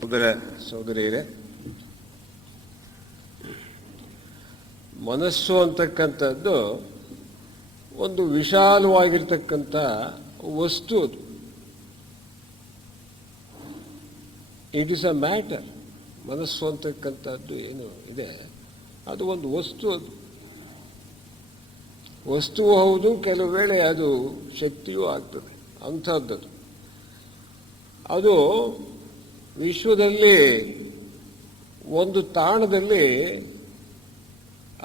ಸಹೋದರಿಯರೇ, ಮನಸ್ಸು ಅಂತಕ್ಕಂಥದ್ದು ಒಂದು ವಿಶಾಲವಾಗಿರ್ತಕ್ಕಂಥ ವಸ್ತು. ಅದು ಇಟ್ ಈಸ್ ಅ ಮ್ಯಾಟರ್. ಮನಸ್ಸು ಅಂತಕ್ಕಂಥದ್ದು ಏನು ಇದೆ ಅದು ಒಂದು ವಸ್ತು. ಅದು ವಸ್ತುವು ಹೌದು, ಕೆಲವು ವೇಳೆ ಅದು ಶಕ್ತಿಯೂ ಆಗ್ತದೆ. ಅಂಥದ್ದದು. ಅದು ವಿಶ್ವದಲ್ಲಿ ಒಂದು ತಾಣದಲ್ಲಿ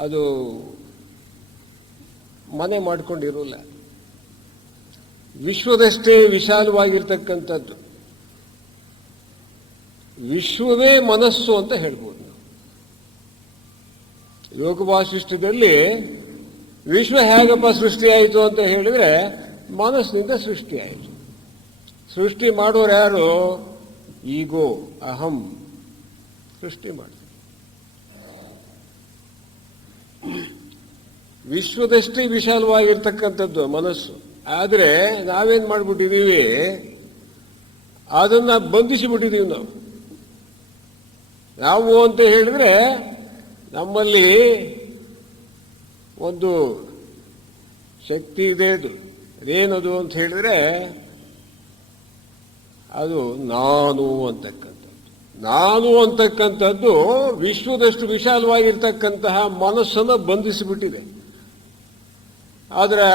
ಅದು ಮನೆ ಮಾಡಿಕೊಂಡಿರೋಲ್ಲ. ವಿಶ್ವದಷ್ಟೇ ವಿಶಾಲವಾಗಿರ್ತಕ್ಕಂಥದ್ದು. ವಿಶ್ವವೇ ಮನಸ್ಸು ಅಂತ ಹೇಳ್ಬೋದು ನಾವು. ಯೋಗ ವಾಸಿಷ್ಠದಲ್ಲಿ ವಿಶ್ವ ಹೇಗಪ್ಪ ಸೃಷ್ಟಿಯಾಯಿತು ಅಂತ ಹೇಳಿದ್ರೆ ಮನಸ್ಸಿನಿಂದ ಸೃಷ್ಟಿಯಾಯಿತು. ಸೃಷ್ಟಿ ಮಾಡೋರು ಯಾರು? ಈಗೋ, ಅಹಂ ಸೃಷ್ಟಿ ಮಾಡ್ತಾರೆ. ವಿಶ್ವದಷ್ಟೇ ವಿಶಾಲವಾಗಿರ್ತಕ್ಕಂಥದ್ದು ಮನಸ್ಸು. ಆದರೆ ನಾವೇನ್ ಮಾಡ್ಬಿಟ್ಟಿದ್ದೀವಿ, ಅದನ್ನ ಬಂಧಿಸಿಬಿಟ್ಟಿದ್ದೀವಿ ನಾವು ಅಂತ ಹೇಳಿದ್ರೆ ನಮ್ಮಲ್ಲಿ ಒಂದು ಶಕ್ತಿ ಇದೆ. ಅದು ಏನದು ಅಂತ ಹೇಳಿದ್ರೆ ಅದು ನಾನು ಅಂತಕ್ಕಂಥದ್ದು. ನಾನು ಅಂತಕ್ಕಂಥದ್ದು ವಿಶ್ವದಷ್ಟು ವಿಶಾಲವಾಗಿರ್ತಕ್ಕಂತಹ ಮನಸ್ಸನ್ನು ಬಂಧಿಸಿಬಿಟ್ಟಿದೆ. ಆದರೆ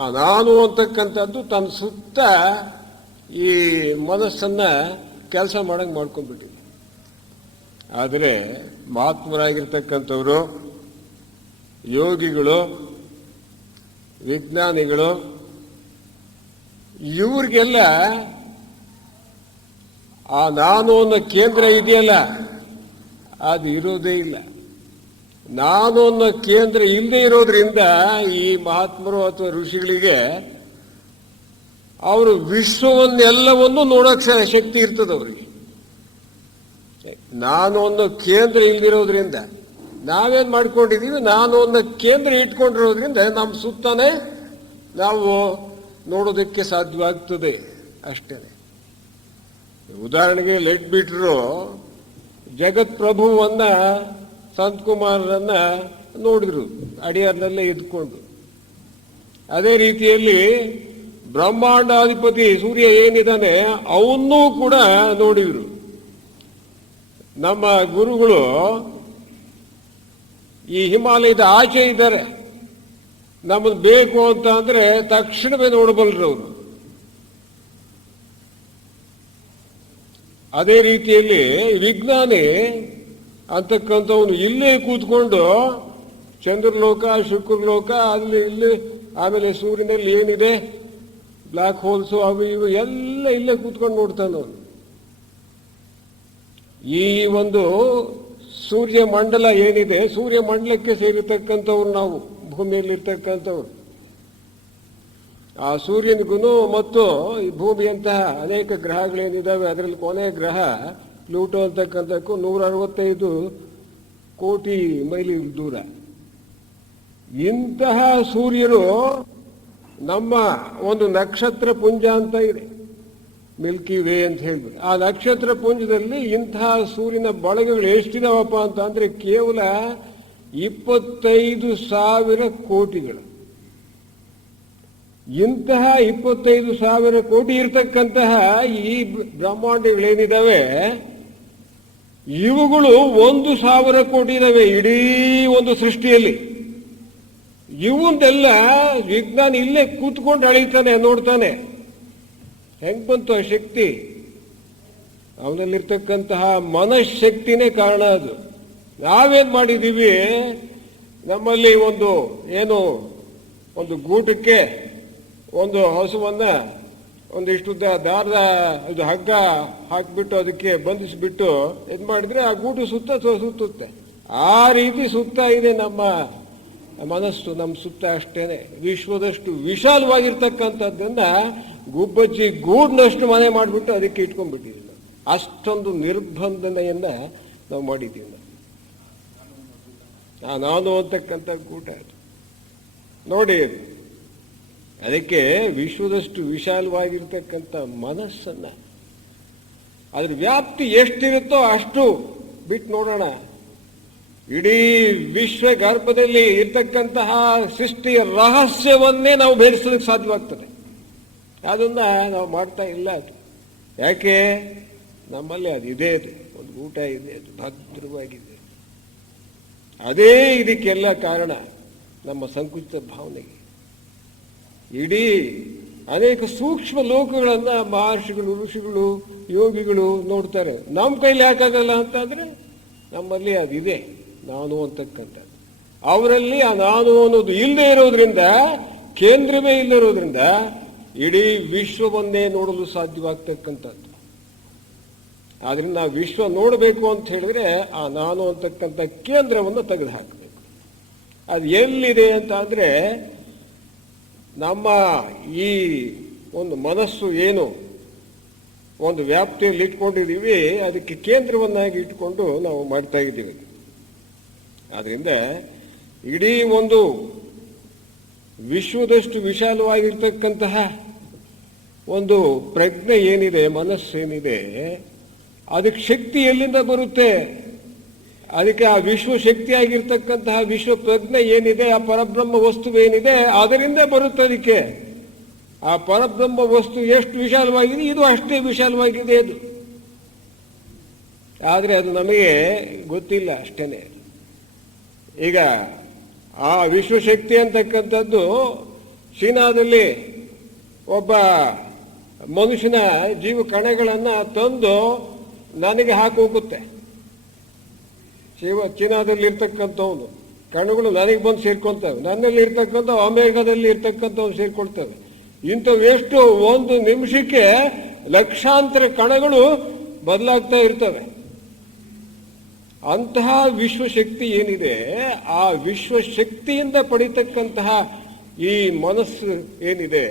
ಆ ನಾನು ಅಂತಕ್ಕಂಥದ್ದು ತನ್ನ ಸುತ್ತ ಈ ಮನಸ್ಸನ್ನ ಕೆಲಸ ಮಾಡಂಗೆ ಮಾಡ್ಕೊಂಡ್ಬಿಟ್ಟಿದೆ. ಆದರೆ ಮಹಾತ್ಮರಾಗಿರ್ತಕ್ಕಂಥವರು, ಯೋಗಿಗಳು, ವಿಜ್ಞಾನಿಗಳು, ಇವ್ರಿಗೆಲ್ಲ ಆ ನಾನು ಅನ್ನೋ ಕೇಂದ್ರ ಇದೆಯಲ್ಲ ಅದು ಇರೋದೇ ಇಲ್ಲ. ನಾನು ಅನ್ನೋ ಕೇಂದ್ರ ಇಲ್ಲದೆ ಇರೋದ್ರಿಂದ ಈ ಮಹಾತ್ಮರು ಅಥವಾ ಋಷಿಗಳಿಗೆ ಅವರು ವಿಶ್ವವನ್ನೆಲ್ಲವನ್ನೂ ನೋಡೋಕೆ ಶಕ್ತಿ ಇರ್ತದೆ ಅವರಿಗೆ. ನಾನು ಅನ್ನೋ ಕೇಂದ್ರ ಇಲ್ದಿರೋದ್ರಿಂದ ನಾವೇನ್ ಮಾಡ್ಕೊಂಡಿದ್ದೀವಿ, ನಾನು ಅನ್ನೋ ಕೇಂದ್ರ ಇಟ್ಕೊಂಡಿರೋದ್ರಿಂದ ನಮ್ಮ ಸುತ್ತಾನೆ ನಾವು ನೋಡೋದಕ್ಕೆ ಸಾಧ್ಯವಾಗ್ತದೆ ಅಷ್ಟೇ. ಉದಾಹರಣೆಗೆ ಲೆಟ್ ಬಿಟ್ರು ಜಗತ್ ಪ್ರಭುವನ್ನ, ಸಂತ್ ಕುಮಾರರನ್ನ ನೋಡಿದ್ರು ಅಡಿಯಾರ್ನಲ್ಲೇ ಇದ್ಕೊಂಡು. ಅದೇ ರೀತಿಯಲ್ಲಿ ಬ್ರಹ್ಮಾಂಡಾಧಿಪತಿ ಸೂರ್ಯ ಏನಿದ್ದಾನೆ ಅವನ್ನೂ ಕೂಡ ನೋಡಿದ್ರು. ನಮ್ಮ ಗುರುಗಳು ಈ ಹಿಮಾಲಯದ ಆಚೆ ಇದ್ದಾರೆ. ನಮ್ಮದು ಬೇಕು ಅಂತ ಅಂದ್ರೆ ತಕ್ಷಣವೇ ನೋಡಬಲ್ಲರು ಅವರು. ಅದೇ ರೀತಿಯಲ್ಲಿ ವಿಜ್ಞಾನಿ ಅಂತಕ್ಕಂಥವನು ಇಲ್ಲೇ ಕೂತ್ಕೊಂಡು ಚಂದ್ರಲೋಕ, ಶುಕ್ರಲೋಕ, ಅಲ್ಲಿ ಇಲ್ಲಿ, ಆಮೇಲೆ ಸೂರ್ಯನಲ್ಲಿ ಏನಿದೆ, ಬ್ಲ್ಯಾಕ್ ಹೋಲ್ಸು, ಅವು ಇವು ಎಲ್ಲ ಇಲ್ಲೇ ಕೂತ್ಕೊಂಡು ನೋಡ್ತಾನೆ ಅವನು. ಈ ಒಂದು ಸೂರ್ಯ ಮಂಡಲ ಏನಿದೆ, ಸೂರ್ಯ ಮಂಡಲಕ್ಕೆ ಸೇರಿರ್ತಕ್ಕಂಥವ್ರು ನಾವು, ಭೂಮಿಯಲ್ಲಿರ್ತಕ್ಕಂಥವ್ರು. ಆ ಸೂರ್ಯನಿಗೂ ಮತ್ತು ಈ ಭೂಮಿಯಂತಹ ಅನೇಕ ಗ್ರಹಗಳೇನಿದ್ದಾವೆ ಅದರಲ್ಲಿ ಕೊನೆಯ ಗ್ರಹ ಪ್ಲೂಟೋ ಅಂತಕ್ಕಂಥಕ್ಕೂ 165 ಕೋಟಿ ಮೈಲಿ ದೂರ. ಇಂತಹ ಸೂರ್ಯರು ನಮ್ಮ ಒಂದು ನಕ್ಷತ್ರ ಪುಂಜ ಅಂತ ಇದೆ, ಮಿಲ್ಕಿ ವೇ ಅಂತ ಹೇಳ್ಬಿಟ್ಟು. ಆ ನಕ್ಷತ್ರ ಪುಂಜದಲ್ಲಿ ಇಂತಹ ಸೂರ್ಯನ ಬಳಗಗಳು ಎಷ್ಟಿದಾವಪ್ಪ ಅಂತ ಅಂದ್ರೆ ಕೇವಲ 25,000 ಕೋಟಿಗಳು. ಇಂತಹ 25,000 ಕೋಟಿ ಇರತಕ್ಕಂತಹ ಈ ಬ್ರಹ್ಮಾಂಡಗಳೇನಿದ್ದಾವೆ ಇವುಗಳು 1,000 ಕೋಟಿ ಇದಾವೆ ಇಡೀ ಒಂದು ಸೃಷ್ಟಿಯಲ್ಲಿ. ಇವನ್ನೆಲ್ಲ ವಿಜ್ಞಾನಿ ಇಲ್ಲೇ ಕೂತ್ಕೊಂಡು ಅಳಿತಾನೆ, ನೋಡ್ತಾನೆ. ಹೆಂಗ್ ಬಂತು ಆ ಶಕ್ತಿ? ಅವನಲ್ಲಿರ್ತಕ್ಕಂತಹ ಮನಃಶಕ್ತಿನೇ ಕಾರಣ ಅದು. ನಾವೇನ್ ಮಾಡಿದೀವಿ, ನಮ್ಮಲ್ಲಿ ಒಂದು ಗೂಟಕ್ಕೆ ಒಂದು ಹಸುವನ್ನ ಒಂದಿಷ್ಟು ದಾರದ ಇದು ಹಗ್ಗ ಹಾಕಿಬಿಟ್ಟು ಅದಕ್ಕೆ ಬಂಧಿಸಿಬಿಟ್ಟು ಇದು ಮಾಡಿದ್ರೆ ಆ ಗೂಟು ಸುತ್ತುತ್ತೆ. ಆ ರೀತಿ ಸುತ್ತಾ ಇದೆ ನಮ್ಮ ಮನಸ್ಸು, ನಮ್ಮ ಸುತ್ತ ಅಷ್ಟೇನೆ. ವಿಶ್ವದಷ್ಟು ವಿಶಾಲವಾಗಿರ್ತಕ್ಕಂಥದ್ದನ್ನ ಗುಬ್ಬಜ್ಜಿ ಗೂಡ್ನಷ್ಟು ಮನೆ ಮಾಡಿಬಿಟ್ಟು ಅದಕ್ಕೆ ಇಟ್ಕೊಂಡ್ಬಿಟ್ಟಿದ್ದೀವಿ ನಾವು. ಅಷ್ಟೊಂದು ನಿರ್ಬಂಧನೆಯನ್ನ ನಾವು ಮಾಡಿದ್ದೀವಿ ನಾನು ಅಂತಕ್ಕಂಥ ಗೂಟ ನೋಡಿ. ಅದಕ್ಕೆ ವಿಶ್ವದಷ್ಟು ವಿಶಾಲವಾಗಿರ್ತಕ್ಕಂಥ ಮನಸ್ಸನ್ನ ಅದ್ರ ವ್ಯಾಪ್ತಿ ಎಷ್ಟಿರುತ್ತೋ ಅಷ್ಟು ಬಿಟ್ಟು ನೋಡೋಣ. ಇಡೀ ವಿಶ್ವ ಗರ್ಭದಲ್ಲಿ ಇರ್ತಕ್ಕಂತಹ ಸೃಷ್ಟಿಯ ರಹಸ್ಯವನ್ನೇ ನಾವು ಭೇದಿಸೋದಕ್ಕೆ ಸಾಧ್ಯವಾಗ್ತದೆ. ಅದನ್ನ ನಾವು ಮಾಡ್ತಾ ಇಲ್ಲ. ಅದು ಯಾಕೆ? ನಮ್ಮಲ್ಲಿ ಅದು ಇದೆ, ಅದು ಒಂದು ಊಟ ಇದೆ, ಅದು ಭದ್ರವಾಗಿದೆ. ಅದೇ ಇದಕ್ಕೆಲ್ಲ ಕಾರಣ ನಮ್ಮ ಸಂಕುಚಿತ ಭಾವನೆಗೆ. ಇಡೀ ಅನೇಕ ಸೂಕ್ಷ್ಮ ಲೋಕಗಳನ್ನ ಮಹರ್ಷಿಗಳು, ಋಷಿಗಳು, ಯೋಗಿಗಳು ನೋಡ್ತಾರೆ. ನಮ್ಮ ಕೈಲಿ ಯಾಕಾಗಲ್ಲ ಅಂತಂದ್ರೆ ನಮ್ಮಲ್ಲಿ ಅದಿದೆ, ನಾನು ಅಂತಕ್ಕಂಥದ್ದು. ಅವರಲ್ಲಿ ಆ ನಾನು ಅನ್ನೋದು ಇಲ್ಲದೆ ಇರೋದ್ರಿಂದ, ಕೇಂದ್ರವೇ ಇಲ್ಲದಿರೋದ್ರಿಂದ ಇಡೀ ವಿಶ್ವವನ್ನೇ ನೋಡಲು ಸಾಧ್ಯವಾಗ್ತಕ್ಕಂಥದ್ದು. ಆದ್ರಿಂದ ನಾವು ವಿಶ್ವ ನೋಡಬೇಕು ಅಂತ ಹೇಳಿದ್ರೆ ಆ ನಾನು ಅಂತಕ್ಕಂಥ ಕೇಂದ್ರವನ್ನು ತೆಗೆದು ಹಾಕಬೇಕು. ಅದು ಎಲ್ಲಿದೆ ಅಂತ ಅಂದ್ರೆ ನಮ್ಮ ಈ ಒಂದು ಮನಸ್ಸು ಏನು ಒಂದು ವ್ಯಾಪ್ತಿಯಲ್ಲಿ ಇಟ್ಕೊಂಡಿದ್ದೀವಿ, ಅದಕ್ಕೆ ಕೇಂದ್ರವನ್ನಾಗಿ ಇಟ್ಕೊಂಡು ನಾವು ಮಾಡ್ತಾ ಇದ್ದೀವಿ. ಆದ್ರಿಂದ ಇಡೀ ಒಂದು ವಿಶ್ವದಷ್ಟು ವಿಶಾಲವಾಗಿರ್ತಕ್ಕಂತಹ ಒಂದು ಪ್ರಜ್ಞೆ ಏನಿದೆ, ಮನಸ್ಸೇನಿದೆ, ಅದಕ್ಕೆ ಶಕ್ತಿ ಎಲ್ಲಿಂದ ಬರುತ್ತೆ? ಅದಕ್ಕೆ ಆ ವಿಶ್ವ ಶಕ್ತಿಯಾಗಿರ್ತಕ್ಕಂತಹ ವಿಶ್ವ ಪ್ರಜ್ಞೆ ಏನಿದೆ, ಆ ಪರಬ್ರಹ್ಮ ವಸ್ತುವೇನಿದೆ, ಅದರಿಂದ ಬರುತ್ತೆ. ಅದಕ್ಕೆ ಆ ಪರಬ್ರಹ್ಮ ವಸ್ತು ಎಷ್ಟು ವಿಶಾಲವಾಗಿದೆ, ಇದು ಅಷ್ಟೇ ವಿಶಾಲವಾಗಿದೆ ಅದು. ಆದರೆ ಅದು ನಮಗೆ ಗೊತ್ತಿಲ್ಲ ಅಷ್ಟೇನೆ. ಈಗ ಆ ವಿಶ್ವಶಕ್ತಿ ಅಂತಕ್ಕಂಥದ್ದು ಚೀನಾದಲ್ಲಿ ಒಬ್ಬ ಮನುಷ್ಯನ ಜೀವ ಕಣಗಳನ್ನು ತಂದು ನನಗೆ ಹಾಕಿ ಹೋಗುತ್ತೆ. ಚೀನಾದಲ್ಲಿ ಇರ್ತಕ್ಕಂಥವನು ಕಣಗಳು ನನಗೆ ಬಂದು ಸೇರ್ಕೊಳ್ತವೆ, ನನ್ನಲ್ಲಿ ಇರ್ತಕ್ಕಂಥ ಅಮೆರಿಕದಲ್ಲಿ ಇರ್ತಕ್ಕಂಥವ್ನು ಸೇರ್ಕೊಳ್ತವೆ. ಇಂಥವು ಎಷ್ಟು ಒಂದು ನಿಮಿಷಕ್ಕೆ ಲಕ್ಷಾಂತರ ಕಣಗಳು ಬದಲಾಗ್ತಾ ಇರ್ತವೆ. ಅಂತಹ ವಿಶ್ವಶಕ್ತಿ ಏನಿದೆ, ಆ ವಿಶ್ವಶಕ್ತಿಯಿಂದ ಪಡಿತಕ್ಕಂತಹ ಈ ಮನಸ್ಸು ಏನಿದೆ,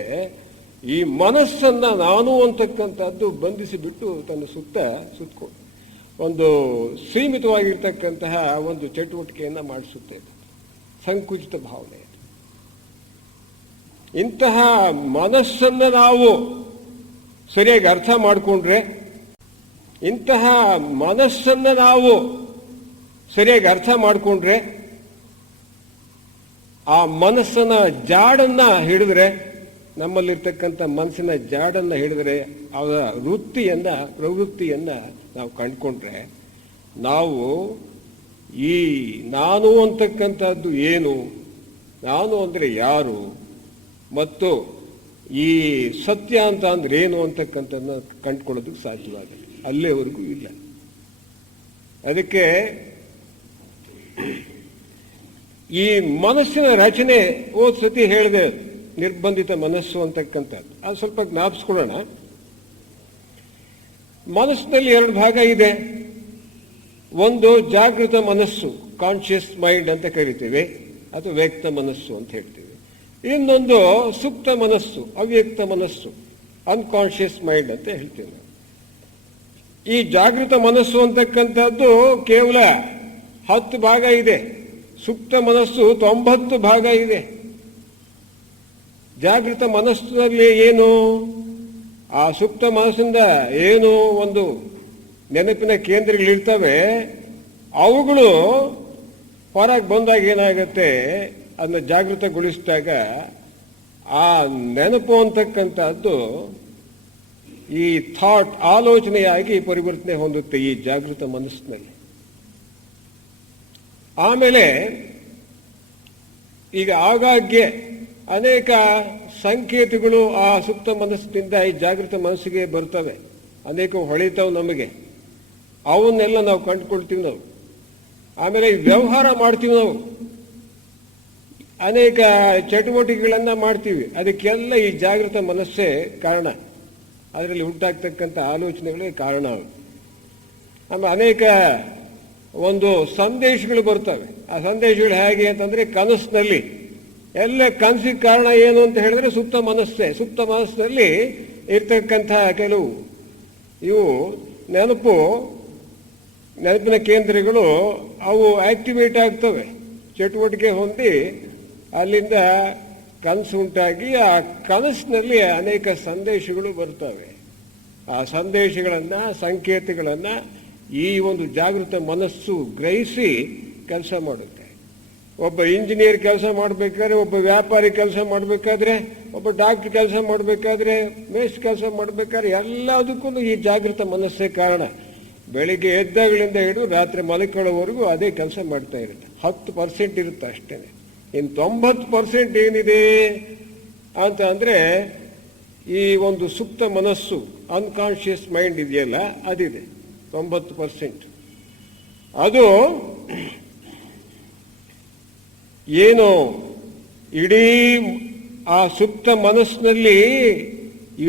ಈ ಮನಸ್ಸನ್ನ ನಾನು ಅಂತಕ್ಕಂಥದ್ದು ಬಂಧಿಸಿಬಿಟ್ಟು ತನ್ನ ಸುತ್ತಕೊಂಡು ಒಂದು ಸೀಮಿತವಾಗಿರ್ತಕ್ಕಂತಹ ಒಂದು ಚಟುವಟಿಕೆಯನ್ನು ಮಾಡಿಸುತ್ತೆ. ಸಂಕುಚಿತ ಭಾವನೆ. ಇಂತಹ ಮನಸ್ಸನ್ನು ನಾವು ಸರಿಯಾಗಿ ಅರ್ಥ ಮಾಡಿಕೊಂಡ್ರೆ, ಇಂತಹ ಮನಸ್ಸನ್ನು ನಾವು ಸರಿಯಾಗಿ ಅರ್ಥ ಮಾಡಿಕೊಂಡ್ರೆ, ಆ ಮನಸ್ಸನ್ನ ಜಾಡನ್ನ ಹಿಡಿದ್ರೆ, ನಮ್ಮಲ್ಲಿರ್ತಕ್ಕಂಥ ಮನಸ್ಸಿನ ಜಾಡನ್ನ ಹಿಡಿದ್ರೆ, ಅವರ ಪ್ರವೃತ್ತಿಯನ್ನ ನಾವು ಕಂಡುಕೊಂಡ್ರೆ, ನಾವು ಈ ನಾನು ಅಂತಕ್ಕಂಥದ್ದು ಏನು, ನಾನು ಅಂದರೆ ಯಾರು, ಮತ್ತು ಈ ಸತ್ಯ ಅಂತ ಅಂದ್ರೆ ಏನು ಅಂತಕ್ಕಂಥದ್ದನ್ನ ಕಂಡುಕೊಳ್ಳೋದಕ್ಕೆ ಸಾಧ್ಯವಾಗಿದೆ. ಅಲ್ಲೇವರೆಗೂ ಇಲ್ಲ. ಅದಕ್ಕೆ ಈ ಮನಸ್ಸಿನ ರಚನೆ ಹೋದ ಸತಿ ಹೇಳಿದೆ, ನಿರ್ಬಂಧಿತ ಮನಸ್ಸು ಅಂತಕ್ಕಂಥದ್ದು. ಅದು ಸ್ವಲ್ಪ ಜ್ಞಾಪಿಸ್ಕೊಳ್ಳೋಣ. ಮನಸ್ಸಿನಲ್ಲಿ ಎರಡು ಭಾಗ ಇದೆ. ಒಂದು ಜಾಗೃತ ಮನಸ್ಸು, ಕಾನ್ಷಿಯಸ್ ಮೈಂಡ್ ಅಂತ ಕರಿತೀವಿ, ಅಥವಾ ವ್ಯಕ್ತ ಮನಸ್ಸು ಅಂತ ಹೇಳ್ತೀವಿ. ಇನ್ನೊಂದು ಸುಪ್ತ ಮನಸ್ಸು, ಅವ್ಯಕ್ತ ಮನಸ್ಸು, ಅನ್ಕಾನ್ಷಿಯಸ್ ಮೈಂಡ್ ಅಂತ ಹೇಳ್ತೀವಿ. ಈ ಜಾಗೃತ ಮನಸ್ಸು ಅಂತಕ್ಕಂಥದ್ದು ಕೇವಲ 10 ಭಾಗ ಇದೆ. ಸುಪ್ತ ಮನಸ್ಸು 90 ಭಾಗ ಇದೆ. ಜಾಗೃತ ಮನಸ್ಸಿನಲ್ಲಿ ಏನು, ಆ ಸುಪ್ತ ಮನಸ್ಸಿಂದ ಏನು ಒಂದು ನೆನಪಿನ ಕೇಂದ್ರಗಳಿರ್ತವೆ, ಅವುಗಳು ಹೊರಗೆ ಬಂದಾಗ ಏನಾಗುತ್ತೆ, ಅದನ್ನ ಜಾಗೃತಗೊಳಿಸಿದಾಗ ಆ ನೆನಪು ಅಂತಕ್ಕಂಥದ್ದು ಈ ಥಾಟ್, ಆಲೋಚನೆಯಾಗಿ ಪರಿವರ್ತನೆ ಹೊಂದುತ್ತೆ ಈ ಜಾಗೃತ ಮನಸ್ಸಿನಲ್ಲಿ. ಆಮೇಲೆ ಈಗ ಆಗಾಗ್ಗೆ ಅನೇಕ ಸಂಕೇತಗಳು ಆ ಸುಪ್ತ ಮನಸ್ಸಿನಿಂದ ಈ ಜಾಗೃತ ಮನಸ್ಸಿಗೆ ಬರ್ತವೆ. ಅನೇಕ ಹೊಳಿತಾವೆ ನಮಗೆ, ಅವನ್ನೆಲ್ಲ ನಾವು ಕಂಡುಕೊಳ್ತೀವಿ ನಾವು. ಆಮೇಲೆ ಈ ವ್ಯವಹಾರ ಮಾಡ್ತೀವಿ ನಾವು, ಅನೇಕ ಚಟುವಟಿಕೆಗಳನ್ನ ಮಾಡ್ತೀವಿ. ಅದಕ್ಕೆಲ್ಲ ಈ ಜಾಗೃತ ಮನಸ್ಸೇ ಕಾರಣ. ಅದರಲ್ಲಿ ಉಂಟಾಗ್ತಕ್ಕಂಥ ಆಲೋಚನೆಗಳೇ ಕಾರಣ. ಆಮೇಲೆ ಅನೇಕ ಒಂದು ಸಂದೇಶಗಳು ಬರ್ತವೆ. ಆ ಸಂದೇಶಗಳು ಹೇಗೆ ಅಂತಂದ್ರೆ, ಕನಸಿನಲ್ಲಿ ಎಲ್ಲ ಕನಸಿಗೆ ಕಾರಣ ಏನು ಅಂತ ಹೇಳಿದ್ರೆ ಸುಪ್ತ ಮನಸ್ಸೇ. ಸುಪ್ತ ಮನಸ್ಸಿನಲ್ಲಿ ಇರ್ತಕ್ಕಂತಹ ಕೆಲವು ಇವು ನೆನಪಿನ ಕೇಂದ್ರಗಳು ಅವು ಆಕ್ಟಿವೇಟ್ ಆಗ್ತವೆ, ಚಟುವಟಿಕೆ ಹೊಂದಿ ಅಲ್ಲಿಂದ ಕನಸು ಉಂಟಾಗಿ ಆ ಕನಸಿನಲ್ಲಿ ಅನೇಕ ಸಂದೇಶಗಳು ಬರ್ತವೆ. ಆ ಸಂದೇಶಗಳನ್ನು, ಸಂಕೇತಗಳನ್ನು ಈ ಒಂದು ಜಾಗೃತ ಮನಸ್ಸು ಗ್ರಹಿಸಿ ಕೆಲಸ ಮಾಡುತ್ತೆ. ಒಬ್ಬ ಇಂಜಿನಿಯರ್ ಕೆಲಸ ಮಾಡಬೇಕಾದ್ರೆ, ಒಬ್ಬ ವ್ಯಾಪಾರಿ ಕೆಲಸ ಮಾಡಬೇಕಾದ್ರೆ, ಒಬ್ಬ ಡಾಕ್ಟರ್ ಕೆಲಸ ಮಾಡಬೇಕಾದ್ರೆ, ಮೇಸ್ಟ್ ಕೆಲಸ ಮಾಡಬೇಕಾದ್ರೆ ಎಲ್ಲದಕ್ಕೂ ಈ ಜಾಗೃತ ಮನಸ್ಸೇ ಕಾರಣ. ಬೆಳಿಗ್ಗೆ ಎದ್ದಾಗಳಿಂದ ಹಿಡಿದು ರಾತ್ರಿ ಮಲ್ಕೊಳ್ಳೋವರೆಗೂ ಅದೇ ಕೆಲಸ ಮಾಡ್ತಾ ಇರುತ್ತೆ. 10% ಇರುತ್ತೆ ಅಷ್ಟೇ. ಇನ್ನು 90% ಏನಿದೆ ಅಂತ ಅಂದರೆ ಈ ಒಂದು ಸುಪ್ತ ಮನಸ್ಸು, ಅನ್ಕಾನ್ಷಿಯಸ್ ಮೈಂಡ್ ಇದೆಯಲ್ಲ, ಅದಿದೆ 90%. ಅದು ಏನು ಇಡೀ ಆ ಸುಪ್ತ ಮನಸ್ಸಿನಲ್ಲಿ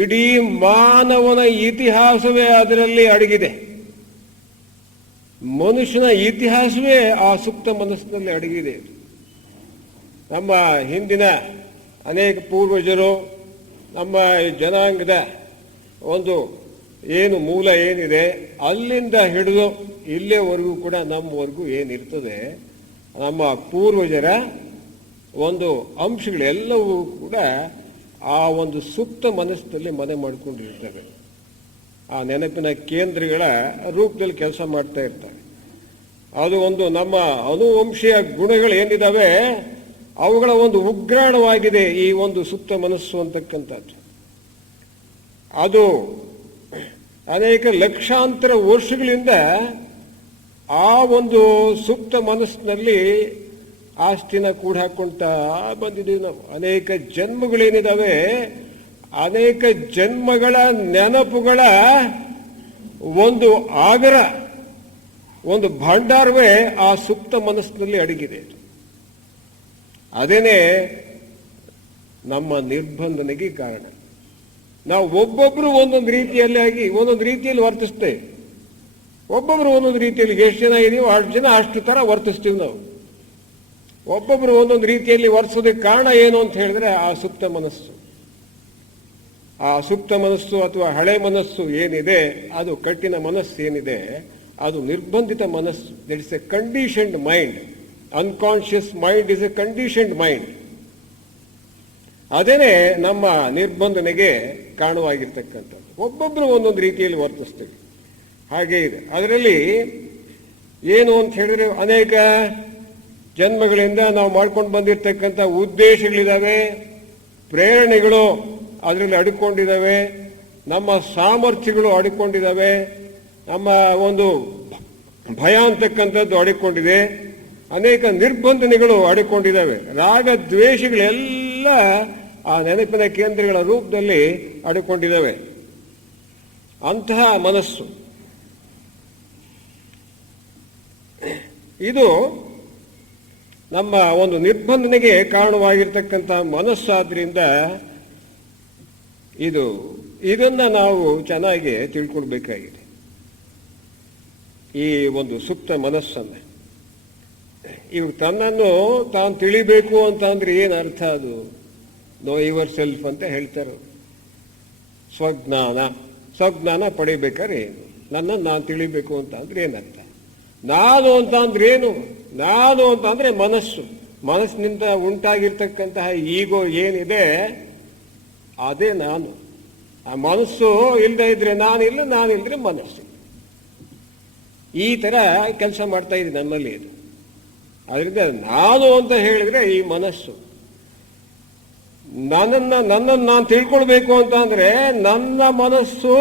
ಇಡೀ ಮಾನವನ ಇತಿಹಾಸವೇ ಅದರಲ್ಲಿ ಅಡಗಿದೆ. ಮನುಷ್ಯನ ಇತಿಹಾಸವೇ ಆ ಸುಪ್ತ ಮನಸ್ಸಿನಲ್ಲಿ ಅಡಗಿದೆ. ನಮ್ಮ ಹಿಂದಿನ ಅನೇಕ ಪೂರ್ವಜರು, ನಮ್ಮ ಜನಾಂಗದ ಒಂದು ಏನು ಮೂಲ ಏನಿದೆ ಅಲ್ಲಿಂದ ಹಿಡಿದು ಇಲ್ಲಿವರೆಗೂ ಕೂಡ ನಮ್ಮವರೆಗೂ ಏನಿರ್ತದೆ, ನಮ್ಮ ಪೂರ್ವಜರ ಒಂದು ಅಂಶಗಳೆಲ್ಲವೂ ಕೂಡ ಆ ಒಂದು ಸುಪ್ತ ಮನಸ್ಸಿನಲ್ಲಿ ಮನೆ ಮಾಡಿಕೊಂಡಿರ್ತವೆ. ಆ ನೆನಪಿನ ಕೇಂದ್ರಗಳ ರೂಪದಲ್ಲಿ ಕೆಲಸ ಮಾಡ್ತಾ ಇರ್ತವೆ. ಅದು ಒಂದು ನಮ್ಮ ಅನುವಂಶೀಯ ಗುಣಗಳೇನಿದ್ದಾವೆ ಅವುಗಳ ಒಂದು ಉಗ್ರಾಣವಾಗಿದೆ ಈ ಒಂದು ಸುಪ್ತ ಮನಸ್ಸು ಅಂತಕ್ಕಂಥದ್ದು. ಅದು ಅನೇಕ ಲಕ್ಷಾಂತರ ವರ್ಷಗಳಿಂದ ಆ ಒಂದು ಸುಪ್ತ ಮನಸ್ಸಿನಲ್ಲಿ ಆಸ್ತಿನ ಕೂಡ ಹಾಕ್ಕೊಳ್ತಾ ಬಂದಿದ್ದೀವಿ ನಾವು. ಅನೇಕ ಜನ್ಮಗಳೇನಿದ್ದಾವೆ, ಅನೇಕ ಜನ್ಮಗಳ ನೆನಪುಗಳ ಒಂದು ಆಗರ, ಒಂದು ಭಂಡಾರವೇ ಆ ಸುಪ್ತ ಮನಸ್ಸಿನಲ್ಲಿ ಅಡಗಿದೆ. ಅದೇನೇ ನಮ್ಮ ನಿರ್ಬಂಧನೆಗೆ ಕಾರಣ. ನಾವು ಒಬ್ಬೊಬ್ಬರು ಒಂದೊಂದು ರೀತಿಯಲ್ಲಿ ವರ್ತಿಸ್ತೇವೆ. ಒಬ್ಬೊಬ್ಬರು ಒಂದೊಂದು ರೀತಿಯಲ್ಲಿ ಎಷ್ಟು ಜನ ಇದೀವೋ ಅಷ್ಟು ಜನ ಅಷ್ಟು ಥರ ವರ್ತಿಸ್ತೀವಿ ನಾವು. ಒಬ್ಬೊಬ್ಬರು ಒಂದೊಂದು ರೀತಿಯಲ್ಲಿ ವರ್ತಿಸೋದಕ್ಕೆ ಕಾರಣ ಏನು ಅಂತ ಹೇಳಿದ್ರೆ ಆ ಸುಪ್ತ ಮನಸ್ಸು. ಆ ಸುಪ್ತ ಮನಸ್ಸು ಅಥವಾ ಹಳೆ ಮನಸ್ಸು ಏನಿದೆ, ಅದು ಕಟ್ಟಿನ ಮನಸ್ಸು ಏನಿದೆ, ಅದು ನಿರ್ಬಂಧಿತ ಮನಸ್ಸು. That is A conditioned mind. Unconscious mind is A conditioned mind. ಅದೇನೇ ನಮ್ಮ ನಿರ್ಬಂಧನೆಗೆ ಕಾರಣವಾಗಿರ್ತಕ್ಕಂಥದ್ದು. ಒಬ್ಬೊಬ್ಬರು ಒಂದೊಂದು ರೀತಿಯಲ್ಲಿ ವರ್ತಿಸ್ತೀವಿ. ಹಾಗೇ ಇದೆ. ಅದರಲ್ಲಿ ಏನು ಅಂತ ಹೇಳಿದ್ರೆ ಅನೇಕ ಜನ್ಮಗಳಿಂದ ನಾವು ಮಾಡ್ಕೊಂಡು ಬಂದಿರತಕ್ಕಂಥ ಉದ್ದೇಶಗಳಿದ್ದಾವೆ, ಪ್ರೇರಣೆಗಳು ಅದರಲ್ಲಿ ಅಡ್ಕೊಂಡಿದ್ದಾವೆ, ನಮ್ಮ ಸಾಮರ್ಥ್ಯಗಳು ಅಡ್ಕೊಂಡಿದ್ದಾವೆ, ನಮ್ಮ ಒಂದು ಭಯ ಅಂತಕ್ಕಂಥದ್ದು ಅಡ್ಕೊಂಡಿದೆ, ಅನೇಕ ನಿರ್ಬಂಧನೆಗಳು ಅಡ್ಕೊಂಡಿದ್ದಾವೆ. ರಾಗ ದ್ವೇಷಗಳೆಲ್ಲ ಆ ನೆನಪಿನ ಕೇಂದ್ರಗಳ ರೂಪದಲ್ಲಿ ಅಡ್ಕೊಂಡಿದ್ದಾವೆ. ಅಂತಹ ಮನಸ್ಸು ಇದು ನಮ್ಮ ಒಂದು ನಿರ್ಬಂಧನೆಗೆ ಕಾರಣವಾಗಿರ್ತಕ್ಕಂಥ ಮನಸ್ಸಾದ್ರಿಂದ ಇದನ್ನ ನಾವು ಚೆನ್ನಾಗಿ ತಿಳ್ಕೊಳ್ಬೇಕಾಗಿದೆ. ಈ ಒಂದು ಸುಪ್ತ ಮನಸ್ಸನ್ನು ಇವು ತನ್ನನ್ನು ತಾನು ತಿಳಿಬೇಕು ಅಂತ ಅಂದ್ರೆ ಏನು ಅರ್ಥ? ಅದು ನೋ ಯುವರ್ ಸೆಲ್ಫ್ ಅಂತ ಹೇಳ್ತಾರೆ. ಸ್ವಜ್ಞಾನ ಪಡಿಬೇಕಾದ್ರೆ ಏನು? ನನ್ನನ್ನು ನಾನು ತಿಳಿಬೇಕು ಅಂತ ಅಂದ್ರೆ ಏನರ್ಥ? ನಾನು ಅಂತ ಅಂದ್ರೆ ಏನು? ನಾನು ಅಂತ ಅಂದ್ರೆ ಮನಸ್ಸಿನಿಂದ ಉಂಟಾಗಿರ್ತಕ್ಕಂತಹ ಈಗೋ ಏನಿದೆ ಅದೇ ನಾನು. ಆ ಮನಸ್ಸು ಇಲ್ಲದೆ ಇದ್ರೆ ನಾನಿಲ್ಲ, ನಾನಿಲ್ಲದ್ರೆ ಮನಸ್ಸು. ಈ ತರ ಕೆಲಸ ಮಾಡ್ತಾ ಇದೆ ನಮ್ಮಲ್ಲಿ ಇದು. ಅದರಿಂದ ನಾನು ಅಂತ ಹೇಳಿದ್ರೆ ಈ ಮನಸ್ಸು. ನನ್ನನ್ನು ನಾನು ತಿಳ್ಕೊಳ್ಬೇಕು ಅಂತ ಅಂದ್ರೆ ನನ್ನ ಮನಸ್ಸು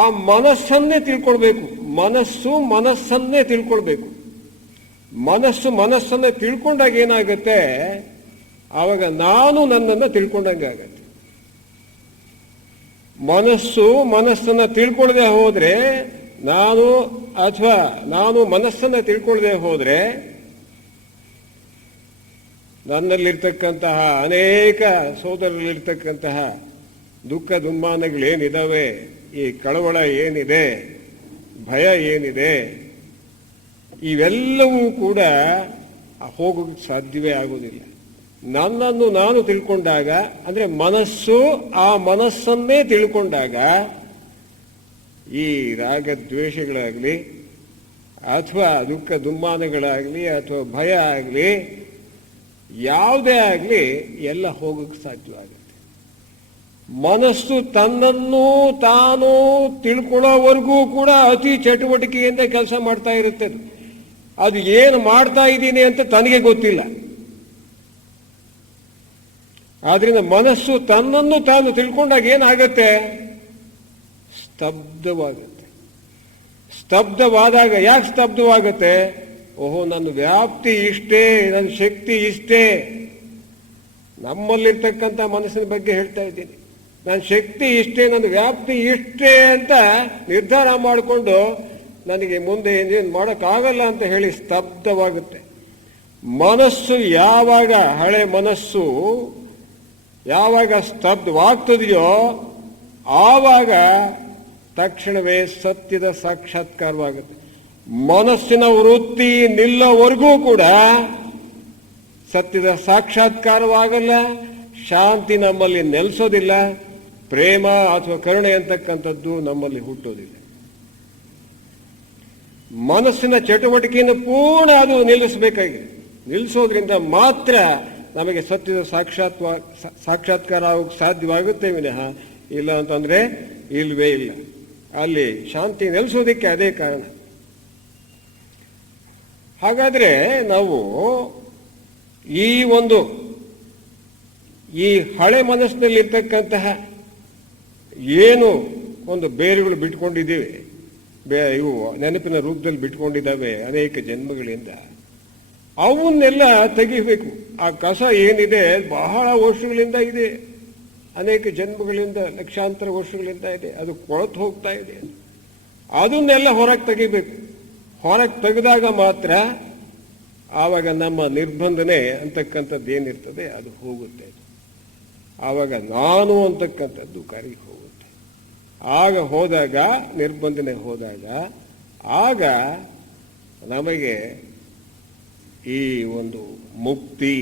ಆ ಮನಸ್ಸನ್ನೇ ತಿಳ್ಕೊಳ್ಬೇಕು. ಮನಸ್ಸನ್ನೇ ತಿಳ್ಕೊಳ್ಬೇಕು. ಮನಸ್ಸನ್ನೇ ತಿಳ್ಕೊಂಡಾಗ ಏನಾಗುತ್ತೆ? ಆವಾಗ ನಾನು ನನ್ನನ್ನು ತಿಳ್ಕೊಂಡಂಗೆ ಆಗತ್ತೆ. ಮನಸ್ಸನ್ನ ತಿಳ್ಕೊಳ್ಳದೆ ಹೋದ್ರೆ ನಾನು ಮನಸ್ಸನ್ನ ತಿಳ್ಕೊಳ್ಳದೆ ಹೋದ್ರೆ ನನ್ನಲ್ಲಿರ್ತಕ್ಕಂತಹ ಅನೇಕ ಸೋದರಲ್ಲಿರ್ತಕ್ಕಂತಹ ದುಃಖ ದುಮ್ಮಾನಗಳೇನಿದಾವೆ, ಈ ಕಳವಳ ಏನಿದೆ, ಭಯ ಏನಿದೆ, ಇವೆಲ್ಲವೂ ಕೂಡ ಹೋಗೋಕ್ಕೆ ಸಾಧ್ಯವೇ ಆಗೋದಿಲ್ಲ. ನನ್ನನ್ನು ನಾನು ತಿಳ್ಕೊಂಡಾಗ, ಅಂದ್ರೆ ಆ ಮನಸ್ಸನ್ನೇ ತಿಳ್ಕೊಂಡಾಗ ಈ ರಾಗದ್ವೇಷಗಳಾಗಲಿ ಅಥವಾ ದುಃಖ ದುಮ್ಮಾನಗಳಾಗಲಿ ಅಥವಾ ಭಯ ಆಗಲಿ ಯಾವುದೇ ಆಗಲಿ ಎಲ್ಲ ಹೋಗೋಕ್ಕೆ ಸಾಧ್ಯವಾಗುತ್ತೆ. ಮನಸ್ಸು ತನ್ನನ್ನು ತಾನು ತಿಳ್ಕೊಳ್ಳೋವರೆಗೂ ಕೂಡ ಅತಿ ಚಟುವಟಿಕೆಯಿಂದ ಕೆಲಸ ಮಾಡ್ತಾ ಇರುತ್ತೆ. ಅದು ಏನು ಮಾಡ್ತಾ ಇದ್ದೀನಿ ಅಂತ ತನಗೆ ಗೊತ್ತಿಲ್ಲ. ಆದ್ರಿಂದ ಮನಸ್ಸು ತನ್ನನ್ನು ತಾನು ತಿಳ್ಕೊಂಡಾಗ ಏನಾಗತ್ತೆ? ಸ್ತಬ್ಧವಾಗುತ್ತೆ. ಸ್ತಬ್ಧವಾದಾಗ ಯಾಕೆ ಸ್ತಬ್ಧವಾಗುತ್ತೆ? ಓಹೋ, ನನ್ನ ವ್ಯಾಪ್ತಿ ಇಷ್ಟೇ, ನನ್ನ ಶಕ್ತಿ ಇಷ್ಟೇ. ನಮ್ಮಲ್ಲಿರ್ತಕ್ಕಂಥ ಮನಸ್ಸಿನ ಬಗ್ಗೆ ಹೇಳ್ತಾ ಇದ್ದೀನಿ. ನನ್ನ ಶಕ್ತಿ ಇಷ್ಟೇ, ನನ್ನ ವ್ಯಾಪ್ತಿ ಇಷ್ಟೇ ಅಂತ ನಿರ್ಧಾರ ಮಾಡಿಕೊಂಡು ನನಗೆ ಮುಂದೆ ಏನೇನು ಮಾಡೋಕ್ಕಾಗಲ್ಲ ಅಂತ ಹೇಳಿ ಸ್ತಬ್ಧವಾಗುತ್ತೆ. ಮನಸ್ಸು ಯಾವಾಗ, ಹಳೆ ಮನಸ್ಸು ಯಾವಾಗ ಸ್ತಬ್ಧವಾಗ್ತದೆಯೋ ಆವಾಗ ತಕ್ಷಣವೇ ಸತ್ಯದ ಸಾಕ್ಷಾತ್ಕಾರವಾಗುತ್ತೆ. ಮನಸ್ಸಿನ ವೃತ್ತಿ ನಿಲ್ಲೋವರೆಗೂ ಕೂಡ ಸತ್ಯದ ಸಾಕ್ಷಾತ್ಕಾರವಾಗಲ್ಲ, ಶಾಂತಿ ನಮ್ಮಲ್ಲಿ ನೆಲೆಸೋದಿಲ್ಲ, ಪ್ರೇಮ ಅಥವಾ ಕರುಣೆ ಅಂತಕ್ಕಂಥದ್ದು ನಮ್ಮಲ್ಲಿ ಹುಟ್ಟೋದಿಲ್ಲ. ಮನಸ್ಸಿನ ಚಟುವಟಿಕೆಯನ್ನು ಪೂರ್ಣ ಅದು ನಿಲ್ಲಿಸಬೇಕಾಗಿದೆ. ನಿಲ್ಲಿಸೋದ್ರಿಂದ ಮಾತ್ರ ನಮಗೆ ಸತ್ಯದ ಸಾಕ್ಷಾತ್ಕಾರ ಆಗೋಕ್ಕೆ ಸಾಧ್ಯವಾಗುತ್ತೆ ವಿನಃ ಇಲ್ಲ ಅಂತಂದ್ರೆ ಇಲ್ವೇ ಇಲ್ಲ. ಅಲ್ಲಿ ಶಾಂತಿ ನೆಲೆಸೋದಕ್ಕೆ ಅದೇ ಕಾರಣ. ಹಾಗಾದ್ರೆ ನಾವು ಈ ಹಳೆ ಮನಸ್ಸಿನಲ್ಲಿರ್ತಕ್ಕಂತಹ ಏನು ಒಂದು ಬೇರುಗಳು ಬಿಟ್ಕೊಂಡಿದ್ದೀವಿ, ಇವು ನೆನಪಿನ ರೂಪದಲ್ಲಿ ಬಿಟ್ಕೊಂಡಿದ್ದಾವೆ ಅನೇಕ ಜನ್ಮಗಳಿಂದ, ಅವನ್ನೆಲ್ಲ ತೆಗಿಬೇಕು. ಆ ಕಸ ಏನಿದೆ ಬಹಳ ವರ್ಷಗಳಿಂದ ಇದೆ, ಅನೇಕ ಜನ್ಮಗಳಿಂದ, ಲಕ್ಷಾಂತರ ವರ್ಷಗಳಿಂದ ಇದೆ, ಅದು ಕೊಳತು ಹೋಗ್ತಾ ಇದೆ. ಅದನ್ನೆಲ್ಲ ಹೊರಗೆ ತೆಗಿಬೇಕು. ಹೊರಗೆ ತೆಗೆದಾಗ ಮಾತ್ರ ಆವಾಗ ನಮ್ಮ ನಿರ್ಬಂಧನೆ ಅಂತಕ್ಕಂಥದ್ದು ಏನಿರ್ತದೆ ಅದು ಹೋಗುತ್ತೆ. ಆವಾಗ ನಾನು ಅಂತಕ್ಕಂಥದ್ದು ಕರಗಿ ಹೋಗುತ್ತೆ. ಆಗ ಹೋದಾಗ, ನಿರ್ಬಂಧನೆ ಹೋದಾಗ, ಆಗ ನಮಗೆ ಈ ಒಂದು ಮುಕ್ತಿ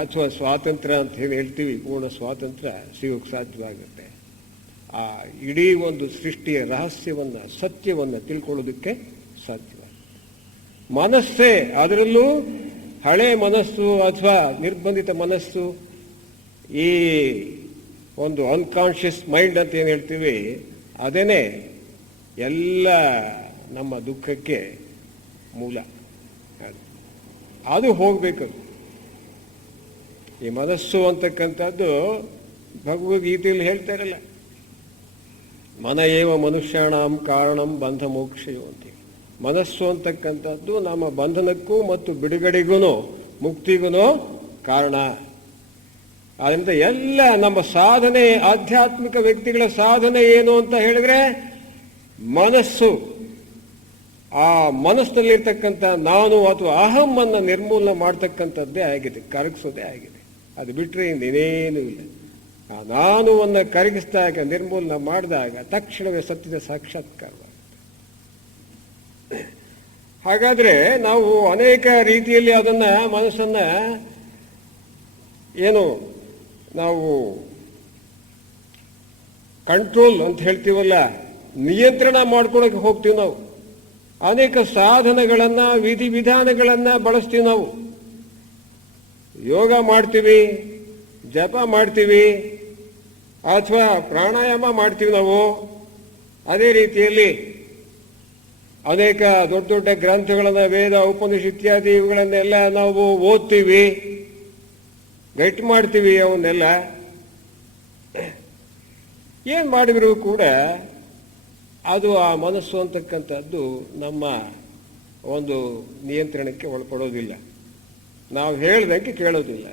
ಅಥವಾ ಸ್ವಾತಂತ್ರ್ಯ ಅಂತ ಹೇಳಿ ಹೇಳ್ತೀವಿ, ಪೂರ್ಣ ಸ್ವಾತಂತ್ರ್ಯ ಸಿಗೋಕ್ಕೆ ಸಾಧ್ಯವಾಗುತ್ತೆ. ಆ ಇಡೀ ಒಂದು ಸೃಷ್ಟಿಯ ರಹಸ್ಯವನ್ನು, ಸತ್ಯವನ್ನು ತಿಳ್ಕೊಳ್ಳೋದಕ್ಕೆ ಸಾಧ್ಯವಾಗುತ್ತೆ. ಮನಸ್ಸೇ, ಅದರಲ್ಲೂ ಹಳೆ ಮನಸ್ಸು ಅಥವಾ ನಿರ್ಬಂಧಿತ ಮನಸ್ಸು, ಈ ಒಂದು ಅನ್ಕಾನ್ಷಿಯಸ್ ಮೈಂಡ್ ಅಂತ ಏನು ಹೇಳ್ತೀವಿ, ಅದೇನೇ ಎಲ್ಲ ನಮ್ಮ ದುಃಖಕ್ಕೆ ಮೂಲ. ಅದು ಹೋಗ್ಬೇಕು. ಈ ಮನಸ್ಸು ಅಂತಕ್ಕಂಥದ್ದು ಭಗವದ್ಗೀತೆಯಲ್ಲಿ ಹೇಳ್ತಾ ಇರಲ್ಲ, ಮನ ಏವ ಮನುಷ್ಯಾಣಂ ಕಾರಣಂ ಬಂಧ ಮೋಕ್ಷಯೋ ಅಂತೀವಿ. ಮನಸ್ಸು ಅಂತಕ್ಕಂಥದ್ದು ನಮ್ಮ ಬಂಧನಕ್ಕೂ ಮತ್ತು ಬಿಡುಗಡೆಗೂ ಮುಕ್ತಿಗೂ ಕಾರಣ. ಆದ್ದರಿಂದ ಎಲ್ಲ ನಮ್ಮ ಸಾಧನೆ, ಆಧ್ಯಾತ್ಮಿಕ ವ್ಯಕ್ತಿಗಳ ಸಾಧನೆ ಏನು ಅಂತ ಹೇಳಿದ್ರೆ ಮನಸ್ಸು, ಆ ಮನಸ್ಸಿನಲ್ಲಿರ್ತಕ್ಕಂಥ ನಾನು ಅಥವಾ ಅಹಮ್ಮನ್ನು ನಿರ್ಮೂಲನೆ ಮಾಡ್ತಕ್ಕಂಥದ್ದೇ ಆಗಿದೆ, ಕರಗಿಸೋದೇ ಆಗಿದೆ. ಅದು ಬಿಟ್ಟರೆ ಇನ್ನೇನೂ ಇಲ್ಲ. ಆ ನಾನುವನ್ನು ಕರಗಿಸಿದಾಗ, ನಿರ್ಮೂಲನೆ ಮಾಡಿದಾಗ ತಕ್ಷಣವೇ ಸತ್ಯದ ಸಾಕ್ಷಾತ್ಕಾರವಾಗುತ್ತೆ. ಹಾಗಾದ್ರೆ ನಾವು ಅನೇಕ ರೀತಿಯಲ್ಲಿ ಅದನ್ನ, ಮನಸ್ಸನ್ನ ಏನು ನಾವು ಕಂಟ್ರೋಲ್ ಅಂತ ಹೇಳ್ತೀವಲ್ಲ, ನಿಯಂತ್ರಣ ಮಾಡ್ಕೊಳಕ್ಕೆ ಹೋಗ್ತೀವಿ. ನಾವು ಅನೇಕ ಸಾಧನಗಳನ್ನ, ವಿಧಿವಿಧಾನಗಳನ್ನ ಬಳಸ್ತೀವಿ. ನಾವು ಯೋಗ ಮಾಡ್ತೀವಿ, ಜಪ ಮಾಡ್ತೀವಿ, ಅಥವಾ ಪ್ರಾಣಾಯಾಮ ಮಾಡ್ತೀವಿ. ನಾವು ಅದೇ ರೀತಿಯಲ್ಲಿ ಅನೇಕ ದೊಡ್ಡ ದೊಡ್ಡ ಗ್ರಂಥಗಳನ್ನ, ವೇದ, ಉಪನಿಷತ್ ಇತ್ಯಾದಿ ಇವುಗಳನ್ನೆಲ್ಲ ನಾವು ಓದ್ತೀವಿ, ಗಟ್ಟಿ ಮಾಡ್ತೀವಿ. ಅವನ್ನೆಲ್ಲ ಏನು ಮಾಡಿದ್ರು ಕೂಡ ಅದು ಆ ಮನಸ್ಸು ಅಂತಕ್ಕಂಥದ್ದು ನಮ್ಮ ಒಂದು ನಿಯಂತ್ರಣಕ್ಕೆ ಒಳಪಡೋದಿಲ್ಲ. ನಾವು ಹೇಳ್ದಂಗೆ ಕೇಳೋದಿಲ್ಲ.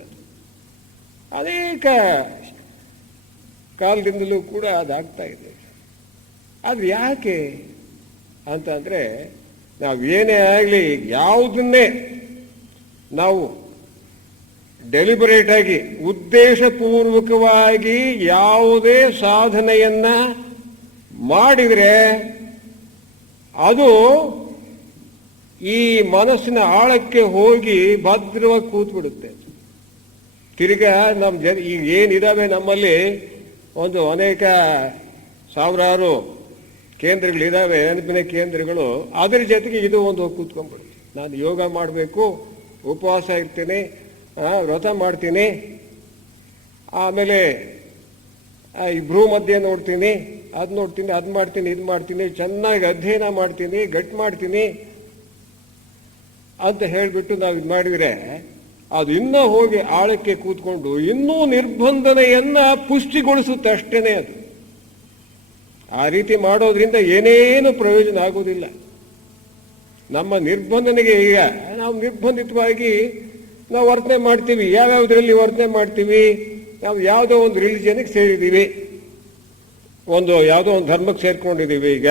ಅನೇಕ ಕಾಲದಿಂದಲೂ ಕೂಡ ಅದಾಗ್ತಾ ಇದೆ. ಆದ್ರೆ ಯಾಕೆ ಅಂತಂದ್ರೆ, ನಾವೇನೇ ಆಗಲಿ ಯಾವುದನ್ನೇ ನಾವು ಡೆಲಿಬರೇಟ್ ಆಗಿ, ಉದ್ದೇಶಪೂರ್ವಕವಾಗಿ ಯಾವುದೇ ಸಾಧನೆಯನ್ನ ಮಾಡಿದರೆ ಅದು ಈ ಮನಸ್ಸಿನ ಆಳಕ್ಕೆ ಹೋಗಿ ಭದ್ರವಾಗಿ ಕೂತ್ಬಿಡುತ್ತೆ. ತಿರ್ಗಾ ನಮ್ಮ ಈಗ ಏನಿದಾವೆ ನಮ್ಮಲ್ಲಿ ಒಂದು ಅನೇಕ ಸಾವಿರಾರು ಕೇಂದ್ರಗಳಿದಾವೆ, ನೆನಪಿನ ಕೇಂದ್ರಗಳು. ಅದರ ಜೊತೆಗೆ ಇದು ಒಂದು ಕೂತ್ಕೊಂಡ್ಬಿಡುತ್ತೆ. ನಾನು ಯೋಗ ಮಾಡಬೇಕು, ಉಪವಾಸ ಇರ್ತೀನಿ, ವ್ರತ ಮಾಡ್ತೀನಿ, ಆಮೇಲೆ ಇಬ್ರು ಮಧ್ಯೆ ನೋಡ್ತೀನಿ, ಅದು ನೋಡ್ತೀನಿ, ಅದು ಮಾಡ್ತೀನಿ, ಇದು ಮಾಡ್ತೀನಿ, ಚೆನ್ನಾಗಿ ಅಧ್ಯಯನ ಮಾಡ್ತೀನಿ, ಗಟ್ಟಿ ಮಾಡ್ತೀನಿ ಅಂತ ಹೇಳಿಬಿಟ್ಟು ನಾವು ಇದು ಮಾಡಿದರೆ ಅದು ಇನ್ನೂ ಹೋಗಿ ಆಳಕ್ಕೆ ಕೂತ್ಕೊಂಡು ಇನ್ನೂ ನಿರ್ಬಂಧನೆಯನ್ನ ಪುಷ್ಟಿಗೊಳಿಸುತ್ತೆ ಅಷ್ಟೇನೆ. ಅದು ಆ ರೀತಿ ಮಾಡೋದ್ರಿಂದ ಏನೇನು ಪ್ರಯೋಜನ ಆಗೋದಿಲ್ಲ. ನಮ್ಮ ನಿರ್ಬಂಧನೆಗೆ ಈಗ ನಾವು ನಿರ್ಬಂಧಿತವಾಗಿ ನಾವು ವರ್ತನೆ ಮಾಡ್ತೀವಿ. ಯಾವ್ಯಾವುದರಲ್ಲಿ ವರ್ತನೆ ಮಾಡ್ತೀವಿ? ನಾವು ಯಾವುದೋ ಒಂದು ರಿಲಿಜಿಯನ್ಗೆ ಸೇರಿದ್ದೀವಿ, ಯಾವುದೋ ಒಂದು ಧರ್ಮಕ್ಕೆ ಸೇರ್ಕೊಂಡಿದ್ದೀವಿ. ಈಗ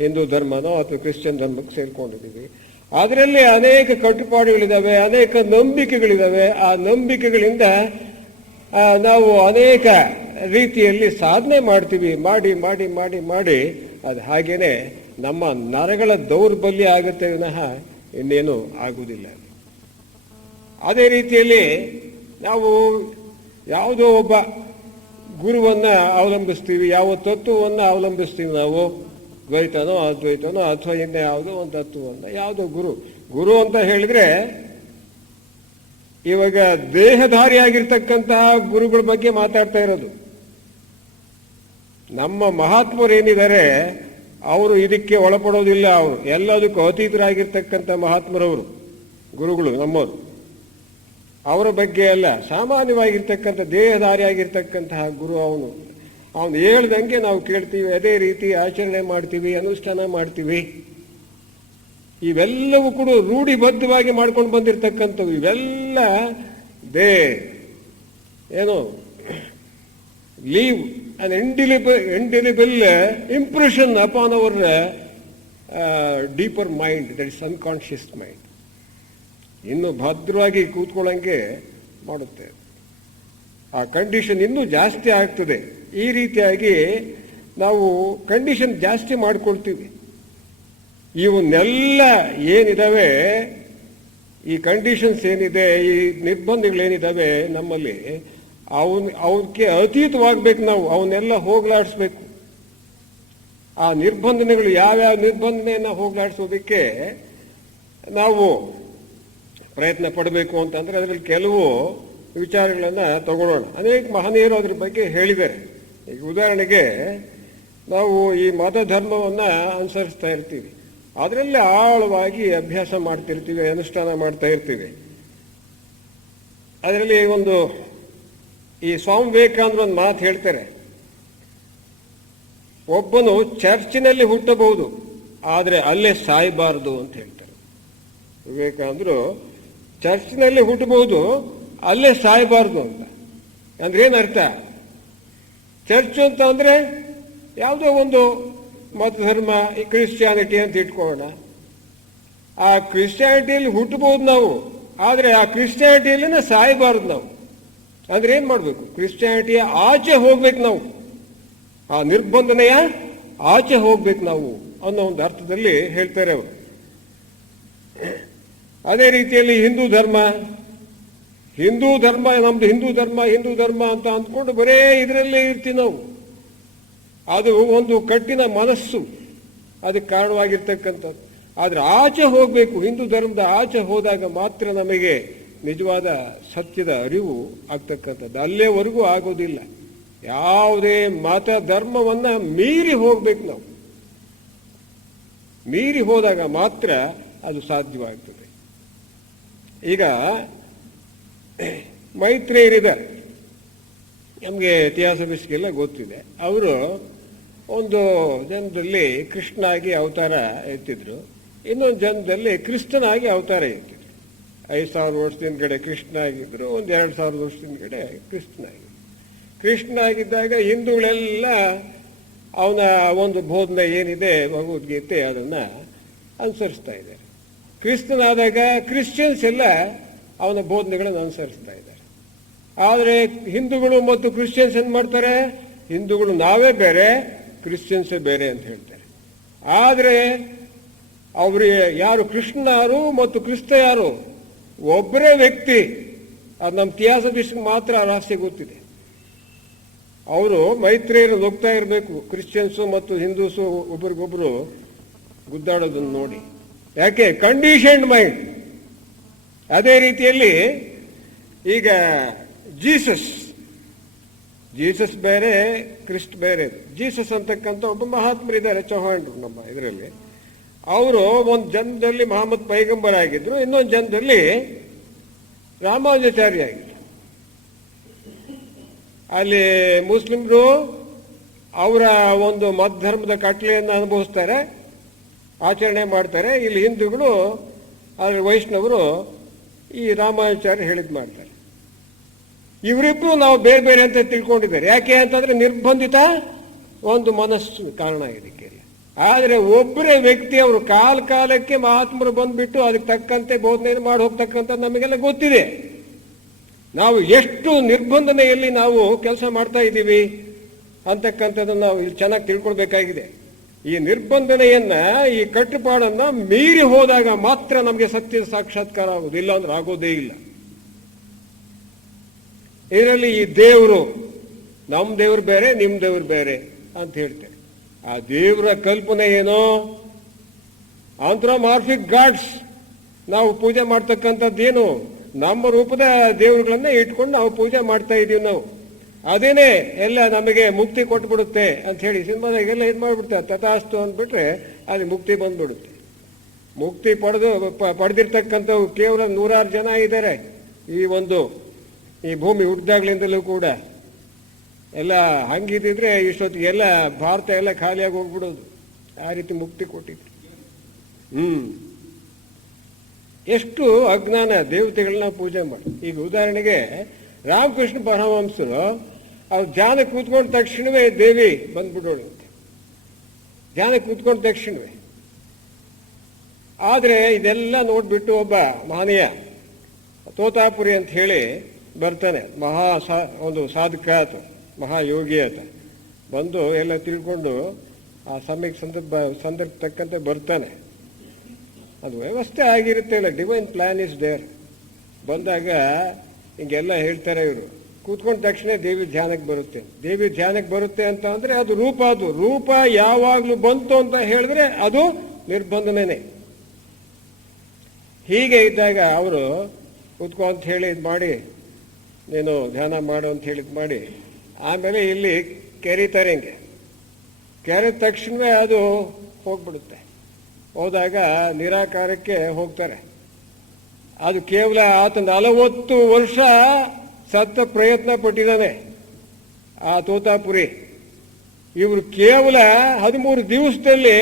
ಹಿಂದೂ ಧರ್ಮನೋ ಅಥವಾ ಕ್ರಿಶ್ಚಿಯನ್ ಧರ್ಮಕ್ಕೆ ಸೇರ್ಕೊಂಡಿದ್ದೀವಿ. ಅದರಲ್ಲಿ ಅನೇಕ ಕಟ್ಟುಪಾಡುಗಳಿದ್ದಾವೆ, ಅನೇಕ ನಂಬಿಕೆಗಳಿದ್ದಾವೆ. ಆ ನಂಬಿಕೆಗಳಿಂದ ನಾವು ಅನೇಕ ರೀತಿಯಲ್ಲಿ ಸಾಧನೆ ಮಾಡ್ತೀವಿ. ಮಾಡಿ ಮಾಡಿ ಮಾಡಿ ಮಾಡಿ ಅದು ಹಾಗೇನೆ ನಮ್ಮ ನರಗಳ ದೌರ್ಬಲ್ಯ ಆಗುತ್ತೆ ವಿನಃ ಇನ್ನೇನು ಆಗುವುದಿಲ್ಲ. ಅದೇ ರೀತಿಯಲ್ಲಿ ನಾವು ಯಾವುದೋ ಒಬ್ಬ ಗುರುವನ್ನು ಅವಲಂಬಿಸ್ತೀವಿ, ಯಾವ ತತ್ವವನ್ನು ಅವಲಂಬಿಸ್ತೀವಿ. ನಾವು ದ್ವೈತನೋ ಅದ್ವೈತನೋ ಅಥವಾ ಇನ್ನೇ ಯಾವುದೋ ಒಂದು ತತ್ವವನ್ನು, ಯಾವುದೋ ಗುರು ಅಂತ ಹೇಳಿದ್ರೆ ಇವಾಗ ದೇಹಧಾರಿಯಾಗಿರ್ತಕ್ಕಂತಹ ಗುರುಗಳ ಬಗ್ಗೆ ಮಾತಾಡ್ತಾ ಇರೋದು. ನಮ್ಮ ಮಹಾತ್ಮರೇನಿದ್ದಾರೆ ಅವರು ಇದಕ್ಕೆ ಒಳಪಡೋದಿಲ್ಲ. ಅವರು ಎಲ್ಲದಕ್ಕೂ ಅತೀತರಾಗಿರ್ತಕ್ಕಂಥ ಮಹಾತ್ಮರವರು ಗುರುಗಳು ನಮ್ಮವರು. ಅವರ ಬಗ್ಗೆ ಅಲ್ಲ, ಸಾಮಾನ್ಯವಾಗಿರ್ತಕ್ಕಂಥ ದೇಹಧಾರಿಯಾಗಿರ್ತಕ್ಕಂತಹ ಗುರು ಅವನು ಹೇಳ್ದಂಗೆ ನಾವು ಕೇಳ್ತೀವಿ, ಅದೇ ರೀತಿ ಆಚರಣೆ ಮಾಡ್ತೀವಿ, ಅನುಷ್ಠಾನ ಮಾಡ್ತೀವಿ. ಇವೆಲ್ಲವೂ ಕೂಡ ರೂಢಿಬದ್ಧವಾಗಿ ಮಾಡ್ಕೊಂಡು ಬಂದಿರತಕ್ಕಂಥವು. ಇವೆಲ್ಲ leave an indelible impression upon our deeper mind, that is unconscious mind. ಇನ್ನು ಭದ್ರವಾಗಿ ಕೂತ್ಕೊಳ್ಳಂಗೆ ಮಾಡುತ್ತೆ. ಆ ಕಂಡೀಷನ್ ಇನ್ನೂ ಜಾಸ್ತಿ ಆಗ್ತದೆ. ಈ ರೀತಿಯಾಗಿ ನಾವು ಕಂಡೀಷನ್ ಜಾಸ್ತಿ ಮಾಡ್ಕೊಳ್ತೀವಿ. ಇವನ್ನೆಲ್ಲ ಏನಿದಾವೆ, ಈ ಕಂಡೀಷನ್ಸ್ ಏನಿದೆ, ಈ ನಿರ್ಬಂಧಗಳೇನಿದಾವೆ ನಮ್ಮಲ್ಲಿ, ಅವಕ್ಕೆ ಅತೀತವಾಗಬೇಕು. ನಾವು ಅವನ್ನೆಲ್ಲ ಹೋಗ್ಲಾಡಿಸ್ಬೇಕು. ಆ ನಿರ್ಬಂಧನೆಗಳು ಯಾವ್ಯಾವ ನಿರ್ಬಂಧನೆಯನ್ನು ಹೋಗ್ಲಾಡಿಸೋದಕ್ಕೆ ನಾವು ಪ್ರಯತ್ನ ಪಡಬೇಕು ಅಂತಂದರೆ ಅದರಲ್ಲಿ ಕೆಲವು ವಿಚಾರಗಳನ್ನು ತಗೊಳ್ಳೋಣ. ಅನೇಕ ಮಹನೀಯರು ಅದ್ರ ಬಗ್ಗೆ ಹೇಳಿದ್ದಾರೆ. ಈಗ ಉದಾಹರಣೆಗೆ ನಾವು ಈ ಮತ ಧರ್ಮವನ್ನು ಅನುಸರಿಸ್ತಾ ಇರ್ತೀವಿ, ಅದರಲ್ಲಿ ಆಳವಾಗಿ ಅಭ್ಯಾಸ ಮಾಡ್ತಿರ್ತೀವಿ, ಅನುಷ್ಠಾನ ಮಾಡ್ತಾ ಇರ್ತೀವಿ. ಅದರಲ್ಲಿ ಈ ಸ್ವಾಮಿ ವಿವೇಕಾನಂದ ಒಂದು ಮಾತು ಹೇಳ್ತಾರೆ, ಒಬ್ಬನು ಚರ್ಚಿನಲ್ಲಿ ಹುಟ್ಟಬಹುದು ಆದರೆ ಅಲ್ಲೇ ಸಾಯಬಾರದು ಅಂತ ಹೇಳ್ತಾರೆ. ವಿವೇಕಾನಂದರು ಚರ್ಚಿನಲ್ಲಿ ಹುಟ್ಟಬಹುದು, ಅಲ್ಲೇ ಸಾಯಬಾರ್ದು ಅಂತ. ಅಂದ್ರೆ ಏನರ್ಥ? ಚರ್ಚ್ ಅಂತ ಅಂದ್ರೆ ಯಾವುದೋ ಒಂದು ಮತ ಧರ್ಮ, ಈ ಕ್ರಿಶ್ಚಿಯಾನಿಟಿ ಅಂತ ಇಟ್ಕೊಳ್ಳೋಣ. ಆ ಕ್ರಿಶ್ಚಿಯಾನಿಟಿಯಲ್ಲಿ ಹುಟ್ಟಬಹುದು ನಾವು, ಆದರೆ ಆ ಕ್ರಿಶ್ಚಿಯಾನಿಟಿಯಲ್ಲೇ ಸಾಯಬಾರ್ದು ನಾವು. ಅಂದ್ರೆ ಏನ್ ಮಾಡ್ಬೇಕು? ಕ್ರಿಶ್ಚಿಯಾನಿಟಿಯ ಆಚೆ ಹೋಗ್ಬೇಕು ನಾವು, ಆ ನಿರ್ಬಂಧನೆಯ ಆಚೆ ಹೋಗ್ಬೇಕು ನಾವು ಅನ್ನೋ ಒಂದು ಅರ್ಥದಲ್ಲಿ ಹೇಳ್ತಾರೆ ಅವರು. ಅದೇ ರೀತಿಯಲ್ಲಿ ಹಿಂದೂ ಧರ್ಮ ನಮ್ದು ಹಿಂದೂ ಧರ್ಮ ಅಂತ ಅಂದ್ಕೊಂಡು ಬರೇ ಇದರಲ್ಲೇ ಇರ್ತೀವಿ ನಾವು. ಅದು ಒಂದು ಕಠಿಣ ಮನಸ್ಸು, ಅದಕ್ಕೆ ಕಾರಣವಾಗಿರ್ತಕ್ಕಂಥದ್ದು. ಆದ್ರೆ ಆಚೆ ಹೋಗ್ಬೇಕು, ಹಿಂದೂ ಧರ್ಮದ ಆಚೆ ಹೋದಾಗ ಮಾತ್ರ ನಮಗೆ ನಿಜವಾದ ಸತ್ಯದ ಅರಿವು ಆಗ್ತಕ್ಕಂಥದ್ದು. ಅಲ್ಲೇವರೆಗೂ ಆಗೋದಿಲ್ಲ. ಯಾವುದೇ ಮತ ಧರ್ಮವನ್ನ ಮೀರಿ ಹೋಗ್ಬೇಕು ನಾವು. ಮೀರಿ ಹೋದಾಗ ಮಾತ್ರ ಅದು ಸಾಧ್ಯವಾಗ್ತದೆ. ಈಗ ಮೈತ್ರೇಯರಿದ್ದಾರೆ, ನಮಗೆ ಇತಿಹಾಸ ಬಿಸಿಗೆಲ್ಲ ಗೊತ್ತಿದೆ. ಅವರು ಒಂದು ಜನದಲ್ಲಿ ಕೃಷ್ಣನಾಗಿ ಅವತಾರ ಎತ್ತಿದ್ರು, ಇನ್ನೊಂದು ಜನದಲ್ಲಿ ಕ್ರಿಸ್ತನಾಗಿ ಅವತಾರ ಎತ್ತಿದ್ರು. 5000 ವರ್ಷದ ಹಿಂದ್ಗಡೆ ಕೃಷ್ಣ ಆಗಿದ್ರು, ಒಂದು 2000 ವರ್ಷದ ಹಿಂದ್ಗಡೆ ಕೃಷ್ಣನಾಗಿದ್ದಾಗ ಹಿಂದೂಗಳೆಲ್ಲ ಅವನ ಒಂದು ಬೋಧನೆ ಏನಿದೆ ಭಗವದ್ಗೀತೆ ಅದನ್ನ ಅನುಸರಿಸ್ತಾ ಇದ್ದಾರೆ. ಕ್ರಿಸ್ತನಾದಾಗ ಕ್ರಿಶ್ಚಿಯನ್ಸ್ ಎಲ್ಲ ಅವನ ಬೋಧನೆಗಳನ್ನು ಅನುಸರಿಸ್ತಾ ಇದ್ದಾರೆ. ಆದರೆ ಹಿಂದೂಗಳು ಮತ್ತು ಕ್ರಿಶ್ಚಿಯನ್ಸ್ ಏನ್ ಮಾಡ್ತಾರೆ? ಹಿಂದೂಗಳು ನಾವೇ ಬೇರೆ, ಕ್ರಿಶ್ಚಿಯನ್ಸೇ ಬೇರೆ ಅಂತ ಹೇಳ್ತಾರೆ. ಆದರೆ ಅವರು ಯಾರು ಕೃಷ್ಣ ಯಾರು ಮತ್ತು ಕ್ರಿಸ್ತ ಯಾರು ಒಬ್ಬರೇ ವ್ಯಕ್ತಿ. ಅದು ನಮ್ಮ ಇತಿಹಾಸ ವಿಷಯಕ್ಕೆ ಮಾತ್ರ ರಹಸ್ಯ ಗೊತ್ತಿದೆ. ಅವರು ಮೈತ್ರೇಯರು ಹೋಗ್ತಾ ಇರಬೇಕು, ಕ್ರಿಶ್ಚಿಯನ್ಸು ಮತ್ತು ಹಿಂದೂಸು ಒಬ್ರಿಗೊಬ್ರು ಗುದ್ದಾಡೋದನ್ನು ನೋಡಿ. ಯಾಕೆ? Conditioned mind. ಅದೇ ರೀತಿಯಲ್ಲಿ ಈಗ ಜೀಸಸ್ ಜೀಸಸ್ ಬೇರೆ, ಕ್ರಿಸ್ಟ್ ಬೇರೆ. ಜೀಸಸ್ ಅಂತಕ್ಕಂಥ ಒಬ್ಬ ಮಹಾತ್ಮರಿದ್ದಾರೆ, ಚೌಹಾಣ್ರು ನಮ್ಮ ಇದರಲ್ಲಿ. ಅವರು ಒಂದು ಜನ್ಮದಲ್ಲಿ ಮಹಮ್ಮದ್ ಪೈಗಂಬರ್ ಆಗಿದ್ರು, ಇನ್ನೊಂದು ಜನ್ಮದಲ್ಲಿ ರಾಮಾನುಜಾಚಾರ್ಯ ಆಗಿದ್ರು. ಅಲ್ಲಿ ಮುಸ್ಲಿಮ್ರು ಅವರ ಒಂದು ಮಧ್ಧರ್ಮದ ಕಟ್ಲೆಯನ್ನು ಅನುಭವಿಸ್ತಾರೆ, ಆಚರಣೆ ಮಾಡ್ತಾರೆ. ಇಲ್ಲಿ ಹಿಂದೂಗಳು, ಆದರೆ ವೈಷ್ಣವರು ಈ ರಾಮಾನುಜಾಚಾರ್ಯ ಹೇಳಿದ್ ಮಾಡ್ತಾರೆ. ಇವರಿಬ್ರು ನಾವು ಬೇರೆ ಬೇರೆ ಅಂತ ತಿಳ್ಕೊಂಡಿದ್ದಾರೆ. ಯಾಕೆ ಅಂತಂದ್ರೆ ನಿರ್ಬಂಧಿತ ಒಂದು ಮನಸ್ಸು ಕಾರಣ ಇದಕ್ಕೆ. ಆದರೆ ಒಬ್ಬರೇ ವ್ಯಕ್ತಿ ಅವರು ಕಾಲಕ್ಕೆ ಮಹಾತ್ಮರು ಬಂದ್ಬಿಟ್ಟು ಅದಕ್ಕೆ ತಕ್ಕಂತೆ ಬೋಧನೆ ಮಾಡಿ ಹೋಗ್ತಕ್ಕಂಥ ನಮಗೆಲ್ಲ ಗೊತ್ತಿದೆ. ನಾವು ಎಷ್ಟು ನಿರ್ಬಂಧನೆಯಲ್ಲಿ ನಾವು ಕೆಲಸ ಮಾಡ್ತಾ ಇದ್ದೀವಿ ಅಂತಕ್ಕಂಥದ್ದನ್ನು ನಾವು ಇಲ್ಲಿ ಚೆನ್ನಾಗಿ ತಿಳ್ಕೊಳ್ಬೇಕಾಗಿದೆ. ಈ ನಿರ್ಬಂಧನೆಯನ್ನ, ಈ ಕಟ್ಟುಪಾಡನ್ನ ಮೀರಿ ಹೋದಾಗ ಮಾತ್ರ ನಮಗೆ ಸತ್ಯದ ಸಾಕ್ಷಾತ್ಕಾರ ಆಗುವುದಿಲ್ಲ, ಅಂದ್ರೆ ಆಗೋದೇ ಇಲ್ಲ. ಇದರಲ್ಲಿ ಈ ದೇವರು, ನಮ್ಮ ದೇವ್ರು ಬೇರೆ, ನಿಮ್ಮ ದೇವ್ರು ಬೇರೆ ಅಂತ ಹೇಳ್ತೇವೆ. ಆ ದೇವರ ಕಲ್ಪನೆ ಏನೋ ಆಂಥ್ರೋಮಾರ್ಫಿಕ್ ಗಾಡ್ಸ್, ನಾವು ಪೂಜೆ ಮಾಡ್ತಕ್ಕಂಥದ್ದೇನು ನಮ್ಮ ರೂಪದ ದೇವರುಗಳನ್ನೇ ಇಟ್ಕೊಂಡು ನಾವು ಪೂಜೆ ಮಾಡ್ತಾ ಇದೀವಿ. ನಾವು ಅದೇನೆ ಎಲ್ಲ ನಮಗೆ ಮುಕ್ತಿ ಕೊಟ್ಬಿಡುತ್ತೆ ಅಂತ ಹೇಳಿ ಸಿನಿಮಾದಾಗೆಲ್ಲ ಇದು ಮಾಡ್ಬಿಡ್ತಾರೆ. ತಥಾಸ್ತು ಅಂದ್ಬಿಟ್ರೆ ಅಲ್ಲಿ ಮುಕ್ತಿ ಬಂದ್ಬಿಡುತ್ತೆ. ಮುಕ್ತಿ ಪಡೆದಿರ್ತಕ್ಕಂಥವು ಕೇವಲ 100 ಜನ ಇದ್ದಾರೆ ಈ ಭೂಮಿ ಹುಟ್ಟಿದಾಗ್ಲಿಂದಲೂ ಕೂಡ. ಎಲ್ಲ ಹಂಗಿದ್ರೆ ಇಷ್ಟೊತ್ತಿಗೆ ಎಲ್ಲ ಭಾರತ ಎಲ್ಲ ಖಾಲಿಯಾಗಿ ಹೋಗ್ಬಿಡೋದು. ಆ ರೀತಿ ಮುಕ್ತಿ ಕೊಟ್ಟಿದ್ರು. ಎಷ್ಟು ಅಜ್ಞಾನ, ದೇವತೆಗಳನ್ನ ಪೂಜೆ ಮಾಡಿ. ಈಗ ಉದಾಹರಣೆಗೆ ರಾಮಕೃಷ್ಣ ಪರಮಹಂಸರು ಅವ್ರು ಧ್ಯಾನ ಕೂತ್ಕೊಂಡ ತಕ್ಷಣವೇ ದೇವಿ ಬಂದ್ಬಿಡೋಳು ಅಂತ, ಧ್ಯಾನ ಕೂತ್ಕೊಂಡ ತಕ್ಷಣವೇ. ಆದರೆ ಇದೆಲ್ಲ ನೋಡ್ಬಿಟ್ಟು ಒಬ್ಬ ಮಹನೀಯ ತೋತಾಪುರಿ ಅಂತ ಹೇಳಿ ಬರ್ತಾನೆ, ಒಂದು ಸಾಧಕ ಆತ, ಮಹಾಯೋಗಿ ಆತ. ಬಂದು ಎಲ್ಲ ತಿಳ್ಕೊಂಡು ಆ ಸಮಯಕ್ಕೆ ಸಂದರ್ಭ ತಕ್ಕಂತೆ ಬರ್ತಾನೆ. ಅದು ವ್ಯವಸ್ಥೆ ಆಗಿರುತ್ತೆ, ಇಲ್ಲ ಡಿವೈನ್ ಪ್ಲಾನ್ ಇಸ್ ದೇರ್. ಬಂದಾಗ ಹಿಂಗೆಲ್ಲ ಹೇಳ್ತಾರೆ ಇವರು. ಕೂತ್ಕೊಂಡ ತಕ್ಷಣ ದೇವಿ ಧ್ಯಾನಕ್ಕೆ ಬರುತ್ತೆ. ದೇವಿ ಧ್ಯಾನಕ್ಕೆ ಬರುತ್ತೆ ಅಂತ ಅಂದ್ರೆ ಅದು ರೂಪ ಯಾವಾಗ್ಲೂ ಬಂತು ಅಂತ ಹೇಳಿದ್ರೆ ಅದು ನಿರ್ಬಂಧನೇ. ಹೀಗೆ ಇದ್ದಾಗ ಅವರು ಕೂತ್ಕೊ ಅಂತ ಹೇಳಿ ಇದು ಮಾಡಿ, ನೀನು ಧ್ಯಾನ ಮಾಡು ಅಂತ ಹೇಳಿದ್ ಮಾಡಿ, ಆಮೇಲೆ ಇಲ್ಲಿ ಕೆರೀತಾರೆ. ಹಿಂಗೆ ಕೆರೆದ ತಕ್ಷಣವೇ ಅದು ಹೋಗ್ಬಿಡುತ್ತೆ. ಹೋದಾಗ ನಿರಾಕಾರಕ್ಕೆ ಹೋಗ್ತಾರೆ. ಅದು ಕೇವಲ ಆತ 40 ವರ್ಷ ಸತ್ತ ಪ್ರಯತ್ನ ಪಟ್ಟಿದ್ದಾನೆ ಆ ತೋತಾಪುರಿ. ಇವರು ಕೇವಲ 13 ದಿವಸದಲ್ಲಿ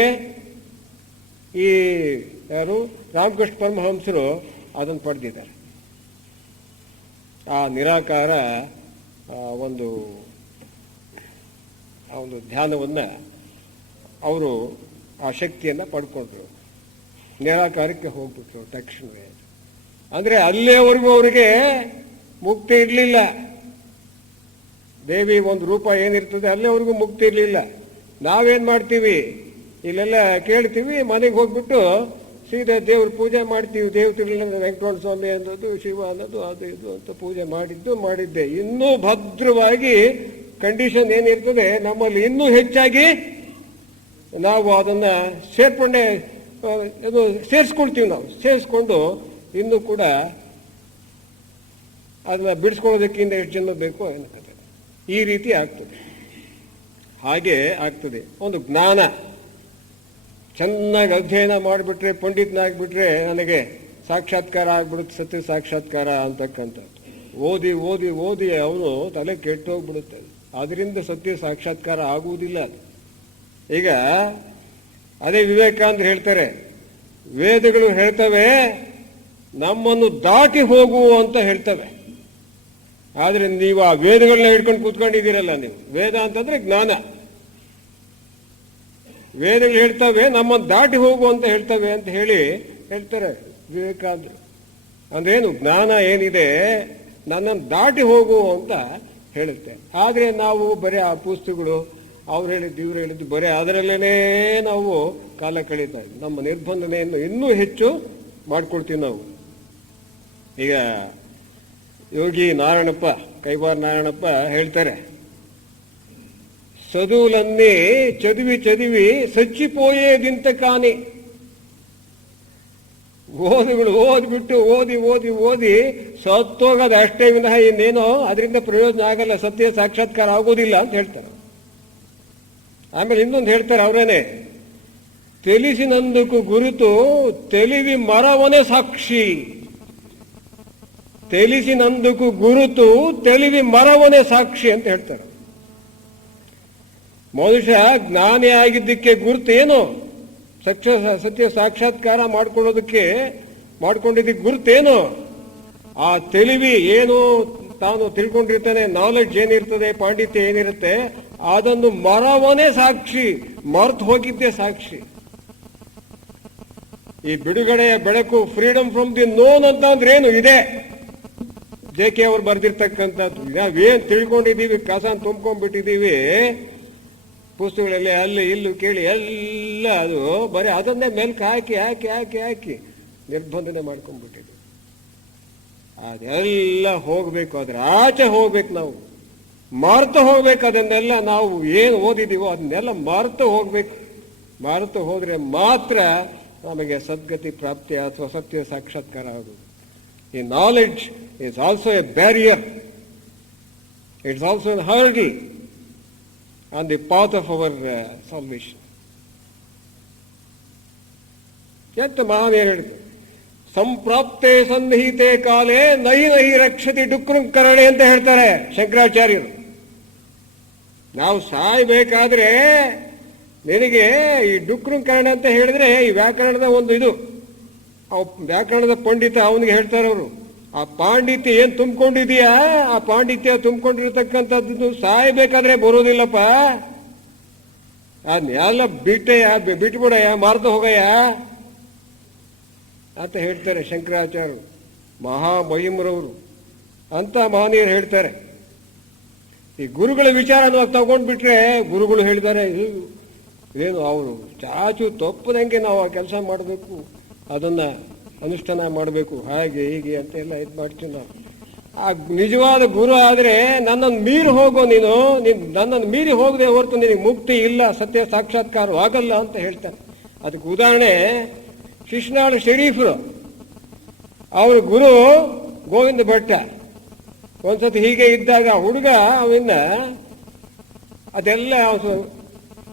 ಈ ಯಾರು ರಾಮಕೃಷ್ಣ ಪರಮಹಂಸರು ಅದನ್ನು ಪಡೆದಿದ್ದಾರೆ. ಆ ನಿರಾಕಾರ ಒಂದು ಧ್ಯಾನವನ್ನು ಅವರು ಆ ಶಕ್ತಿಯನ್ನು ಪಡ್ಕೊಂಡ್ರು. ನಿರಾಕಾರಕ್ಕೆ ಹೋಗ್ಬಿಟ್ರು ತಕ್ಷಣವೇ. ಅಂದರೆ ಅಲ್ಲಿಯವರೆಗೂ ಅವರಿಗೆ ಮುಕ್ತಿ ಇರಲಿಲ್ಲ. ದೇವಿ ಒಂದು ರೂಪ ಏನಿರ್ತದೆ ಅಲ್ಲಿವರೆಗೂ ಮುಕ್ತಿ ಇರಲಿಲ್ಲ. ನಾವೇನು ಮಾಡ್ತೀವಿ, ಇಲ್ಲೆಲ್ಲ ಕೇಳ್ತೀವಿ, ಮನೆಗೆ ಹೋಗ್ಬಿಟ್ಟು ಸೀದಾ ದೇವ್ರ ಪೂಜೆ ಮಾಡ್ತೀವಿ. ದೇವತೆಗಳನ್ನ ವೆಂಕಟರಮಣ ಸ್ವಾಮಿ ಅನ್ನೋದು, ಶಿವ ಅನ್ನೋದು, ಅದು ಇದು ಅಂತ ಪೂಜೆ ಮಾಡಿದ್ದೆ. ಇನ್ನೂ ಭದ್ರವಾಗಿ ಕಂಡೀಷನ್ ಏನಿರ್ತದೆ ನಮ್ಮಲ್ಲಿ ಇನ್ನೂ ಹೆಚ್ಚಾಗಿ ನಾವು ಅದನ್ನು ಸೇರಿಸ್ಕೊಳ್ತೀವಿ. ನಾವು ಸೇರಿಸ್ಕೊಂಡು ಇನ್ನೂ ಕೂಡ ಅದನ್ನ ಬಿಡಿಸ್ಕೊಳ್ಳೋದಕ್ಕಿಂತ ಎಷ್ಟು ಜನ್ಮ ಬೇಕು ಅನ್ಕೋತಾರೆ. ಈ ರೀತಿ ಆಗ್ತದೆ. ಹಾಗೆ ಆಗ್ತದೆ. ಒಂದು ಜ್ಞಾನ ಚೆನ್ನಾಗಿ ಅಧ್ಯಯನ ಮಾಡಿಬಿಟ್ರೆ, ಪಂಡಿತನಾಗ್ಬಿಟ್ರೆ ನನಗೆ ಸಾಕ್ಷಾತ್ಕಾರ ಆಗ್ಬಿಡುತ್ತೆ, ಸತ್ಯ ಸಾಕ್ಷಾತ್ಕಾರ ಅಂತಕ್ಕಂಥದ್ದು. ಓದಿ ಓದಿ ಓದಿ ಅವರು ತಲೆ ಕೆಟ್ಟು ಹೋಗ್ಬಿಡುತ್ತೆ. ಅದರಿಂದ ಸತ್ಯ ಸಾಕ್ಷಾತ್ಕಾರ ಆಗುವುದಿಲ್ಲ. ಈಗ ಅದೇ ವಿವೇಕಾನಂದ ಹೇಳ್ತಾರೆ, ವೇದಗಳು ಹೇಳ್ತವೆ ನಮ್ಮನ್ನು ದಾಟಿ ಹೋಗು ಅಂತ ಹೇಳ್ತವೆ. ಆದರೆ ನೀವು ಆ ವೇದಗಳನ್ನ ಹಿಡ್ಕೊಂಡು ಕೂತ್ಕೊಂಡಿದ್ದೀರಲ್ಲ ನೀವು. ವೇದ ಅಂತಂದ್ರೆ ಜ್ಞಾನ. ವೇದಗಳು ಹೇಳ್ತವೆ ನಮ್ಮನ್ನು ದಾಟಿ ಹೋಗು ಅಂತ ಹೇಳ್ತವೆ ಅಂತ ಹೇಳ್ತಾರೆ ವಿವೇಕಾನಂದರು. ಅಂದ್ರೇನು, ಜ್ಞಾನ ಏನಿದೆ ನನ್ನನ್ನು ದಾಟಿ ಹೋಗು ಅಂತ ಹೇಳುತ್ತೆ. ಆದರೆ ನಾವು ಬರೀ ಆ ಪುಸ್ತಕಗಳು ಅವ್ರು ಹೇಳಿದ್ದು ಇವ್ರು ಹೇಳಿದ್ದು ಬರೀ ಅದರಲ್ಲೇನೇ ನಾವು ಕಾಲ ಕಳೀತಾ ಇದ್ವಿ. ನಮ್ಮ ನಿರ್ಬಂಧನೆಯನ್ನು ಇನ್ನೂ ಹೆಚ್ಚು ಮಾಡ್ಕೊಳ್ತೀವಿ ನಾವು. ಈಗ ಯೋಗಿ ನಾರಾಯಣಪ್ಪ, ಕೈವಾರ ನಾರಾಯಣಪ್ಪ ಹೇಳ್ತಾರೆ, చదువులన్నీ చదివి చదివి చచ్చిపోయేదింత కాని ಓದಿಗಳು ಓದ್ಬಿಟ್ಟು ಓದಿ ಓದಿ ಓದಿ ಸತ್ತೋಗೋದು ಅಷ್ಟೇ ವಿನಃ ಇನ್ನೇನೋ ಅದರಿಂದ ಪ್ರಯೋಜನ ಆಗಲ್ಲ, ಸತ್ಯ ಸಾಕ್ಷಾತ್ಕಾರ ಆಗೋದಿಲ್ಲ ಅಂತ ಹೇಳ್ತಾರೆ. ಆಮೇಲೆ ಇನ್ನೊಂದು ಹೇಳ್ತಾರೆ ಅವರೇನೆ, తెలిసినందుకు ಗುರುತು తెలివి మరవనే ಸಾಕ್ಷಿ. తెలిసినందుకు ಗುರುತು తెలివి ಮರವನೇ ಸಾಕ್ಷಿ ಅಂತ ಹೇಳ್ತಾರೆ. ಮನುಷ್ಯ ಜ್ಞಾನಿ ಆಗಿದ್ದಕ್ಕೆ ಗುರುತು ಏನು? ಸತ್ಯ ಸಾಕ್ಷಾತ್ಕಾರ ಮಾಡ್ಕೊಂಡಿದ್ದಕ್ಕೆ ಗುರುತೇನು? ಆ ತಿಳಿವಿ ಏನು ತಾನು ತಿಳ್ಕೊಂಡಿರ್ತಾನೆ, ನಾಲೆಡ್ಜ್ ಏನಿರ್ತದೆ, ಪಾಂಡಿತ್ಯ ಏನಿರುತ್ತೆ, ಅದನ್ನು ಮರವನೇ ಸಾಕ್ಷಿ, ಮರ್ತು ಹೋಗಿದ್ದೇ ಸಾಕ್ಷಿ. ಈ ಬಿಡುಗಡೆಯ ಬೆಳಕು, ಫ್ರೀಡಮ್ ಫ್ರಮ್ ದಿ ನೋನ್ ಅಂತ ಅಂದ್ರೆ ಏನು ಇದೆ? ಜೆ.ಕೆ. ಅವರು ಬರ್ದಿರ್ತಕ್ಕಂಥದ್ದು. ನಾವೇನ್ ತಿಳ್ಕೊಂಡಿದ್ದೀವಿ, ಕಸನ್ ತುಂಬ್ಕೊಂಡ್ಬಿಟ್ಟಿದ್ದೀವಿ ಪುಸ್ತಕಗಳಲ್ಲಿ, ಅಲ್ಲಿ ಇಲ್ಲೂ ಕೇಳಿ ಎಲ್ಲ ಅದು ಬರೀ ಅದನ್ನೇ ಮೆಲ್ಕ್ ಹಾಕಿ ಹಾಕಿ ಹಾಕಿ ಹಾಕಿ ನಿರ್ಬಂಧನೆ ಮಾಡ್ಕೊಂಡ್ಬಿಟ್ಟಿದ್ವಿ. ಅದೆಲ್ಲ ಹೋಗ್ಬೇಕು, ಅದ್ರ ಆಚೆ ಹೋಗ್ಬೇಕು. ನಾವು ಮರೆತು ಹೋಗ್ಬೇಕು ಅದನ್ನೆಲ್ಲ. ನಾವು ಏನು ಓದಿದೀವೋ ಅದನ್ನೆಲ್ಲ ಮರೆತು ಹೋಗ್ಬೇಕು. ಮರೆತು ಹೋದ್ರೆ ಮಾತ್ರ ನಮಗೆ ಸದ್ಗತಿ ಪ್ರಾಪ್ತಿ ಅಥವಾ ಸತ್ಯ ಸಾಕ್ಷಾತ್ಕಾರ ಆಗುವುದು. ಈ knowledge is also a barrier. It's also a hurdle on the path of our salvation. ಎಂತ ಮಹಾವೀರ ಹೇಳಿದ್ರು, ಸಂಪ್ರಾಪ್ತೆ ಸನ್ನಿಹಿತೆ ಕಾಲೇ ನಹಿ ನಹಿ ರಕ್ಷತಿ ಡುಕ್ರುಂಕರಣೆ ಅಂತ ಹೇಳ್ತಾರೆ ಶಂಕರಾಚಾರ್ಯರು. ನಾವು ಸಾಯ್ಬೇಕಾದ್ರೆ ನಿನಗೆ ಈ ಡುಕ್ರುಂಕರಣೆ ಅಂತ ಹೇಳಿದ್ರೆ ಈ ವ್ಯಾಕರಣದ ಒಂದು ಇದು, ವ್ಯಾಕರಣದ ಪಂಡಿತ ಅವನಿಗೆ ಹೇಳ್ತಾರೆ ಅವರು, ಆ ಪಾಂಡಿತ್ಯ ಏನ್ ತುಂಬಿಕೊಂಡಿದೀಯಾ, ಆ ಪಾಂಡಿತ್ಯ ತುಂಬಿಕೊಂಡಿರ್ತಕ್ಕಂಥದ್ದು ಸಾಯ್ಬೇಕಾದ್ರೆ ಬರೋದಿಲ್ಲಪ್ಪ. ಅದನ್ನೆಲ್ಲ ಬಿಟ್ಬಿಡಯ್ಯ, ಮಾರ್ದು ಹೋಗಯ್ಯ ಅಂತ ಹೇಳ್ತಾರೆ ಶಂಕರಾಚಾರ್ಯರು, ಮಹಾಮಹಿಮರವರು ಅಂತ ಮಹನೀಯರು ಹೇಳ್ತಾರೆ. ಈ ಗುರುಗಳ ವಿಚಾರ ನಾವು ತಗೊಂಡ್ಬಿಟ್ರೆ, ಗುರುಗಳು ಹೇಳಿದ್ದಾರೆ ಏನು ಅವರು ಚಾಚು ತಪ್ಪದಂಗೆ ನಾವು ಆ ಕೆಲಸ ಮಾಡಬೇಕು, ಅದನ್ನ ಅನುಷ್ಠಾನ ಮಾಡಬೇಕು, ಹಾಗೆ ಹೀಗೆ ಅಂತ ಎಲ್ಲ ಇದು ಮಾಡ್ತೀವಿ ನಾವು. ಆ ನಿಜವಾದ ಗುರು ಆದರೆ ನನ್ನನ್ನು ಮೀರಿ ಹೋಗೋ, ನೀನು ನನ್ನನ್ನು ಮೀರಿ ಹೋಗದೆ ಹೊರತು ನಿನಗೆ ಮುಕ್ತಿ ಇಲ್ಲ, ಸತ್ಯ ಸಾಕ್ಷಾತ್ಕಾರ ಆಗಲ್ಲ ಅಂತ ಹೇಳ್ತಾನೆ. ಅದಕ್ಕೆ ಉದಾಹರಣೆ ಶಿಶ್ನಾಳ ಶರೀಫರು, ಅವ್ರ ಗುರು ಗೋವಿಂದ ಭಟ್ಟ. ಒಂದ್ಸತಿ ಹೀಗೆ ಇದ್ದಾಗ ಹುಡುಗ ಅವನ್ನ ಅದೆಲ್ಲ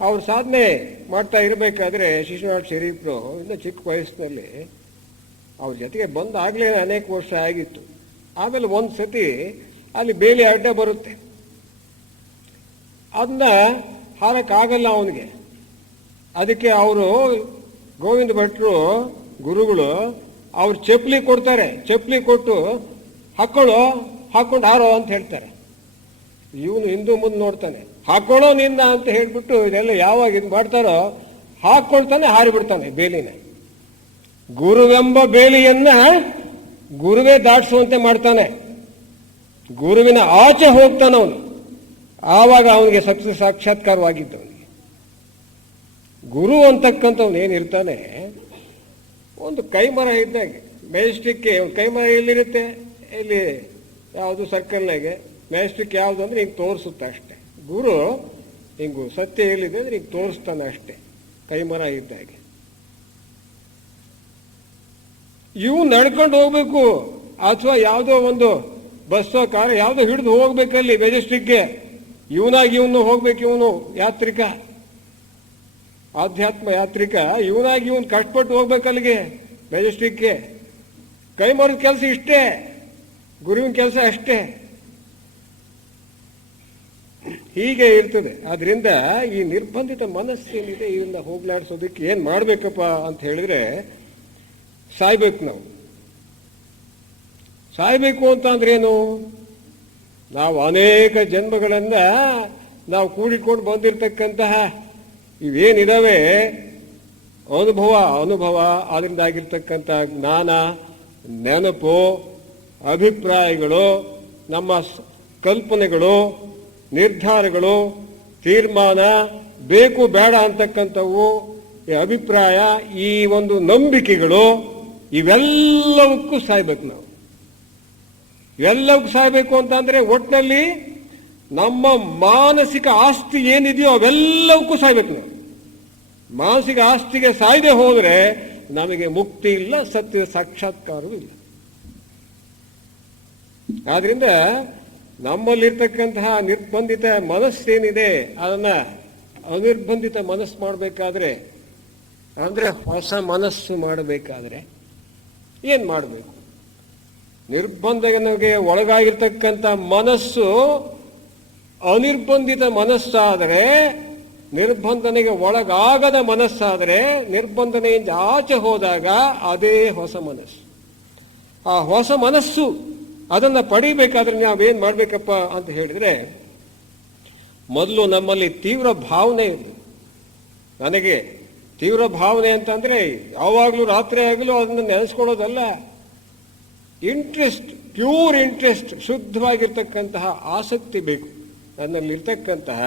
ಅವ್ರ ಸಾಧನೆ ಮಾಡ್ತಾ ಇರಬೇಕಾದ್ರೆ ಶಿಶ್ನಾಳ ಶರೀಫರು ಇನ್ನ ಚಿಕ್ಕ ವಯಸ್ಸಿನಲ್ಲಿ ಅವ್ರ ಜೊತೆಗೆ ಬಂದಾಗಲೇ ಅನೇಕ ವರ್ಷ ಆಗಿತ್ತು. ಆಮೇಲೆ ಒಂದು ಸತಿ ಅಲ್ಲಿ ಬೇಲಿ ಅಡ್ಡ ಬರುತ್ತೆ, ಅದನ್ನ ಹಾರಕ್ಕಾಗಲ್ಲ ಅವನಿಗೆ. ಅದಕ್ಕೆ ಅವರು ಗೋವಿಂದ ಭಟ್ರು ಗುರುಗಳು ಅವ್ರು ಚಪ್ಪಲಿ ಕೊಡ್ತಾರೆ, ಚಪ್ಪಲಿ ಕೊಟ್ಟು ಹಾಕೊಂಡು ಹಾರೋ ಅಂತ ಹೇಳ್ತಾರೆ. ಇವನು ಹಿಂದೂ ಮುಂದೆ ನೋಡ್ತಾನೆ, ಹಾಕೊಳ್ಳೋ ನಿನ್ನ ಅಂತ ಹೇಳ್ಬಿಟ್ಟು ಇದೆಲ್ಲ ಯಾವಾಗ ಇದು ಮಾಡ್ತಾರೋ ಹಾಕೊಳ್ತಾನೆ, ಹಾರಿಬಿಡ್ತಾನೆ ಬೇಲಿನ. ಗುರುವೆಂಬ ಬೇಲಿಯನ್ನ ಗುರುವೇ ದಾಟಿಸುವಂತೆ ಮಾಡ್ತಾನೆ, ಗುರುವಿನ ಆಚೆ ಹೋಗ್ತಾನವನು. ಆವಾಗ ಅವನಿಗೆ ಸತ್ಯ ಸಾಕ್ಷಾತ್ಕಾರವಾಗಿದ್ದವನಿಗೆ. ಗುರು ಅಂತಕ್ಕಂಥವ್ನು ಏನಿರ್ತಾನೆ, ಒಂದು ಕೈಮರ ಇದ್ದಾಗೆ, ಮೆಜೆಸ್ಟಿಕ್ಗೆ ಒಂದು ಕೈಮರ ಎಲ್ಲಿರುತ್ತೆ, ಇಲ್ಲಿ ಯಾವುದು ಸರ್ಕಲ್ನಾಗೆ ಮೆಜೆಸ್ಟಿಕ್ ಯಾವುದು ಅಂದ್ರೆ ಹಿಂಗೆ ತೋರಿಸುತ್ತೆ ಅಷ್ಟೆ. ಗುರು ಹಿಂಗು ಸತ್ಯ ಎಲ್ಲಿದೆ ಅಂದ್ರೆ ಹಿಂಗೆ ತೋರಿಸ್ತಾನೆ ಅಷ್ಟೆ, ಕೈಮರ ಇದ್ದಾಗೆ. ಇವು ನಡ್ಕೊಂಡು ಹೋಗ್ಬೇಕು, ಅಥವಾ ಯಾವುದೋ ಒಂದು ಬಸ್ಸೋ ಕಾರ್ ಯಾವುದೋ ಹಿಡಿದು ಹೋಗ್ಬೇಕಲ್ಲಿ ಮೆಜೆಸ್ಟಿಕ್ಗೆ. ಇವನು ಹೋಗ್ಬೇಕು, ಇವನು ಯಾತ್ರಿಕ, ಆಧ್ಯಾತ್ಮ ಯಾತ್ರಿಕ, ಇವನು ಕಷ್ಟಪಟ್ಟು ಹೋಗ್ಬೇಕಲ್ಲಿಗೆ ಮೆಜೆಸ್ಟಿಕ್ಗೆ. ಕೈ ಮರದ ಕೆಲಸ ಇಷ್ಟೇ, ಗುರುವಿನ ಕೆಲಸ ಅಷ್ಟೇ. ಹೀಗೆ ಇರ್ತದೆ. ಆದ್ರಿಂದ ಈ ನಿರ್ಬಂಧಿತ ಮನಸ್ಸೇನಿದೆ ಇವನ್ನ ಹೋಗ್ಲಾಡ್ಸೋದಕ್ಕೆ ಏನ್ ಮಾಡ್ಬೇಕಪ್ಪ ಅಂತ ಹೇಳಿದ್ರೆ, ಸಾಯ್ಬೇಕು. ನಾವು ಸಾಯ್ಬೇಕು ಅಂತ ಅಂದ್ರೇನು? ನಾವು ಅನೇಕ ಜನ್ಮಗಳನ್ನ ನಾವು ಕೂಡಿಕೊಂಡು ಬಂದಿರತಕ್ಕಂತಹ ಇವೇನಿದಾವೆ ಅನುಭವ ಅದರಿಂದ ಆಗಿರ್ತಕ್ಕಂಥ ಜ್ಞಾನ, ನೆನಪು, ಅಭಿಪ್ರಾಯಗಳು, ನಮ್ಮ ಕಲ್ಪನೆಗಳು, ನಿರ್ಧಾರಗಳು, ತೀರ್ಮಾನ, ಬೇಕು ಬೇಡ ಅಂತಕ್ಕಂಥವು, ಈ ಅಭಿಪ್ರಾಯ, ಈ ಒಂದು ನಂಬಿಕೆಗಳು, ಇವೆಲ್ಲವಕ್ಕೂ ಸಾಯ್ಬೇಕು ನಾವು. ಇವೆಲ್ಲವಕ್ಕೂ ಸಾಯ್ಬೇಕು ಅಂತಂದ್ರೆ ಒಟ್ಟಿನಲ್ಲಿ ನಮ್ಮ ಮಾನಸಿಕ ಆಸ್ತಿ ಏನಿದೆಯೋ ಅವೆಲ್ಲವಕ್ಕೂ ಸಾಯ್ಬೇಕು ನಾವು. ಮಾನಸಿಕ ಆಸ್ತಿಗೆ ಸಾಯ್ದೆ ಹೋದ್ರೆ ನಮಗೆ ಮುಕ್ತಿ ಇಲ್ಲ, ಸತ್ಯ ಸಾಕ್ಷಾತ್ಕಾರವೂ ಇಲ್ಲ. ಆದ್ರಿಂದ ನಮ್ಮಲ್ಲಿರ್ತಕ್ಕಂತಹ ನಿರ್ಬಂಧಿತ ಮನಸ್ಸೇನಿದೆ ಅದನ್ನ ಅನಿರ್ಬಂಧಿತ ಮನಸ್ಸು ಮಾಡಬೇಕಾದ್ರೆ, ಅಂದ್ರೆ ಹೊಸ ಮನಸ್ಸು ಮಾಡಬೇಕಾದ್ರೆ ಏನ್ ಮಾಡಬೇಕು? ನಿರ್ಬಂಧಕ್ಕೆ ಒಳಗಾಗಿರ್ತಕ್ಕಂಥ ಮನಸ್ಸು ಅನಿರ್ಬಂಧಿತ ಮನಸ್ಸಾದರೆ, ನಿರ್ಬಂಧನೆಗೆ ಒಳಗಾಗದ ಮನಸ್ಸಾದರೆ, ನಿರ್ಬಂಧನೆಯಿಂದ ಆಚೆ ಹೋದಾಗ ಅದೇ ಹೊಸ ಮನಸ್ಸು. ಆ ಹೊಸ ಮನಸ್ಸು ಅದನ್ನು ಪಡಿಬೇಕಾದ್ರೆ ನಾವೇನು ಮಾಡಬೇಕಪ್ಪ ಅಂತ ಹೇಳಿದರೆ, ಮೊದಲು ನಮ್ಮಲ್ಲಿ ತೀವ್ರ ಭಾವನೆ ಇದೆ. ನನಗೆ ತೀವ್ರ ಭಾವನೆ ಅಂತಂದರೆ ಯಾವಾಗಲೂ ರಾತ್ರಿ ಆಗಲೂ ಅದನ್ನು ನೆನೆಸ್ಕೊಳ್ಳೋದಲ್ಲ. ಇಂಟ್ರೆಸ್ಟ್, ಪ್ಯೂರ್ ಇಂಟ್ರೆಸ್ಟ್, ಶುದ್ಧವಾಗಿರ್ತಕ್ಕಂತಹ ಆಸಕ್ತಿ ಬೇಕು. ನನ್ನಲ್ಲಿರ್ತಕ್ಕಂತಹ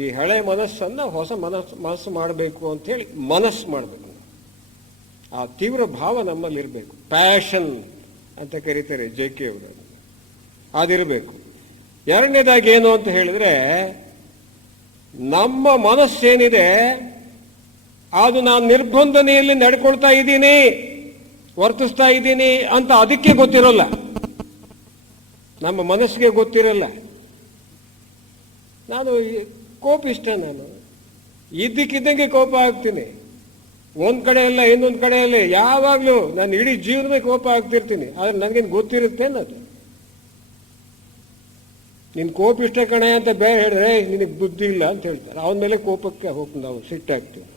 ಈ ಹಳೆ ಮನಸ್ಸನ್ನು ಹೊಸ ಮನಸ್ಸು ಮಾಡಬೇಕು ಅಂಥೇಳಿ ಮನಸ್ಸು ಮಾಡಬೇಕು. ಆ ತೀವ್ರ ಭಾವ ನಮ್ಮಲ್ಲಿರಬೇಕು. ಪ್ಯಾಷನ್ ಅಂತ ಕರೀತಾರೆ JK ಅವರು, ಅದಿರಬೇಕು. ಎರಡನೇದಾಗಿ ಏನು ಅಂತ ಹೇಳಿದ್ರೆ, ನಮ್ಮ ಮನಸ್ಸೇನಿದೆ ಅದು ನಾನು ನಿರ್ಬಂಧನೆಯಲ್ಲಿ ನಡ್ಕೊಳ್ತಾ ಇದ್ದೀನಿ, ವರ್ತಿಸ್ತಾ ಇದ್ದೀನಿ ಅಂತ ಅದಕ್ಕೆ ಗೊತ್ತಿರೋಲ್ಲ, ನಮ್ಮ ಮನಸ್ಸಿಗೆ ಗೊತ್ತಿರಲ್ಲ. ನಾನು ಕೋಪಿಷ್ಟ, ನಾನು ಇದ್ದಕ್ಕಿದ್ದಂಗೆ ಕೋಪ ಆಗ್ತೀನಿ. ಒಂದು ಕಡೆ ಅಲ್ಲ ಇನ್ನೊಂದು ಕಡೆಯಲ್ಲಿ ಯಾವಾಗಲೂ ನಾನು ಇಡೀ ಜೀವನವೇ ಕೋಪ ಆಗ್ತಿರ್ತೀನಿ. ಆದರೆ ನನಗೇನು ಗೊತ್ತಿರುತ್ತೇನದು? ನಿನ್ನ ಕೋಪಿಷ್ಟ ಕಣೆ ಅಂತ ಬೇರೆ ಹೇಳಿದ್ರೆ ನಿನಗೆ ಬುದ್ಧಿ ಇಲ್ಲ ಅಂತ ಹೇಳ್ತಾರೆ. ಅವನ ಮೇಲೆ ಕೋಪಕ್ಕೆ ಹೋಗಿ ನಾವು ಸಿಟ್ಟಾಗ್ತೀವಿ.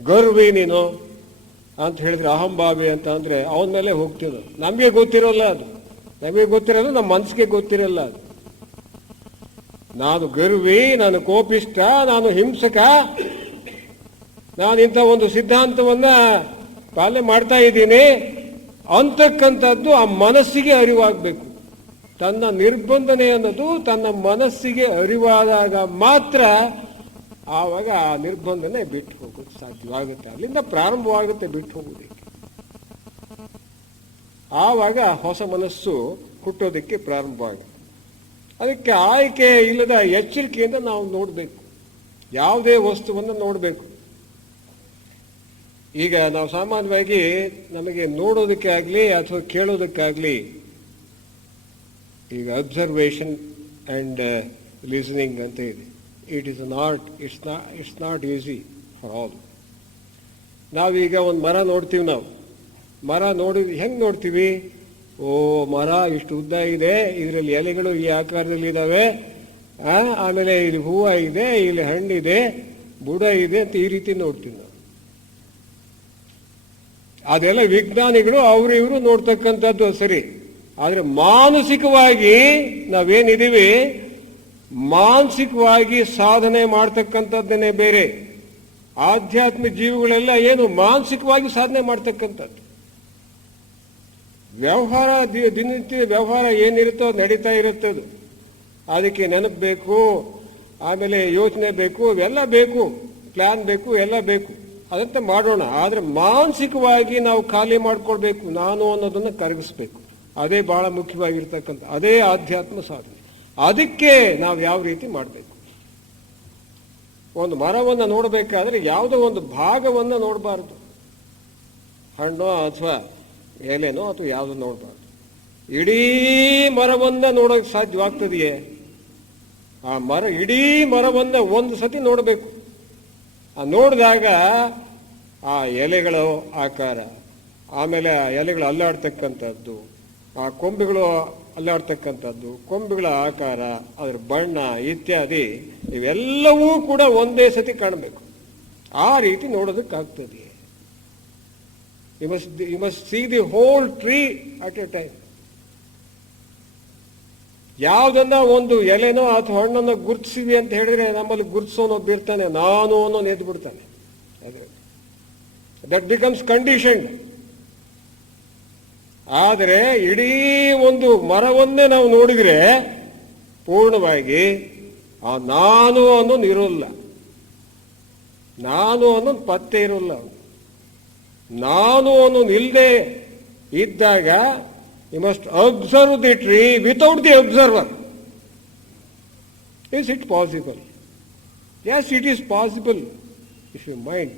ಗರ್ವಿ ನೀನು ಅಂತ ಹೇಳಿದ್ರೆ, ಅಹಂಭಾವಿ ಅಂತ ಅಂದರೆ ಅವನ ಮೇಲೆ ಹೋಗ್ತೀವಿ. ನಮಗೆ ಗೊತ್ತಿರೋಲ್ಲ ಅದು, ನಮಗೆ ಗೊತ್ತಿರೋದು ನಮ್ಮ ಮನಸ್ಸಿಗೆ ಗೊತ್ತಿರಲ್ಲ ಅದು. ನಾನು ಗರ್ವಿ, ನಾನು ಕೋಪಿಷ್ಟ, ನಾನು ಹಿಂಸಕ, ನಾನು ಇಂಥ ಒಂದು ಸಿದ್ಧಾಂತವನ್ನ ಪಾಲನೆ ಮಾಡ್ತಾ ಇದ್ದೀನಿ ಅಂತಕ್ಕಂಥದ್ದು ಆ ಮನಸ್ಸಿಗೆ ಅರಿವಾಗಬೇಕು. ತನ್ನ ನಿರ್ಬಂಧನೆ ಅನ್ನೋದು ತನ್ನ ಮನಸ್ಸಿಗೆ ಅರಿವಾದಾಗ ಮಾತ್ರ ಆವಾಗ ಆ ನಿರ್ಬಂಧನೆ ಬಿಟ್ಟು ಹೋಗೋದು ಸಾಧ್ಯವಾಗುತ್ತೆ. ಅಲ್ಲಿಂದ ಪ್ರಾರಂಭವಾಗುತ್ತೆ ಬಿಟ್ಟು ಹೋಗೋದಕ್ಕೆ. ಆವಾಗ ಹೊಸ ಮನಸ್ಸು ಹುಟ್ಟೋದಕ್ಕೆ ಪ್ರಾರಂಭವಾಗುತ್ತೆ. ಅದಕ್ಕೆ ಆಯ್ಕೆ ಇಲ್ಲದ ಎಚ್ಚರಿಕೆಯಿಂದ ನಾವು ನೋಡಬೇಕು, ಯಾವುದೇ ವಸ್ತುವನ್ನು ನೋಡಬೇಕು. ಈಗ ನಾವು ಸಾಮಾನ್ಯವಾಗಿ ನಮಗೆ ನೋಡೋದಕ್ಕೆ ಆಗಲಿ ಅಥವಾ ಕೇಳೋದಕ್ಕಾಗಲಿ, ಈಗ ಅಬ್ಸರ್ವೇಷನ್ ಆ್ಯಂಡ್ ಲಿಸನಿಂಗ್ ಅಂತ ಇದೆ. It's not easy for all. ನಾವೀಗ ಒಂದು ಮರ ನೋಡ್ತೀವಿ. ನಾವು ಮರ ಹೆಂಗೆ ನೋಡ್ತೀವಿ? ಓ, ಮರ ಇಷ್ಟು ಉದ್ದ ಇದೆ, ಇದರಲ್ಲಿ ಎಲೆಗಳು ಈ ಆಕಾರದಲ್ಲಿ ಇದ್ದಾವೆ, ಆಮೇಲೆ ಇಲ್ಲಿ ಹೂವು ಇದೆ, ಇಲ್ಲಿ ಹಣ್ಣಿದೆ, ಬುಡ ಇದೆ ಅಂತ ಈ ರೀತಿ ನೋಡ್ತೀವಿ ನಾವು. ಅದೆಲ್ಲ ವಿಜ್ಞಾನಿಗಳು ಇವರು ನೋಡ್ತಕ್ಕಂಥದ್ದು ಸರಿ. ಆದರೆ ಮಾನಸಿಕವಾಗಿ ನಾವೇನಿದ್ದೀವಿ, ಮಾನಸಿಕವಾಗಿ ಸಾಧನೆ ಮಾಡ್ತಕ್ಕಂಥದ್ದೇನೆ ಬೇರೆ. ಆಧ್ಯಾತ್ಮಿಕ ಜೀವಿಗಳೆಲ್ಲ ಏನು ಮಾನಸಿಕವಾಗಿ ಸಾಧನೆ ಮಾಡ್ತಕ್ಕಂಥದ್ದು. ವ್ಯವಹಾರ, ದಿನನಿತ್ಯ ವ್ಯವಹಾರ ಏನಿರುತ್ತೋ ನಡೀತಾ ಇರುತ್ತದು. ಅದಕ್ಕೆ ನೆನಪು ಬೇಕು, ಆಮೇಲೆ ಯೋಚನೆ ಬೇಕು, ಇವೆಲ್ಲ ಬೇಕು, ಪ್ಲಾನ್ ಬೇಕು, ಎಲ್ಲ ಬೇಕು. ಅದಂತ ಮಾಡೋಣ. ಆದರೆ ಮಾನಸಿಕವಾಗಿ ನಾವು ಖಾಲಿ ಮಾಡ್ಕೊಳ್ಬೇಕು, ನಾನು ಅನ್ನೋದನ್ನು ಕರಗಿಸ್ಬೇಕು. ಅದೇ ಬಹಳ ಮುಖ್ಯವಾಗಿರ್ತಕ್ಕಂಥ, ಅದೇ ಆಧ್ಯಾತ್ಮ ಸಾಧನೆ. ಅದಕ್ಕೆ ನಾವು ಯಾವ ರೀತಿ ಮಾಡಬೇಕು? ಒಂದು ಮರವನ್ನು ನೋಡಬೇಕಾದ್ರೆ ಯಾವುದೋ ಒಂದು ಭಾಗವನ್ನು ನೋಡಬಾರ್ದು. ಹಣ್ಣು ಅಥವಾ ಎಲೆನೋ ಅಥವಾ ಯಾವುದೋ ನೋಡಬಾರ್ದು. ಇಡೀ ಮರವನ್ನು ನೋಡೋಕೆ ಸಾಧ್ಯವಾಗ್ತದೆಯೇ? ಆ ಇಡೀ ಮರವನ್ನು ಒಂದು ಸತಿ ನೋಡಬೇಕು. ನೋಡಿದಾಗ ಆ ಎಲೆಗಳ ಆಕಾರ, ಆಮೇಲೆ ಆ ಎಲೆಗಳು ಅಲ್ಲಾಡ್ತಕ್ಕಂಥದ್ದು, ಆ ಕೊಂಬೆಗಳು ಅಲ್ಲಾಡ್ತಕ್ಕಂಥದ್ದು, ಕೊಂಬೆಗಳ ಆಕಾರ, ಅದರ ಬಣ್ಣ ಇತ್ಯಾದಿ, ಇವೆಲ್ಲವೂ ಕೂಡ ಒಂದೇ ಸತಿ ಕಾಣಬೇಕು. ಆ ರೀತಿ ನೋಡೋದಕ್ಕಾಗ್ತದೆ. You must see the whole tree at a time. ಯಾವುದನ್ನ ಒಂದು ಎಲೆನೋ ಅಥವಾ ಹಣ್ಣನ್ನು ಗುರುತಿಸಿವಿ ಅಂತ ಹೇಳಿದ್ರೆ ನಮ್ಮಲ್ಲಿ ಗುರುತಿಸೋನೊಬ್ಬ ಇರ್ತಾನೆ, ನಾನು ಅನ್ನೋ ಎದ್ದು ಬಿಡ್ತಾನೆ. That becomes conditioned. ಆದರೆ ಇಡೀ ಒಂದು ಮರವನ್ನೇ ನಾವು ನೋಡಿದ್ರೆ ಪೂರ್ಣವಾಗಿ ಆ ನಾನು ಅನ್ನೋದು ಇರೋಲ್ಲ, ನಾನು ಅನ್ನೋದು ಪತ್ತೆ ಇರೋಲ್ಲ. ನಾನು ಅನ್ನೋದು ಇಲ್ಲದೆ ಇದ್ದಾಗ you must observe the tree without the observer. Is it possible? Yes, it is possible if you mind.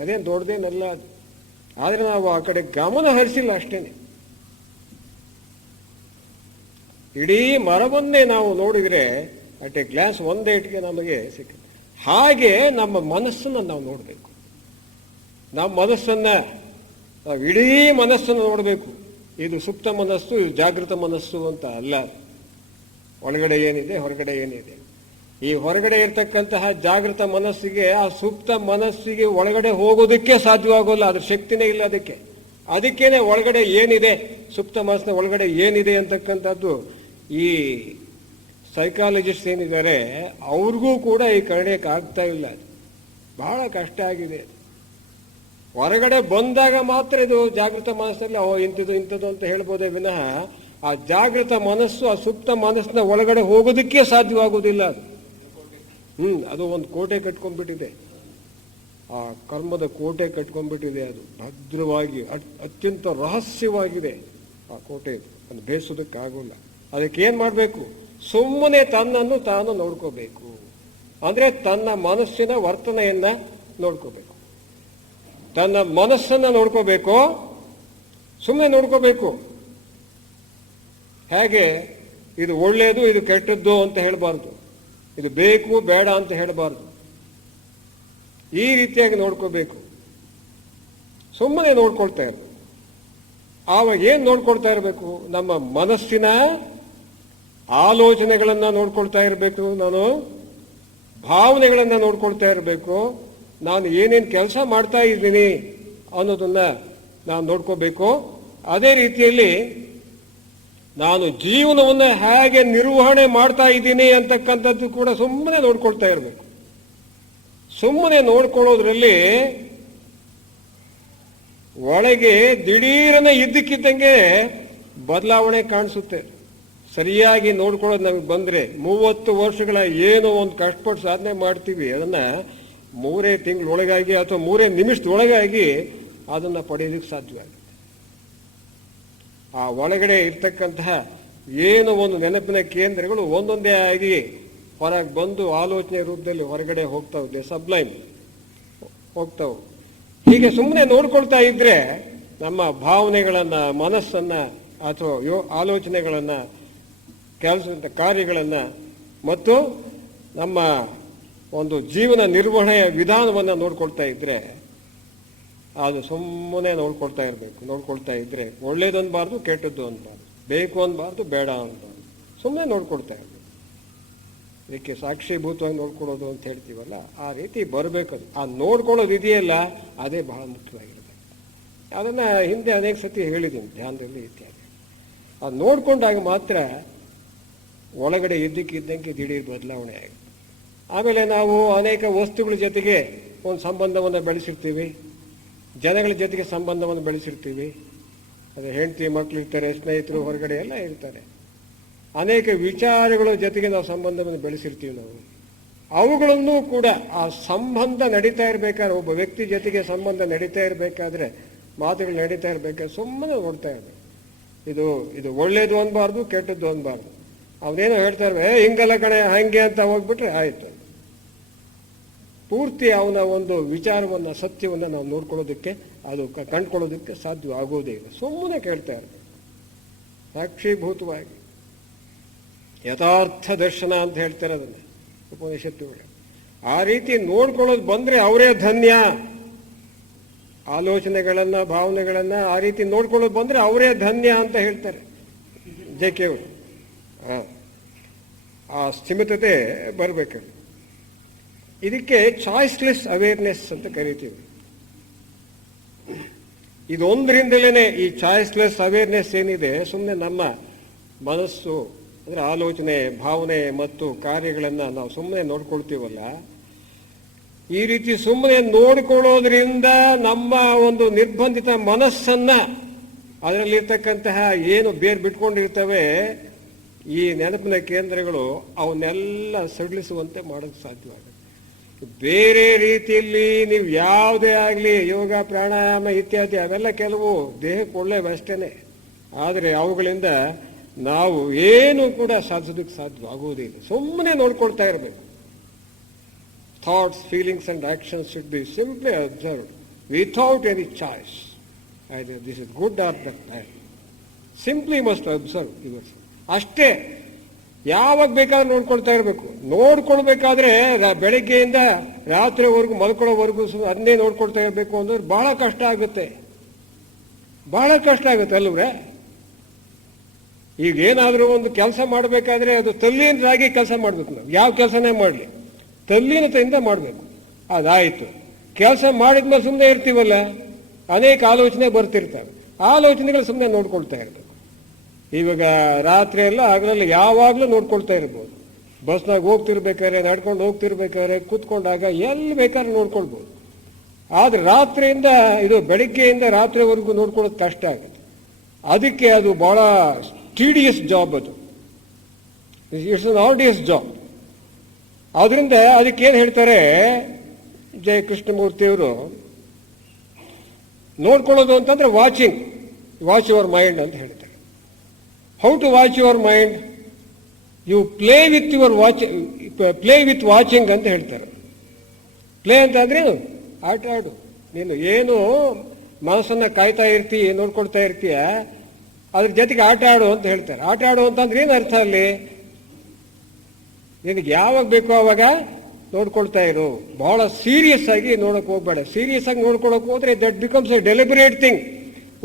ಅದೇನು ದೊಡ್ಡದೇನಲ್ಲ ಅದು. ಆದರೆ ನಾವು ಆ ಕಡೆ ಗಮನ ಹರಿಸಿಲ್ಲ ಅಷ್ಟೇನೆ. ಇಡೀ ಮರವನ್ನೇ ನಾವು ನೋಡಿದರೆ ಅಟ್ ಎ ಗ್ಲಾಸ್ ಒಂದೇ ಇಟ್ಟಿಗೆ ನಮಗೆ ಸಿಕ್ಕ. ಹಾಗೆ ನಮ್ಮ ಮನಸ್ಸನ್ನು ನಾವು ನೋಡಬೇಕು. ನಮ್ಮ ಮನಸ್ಸನ್ನು ನಾವು ಇಡೀ ಮನಸ್ಸನ್ನು ನೋಡಬೇಕು. ಇದು ಸುಪ್ತ ಮನಸ್ಸು, ಇದು ಜಾಗೃತ ಮನಸ್ಸು ಅಂತ ಅಲ್ಲ. ಒಳಗಡೆ ಏನಿದೆ, ಹೊರಗಡೆ ಏನಿದೆ. ಈ ಹೊರಗಡೆ ಇರ್ತಕ್ಕಂತಹ ಜಾಗೃತ ಮನಸ್ಸಿಗೆ ಆ ಸುಪ್ತ ಮನಸ್ಸಿಗೆ ಒಳಗಡೆ ಹೋಗೋದಕ್ಕೆ ಸಾಧ್ಯವಾಗೋಲ್ಲ. ಅದ್ರ ಶಕ್ತಿನೇ ಇಲ್ಲ ಅದಕ್ಕೆ. ಅದಕ್ಕೇನೆ ಒಳಗಡೆ ಏನಿದೆ, ಸುಪ್ತ ಮನಸ್ಸಿನ ಒಳಗಡೆ ಏನಿದೆ ಅಂತಕ್ಕಂಥದ್ದು ಈ ಸೈಕಾಲಜಿಸ್ಟ್ ಏನಿದ್ದಾರೆ ಅವ್ರಿಗೂ ಕೂಡ ಈ ಕನ್ನಡಕ್ಕೆ ಆಗ್ತಾ ಇಲ್ಲ. ಬಹಳ ಕಷ್ಟ ಆಗಿದೆ. ಹೊರಗಡೆ ಬಂದಾಗ ಮಾತ್ರ ಇದು ಜಾಗೃತ ಮನಸ್ಸಲ್ಲಿ ಇಂಥದ್ದು ಅಂತ ಹೇಳ್ಬೋದೇ ವಿನಃ ಆ ಜಾಗೃತ ಮನಸ್ಸು ಆ ಸುಪ್ತ ಮನಸ್ಸಿನ ಒಳಗಡೆ ಹೋಗೋದಕ್ಕೆ ಸಾಧ್ಯವಾಗುವುದಿಲ್ಲ. ಅದು ಅದು ಒಂದು ಕೋಟೆ ಕಟ್ಕೊಂಡ್ಬಿಟ್ಟಿದೆ. ಆ ಕರ್ಮದ ಕೋಟೆ ಕಟ್ಕೊಂಡ್ಬಿಟ್ಟಿದೆ. ಅದು ಭದ್ರವಾಗಿ ಅತ್ಯಂತ ರಹಸ್ಯವಾಗಿದೆ ಆ ಕೋಟೆ. ಅದು ಬೇಯಿಸೋದಕ್ಕಾಗೋಲ್ಲ. ಅದಕ್ಕೇನು ಮಾಡಬೇಕು? ಸುಮ್ಮನೆ ತನ್ನನ್ನು ತಾನು ನೋಡ್ಕೋಬೇಕು. ಅಂದರೆ ತನ್ನ ಮನಸ್ಸಿನ ವರ್ತನೆಯನ್ನ ನೋಡ್ಕೋಬೇಕು. ತನ್ನ ಮನಸ್ಸನ್ನು ನೋಡ್ಕೋಬೇಕು. ಸುಮ್ಮನೆ ನೋಡ್ಕೋಬೇಕು. ಹೇಗೆ? ಇದು ಒಳ್ಳೆಯದು, ಇದು ಕೆಟ್ಟದ್ದು ಅಂತ ಹೇಳಬಾರ್ದು. ಇದು ಬೇಕು ಬೇಡ ಅಂತ ಹೇಳಬಾರ್ದು. ಈ ರೀತಿಯಾಗಿ ನೋಡ್ಕೋಬೇಕು. ಸುಮ್ಮನೆ ನೋಡ್ಕೊಳ್ತಾ ಇರಬೇಕು. ಆವಾಗ ಏನು ನೋಡ್ಕೊಳ್ತಾ ಇರಬೇಕು? ನಮ್ಮ ಮನಸ್ಸಿನ ಆಲೋಚನೆಗಳನ್ನು ನೋಡ್ಕೊಳ್ತಾ ಇರಬೇಕು. ನಾನು ಭಾವನೆಗಳನ್ನು ನೋಡ್ಕೊಳ್ತಾ ಇರಬೇಕು. ನಾನು ಏನೇನು ಕೆಲಸ ಮಾಡ್ತಾ ಇದ್ದೀನಿ ಅನ್ನೋದನ್ನ ನಾನು ನೋಡ್ಕೋಬೇಕು. ಅದೇ ರೀತಿಯಲ್ಲಿ ನಾನು ಜೀವನವನ್ನು ಹೇಗೆ ನಿರ್ವಹಣೆ ಮಾಡ್ತಾ ಇದ್ದೀನಿ ಅಂತಕ್ಕಂಥದ್ದು ಕೂಡ ಸುಮ್ಮನೆ ನೋಡ್ಕೊಳ್ತಾ ಇರಬೇಕು. ಸುಮ್ಮನೆ ನೋಡ್ಕೊಳ್ಳೋದ್ರಲ್ಲಿ ಒಳಗೆ ದಿಢೀರನೆ ಇದ್ದಕ್ಕಿದ್ದಂಗೆ ಬದಲಾವಣೆ ಕಾಣಿಸುತ್ತೆ. ಸರಿಯಾಗಿ ನೋಡ್ಕೊಳ್ಳೋದು ನಮಗೆ ಬಂದರೆ 30 ವರ್ಷಗಳ ಏನೋ ಒಂದು ಕಷ್ಟಪಟ್ಟು ಸಾಧನೆ ಮಾಡ್ತೀವಿ, ಅದನ್ನು 3 ತಿಂಗಳೊಳಗಾಗಿ ಅಥವಾ 3 ನಿಮಿಷದೊಳಗಾಗಿ ಅದನ್ನು ಪಡೆಯೋದಕ್ಕೆ ಸಾಧ್ಯವಾಗುತ್ತೆ. ಆ ಒಳಗಡೆ ಇರ್ತಕ್ಕಂತಹ ಏನು ಒಂದು ನೆನಪಿನ ಕೇಂದ್ರಗಳು ಒಂದೊಂದೇ ಆಗಿ ಹೊರಗೆ ಬಂದು ಆಲೋಚನೆ ರೂಪದಲ್ಲಿ ಹೊರಗಡೆ ಹೋಗ್ತಾವೆ, ಸಬ್ಲೈಮ್ ಹೋಗ್ತಾವೆ. ಹೀಗೆ ಸುಮ್ಮನೆ ನೋಡ್ಕೊಳ್ತಾ ಇದ್ರೆ ನಮ್ಮ ಭಾವನೆಗಳನ್ನು, ಮನಸ್ಸನ್ನು ಅಥವಾ ಆಲೋಚನೆಗಳನ್ನು, ಕೆಲಸದ ಕಾರ್ಯಗಳನ್ನು ಮತ್ತು ನಮ್ಮ ಒಂದು ಜೀವನ ನಿರ್ವಹಣೆಯ ವಿಧಾನವನ್ನು ನೋಡ್ಕೊಳ್ತಾ ಇದ್ರೆ ಅದು ಸುಮ್ಮನೆ ನೋಡ್ಕೊಳ್ತಾ ಇರಬೇಕು. ನೋಡ್ಕೊಳ್ತಾ ಇದ್ರೆ ಒಳ್ಳೇದು ಅನ್ಬಾರ್ದು, ಕೆಟ್ಟದ್ದು ಅನ್ಬಾರ್ದು, ಬೇಕು ಅನ್ಬಾರ್ದು, ಬೇಡ ಅನ್ಬಾರ್ದು, ಸುಮ್ಮನೆ ನೋಡ್ಕೊಳ್ತಾ ಇರಬೇಕು. ಇದಕ್ಕೆ ಸಾಕ್ಷೀಭೂತವಾಗಿ ನೋಡ್ಕೊಳ್ಳೋದು ಅಂತ ಹೇಳ್ತೀವಲ್ಲ, ಆ ರೀತಿ ಬರಬೇಕದು. ಆ ನೋಡ್ಕೊಳ್ಳೋದು ಇದೆಯಲ್ಲ, ಅದೇ ಬಹಳ ಮುಖ್ಯವಾಗಿರುತ್ತೆ. ಅದನ್ನು ಹಿಂದೆ ಅನೇಕ ಸತಿ ಹೇಳಿದ್ದೀನಿ ಧ್ಯಾನದಲ್ಲಿ ಇತ್ಯಾದಿ. ಅದು ನೋಡ್ಕೊಂಡಾಗ ಮಾತ್ರ ಒಳಗಡೆ ಇದ್ದಕ್ಕಿದ್ದಂಗೆ ದಿಢೀರ್ ಬದಲಾವಣೆ ಆಗುತ್ತೆ. ಆಮೇಲೆ ನಾವು ಅನೇಕ ವಸ್ತುಗಳ ಜೊತೆಗೆ ಒಂದು ಸಂಬಂಧವನ್ನು ಬೆಳೆಸಿರ್ತೀವಿ, ಜನಗಳ ಜೊತೆಗೆ ಸಂಬಂಧವನ್ನು ಬೆಳೆಸಿರ್ತೀವಿ. ಅದೇ ಹೆಂಡತಿ ಮಕ್ಕಳು ಇರ್ತಾರೆ, ಸ್ನೇಹಿತರು ಹೊರಗಡೆ ಎಲ್ಲ ಇರ್ತಾರೆ. ಅನೇಕ ವಿಚಾರಗಳ ಜೊತೆಗೆ ನಾವು ಸಂಬಂಧವನ್ನು ಬೆಳೆಸಿರ್ತೀವಿ. ನಾವು ಅವುಗಳನ್ನು ಕೂಡ ಆ ಸಂಬಂಧ ನಡೀತಾ ಇರಬೇಕಾದ್ರೆ, ಒಬ್ಬ ವ್ಯಕ್ತಿ ಜೊತೆಗೆ ಸಂಬಂಧ ನಡೀತಾ ಇರಬೇಕಾದ್ರೆ, ಮಾತುಗಳು ನಡೀತಾ ಇರಬೇಕಾದ್ರೆ ಸುಮ್ಮನೆ ನೋಡ್ತಾ ಇರಬೇಕು. ಇದು ಇದು ಒಳ್ಳೇದು ಅನ್ಬಾರ್ದು, ಕೆಟ್ಟದ್ದು ಅನ್ಬಾರ್ದು. ಅವನೇನೋ ಹೇಳ್ತಾರೆ, ಹಿಂಗಲ್ಲ ಕಣೆ ಹಂಗೆ ಅಂತ ಹೋಗ್ಬಿಟ್ರೆ ಆಯಿತು. ಪೂರ್ತಿ ಅವನ ಒಂದು ವಿಚಾರವನ್ನು, ಸತ್ಯವನ್ನು ನಾವು ನೋಡ್ಕೊಳ್ಳೋದಕ್ಕೆ, ಅದು ಕಂಡುಕೊಳ್ಳೋದಕ್ಕೆ ಸಾಧ್ಯ ಆಗೋದೇ ಇಲ್ಲ. ಸುಮ್ಮನೆ ಕೇಳ್ತಾ ಇರಬೇಕು ಸಾಕ್ಷೀಭೂತವಾಗಿ. ಯಥಾರ್ಥ ದರ್ಶನ ಅಂತ ಹೇಳ್ತಾರೆ ಅದನ್ನು ಉಪನಿಷತ್ತುಗಳು. ಆ ರೀತಿ ನೋಡ್ಕೊಳ್ಳೋದು ಬಂದರೆ ಅವರೇ ಧನ್ಯ. ಆಲೋಚನೆಗಳನ್ನು, ಭಾವನೆಗಳನ್ನು ಆ ರೀತಿ ನೋಡ್ಕೊಳ್ಳೋದು ಬಂದರೆ ಅವರೇ ಧನ್ಯ ಅಂತ ಹೇಳ್ತಾರೆ ಜೆ.ಕೆ. ಅವರು. ಆ ಸ್ಥಿಮಿತತೆ ಬರಬೇಕು. ಇದಕ್ಕೆ ಚಾಯ್ಸ್ಲೆಸ್ ಅವೇರ್ನೆಸ್ ಅಂತ ಕರಿತೀವಿ. ಇದೊಂದರಿಂದಲೇ ಈ ಚಾಯ್ಸ್ಲೆಸ್ ಅವೇರ್ನೆಸ್ ಏನಿದೆ, ಸುಮ್ಮನೆ ನಮ್ಮ ಮನಸ್ಸು ಅಂದರೆ ಆಲೋಚನೆ, ಭಾವನೆ ಮತ್ತು ಕಾರ್ಯಗಳನ್ನು ನಾವು ಸುಮ್ಮನೆ ನೋಡ್ಕೊಳ್ತೀವಲ್ಲ, ಈ ರೀತಿ ಸುಮ್ಮನೆ ನೋಡಿಕೊಳ್ಳೋದ್ರಿಂದ ನಮ್ಮ ಒಂದು ನಿರ್ಬಂಧಿತ ಮನಸ್ಸನ್ನು, ಅದರಲ್ಲಿರ್ತಕ್ಕಂತಹ ಏನು ಬೇರು ಬಿಟ್ಕೊಂಡಿರ್ತವೆ ಈ ನೆನಪಿನ ಕೇಂದ್ರಗಳು, ಅವನ್ನೆಲ್ಲ ಸಡಿಲಿಸುವಂತೆ ಮಾಡೋಕ್ಕೆ ಸಾಧ್ಯವಾಗುತ್ತೆ. ಬೇರೆ ರೀತಿಯಲ್ಲಿ ನೀವು ಯಾವುದೇ ಆಗಲಿ ಯೋಗ, ಪ್ರಾಣಾಯಾಮ ಇತ್ಯಾದಿ ಅವೆಲ್ಲ ಕೆಲವು ದೇಹಕ್ಕೆ ಒಳ್ಳೆಯವಷ್ಟೇ. ಆದರೆ ಅವುಗಳಿಂದ ನಾವು ಏನು ಕೂಡ ಸಾಧಿಸೋದಕ್ಕೆ ಸಾಧ್ಯವಾಗುವುದಿಲ್ಲ. ಸುಮ್ಮನೆ ನೋಡ್ಕೊಳ್ತಾ ಇರಬೇಕು. Thoughts, feelings and actions should be simply observed without any choice. Either this is good or bad. Simply must observe yourself. ಅಷ್ಟೇ. ಯಾವಾಗ ಬೇಕಾದ್ರೂ ನೋಡ್ಕೊಳ್ತಾ ಇರಬೇಕು. ನೋಡ್ಕೊಳ್ಬೇಕಾದ್ರೆ ಬೆಳಗ್ಗೆಯಿಂದ ರಾತ್ರಿವರೆಗೂ ಮಲ್ಕೊಳ್ಳೋವರೆಗೂ ಅದನ್ನೇ ನೋಡ್ಕೊಳ್ತಾ ಇರಬೇಕು ಅಂದ್ರೆ ಬಹಳ ಕಷ್ಟ ಆಗುತ್ತೆ. ಬಹಳ ಕಷ್ಟ ಆಗುತ್ತೆ ಅಲ್ವೇ? ಈಗ ಏನಾದರೂ ಒಂದು ಕೆಲಸ ಮಾಡಬೇಕಾದ್ರೆ ಅದು ತಲ್ಲೀನರಾಗಿ ಕೆಲಸ ಮಾಡಬೇಕು. ನಾವು ಯಾವ ಕೆಲಸನೇ ಮಾಡಲಿ ತಲ್ಲೀನತೆಯಿಂದ ಮಾಡಬೇಕು. ಅದಾಯಿತು. ಕೆಲಸ ಮಾಡಿದ್ಮೇಲೆ ಸುಮ್ಮನೆ ಇರ್ತೀವಲ್ಲ, ಅನೇಕ ಆಲೋಚನೆ ಬರ್ತಿರ್ತವೆ. ಆಲೋಚನೆಗಳು ಸುಮ್ಮನೆ ನೋಡ್ಕೊಳ್ತಾ ಇರಬೇಕು. ಇವಾಗ ರಾತ್ರಿ ಎಲ್ಲ ಹಗಲಲ್ಲಿ ಯಾವಾಗಲೂ ನೋಡ್ಕೊಳ್ತಾ ಇರ್ಬೋದು. ಬಸ್ನಾಗ ಹೋಗ್ತಿರ್ಬೇಕಾದ್ರೆ, ನಡ್ಕೊಂಡು ಹೋಗ್ತಿರ್ಬೇಕಾದ್ರೆ, ಕೂತ್ಕೊಂಡಾಗ ಎಲ್ಲಿ ಬೇಕಾದ್ರೆ ನೋಡ್ಕೊಳ್ಬೋದು. ಆದರೆ ರಾತ್ರಿಯಿಂದ ಇದು ಬೆಳಿಗ್ಗೆಯಿಂದ ರಾತ್ರಿವರೆಗೂ ನೋಡ್ಕೊಳ್ಳೋದು ಕಷ್ಟ ಆಗುತ್ತೆ. ಅದಕ್ಕೆ ಅದು ಬಹಳ ಟಿಡಿಯಸ್ ಜಾಬ್. ಅದು ಇಟ್ಸ್ ಅನ್ ಆರ್ಡಿಯಸ್ ಜಾಬ್. ಆದ್ರಿಂದ ಅದಕ್ಕೇನು ಹೇಳ್ತಾರೆ ಜಯ ಕೃಷ್ಣಮೂರ್ತಿಯವರು, ನೋಡ್ಕೊಳ್ಳೋದು ಅಂತಂದ್ರೆ ವಾಚ್ ಯುವರ್ ಮೈಂಡ್ ಅಂತ ಹೇಳ್ತಾರೆ. How to watch your mind? You play with watching ಅಂತ ಹೇಳ್ತಾರೆ. ಪ್ಲೇ ಅಂತ ಅಂದ್ರೆ ಆಟ ಆಡು. ನೀನು ಏನು ಮನಸ್ಸನ್ನ ಕಾಯ್ತಾ ಇರ್ತೀಯ, ನೋಡ್ಕೊಳ್ತಾ ಇರ್ತೀಯ, ಅದ್ರ ಜೊತೆಗೆ ಆಟ ಆಡು ಅಂತ ಹೇಳ್ತಾರೆ. ಆಟ ಆಡು ಅಂತಂದ್ರೆ ಏನು ಅರ್ಥ ಅಲ್ಲಿ? ನಿನಗೆ ಯಾವಾಗ ಬೇಕೋ ಆವಾಗ ನೋಡ್ಕೊಳ್ತಾ ಇರು. ಬಹಳ ಸೀರಿಯಸ್ ಆಗಿ ನೋಡಕ್ ಹೋಗ್ಬೇಡ. ಸೀರಿಯಸ್ ಆಗಿ ನೋಡ್ಕೊಳಕ್ ಹೋದ್ರೆ that becomes A deliberate thing.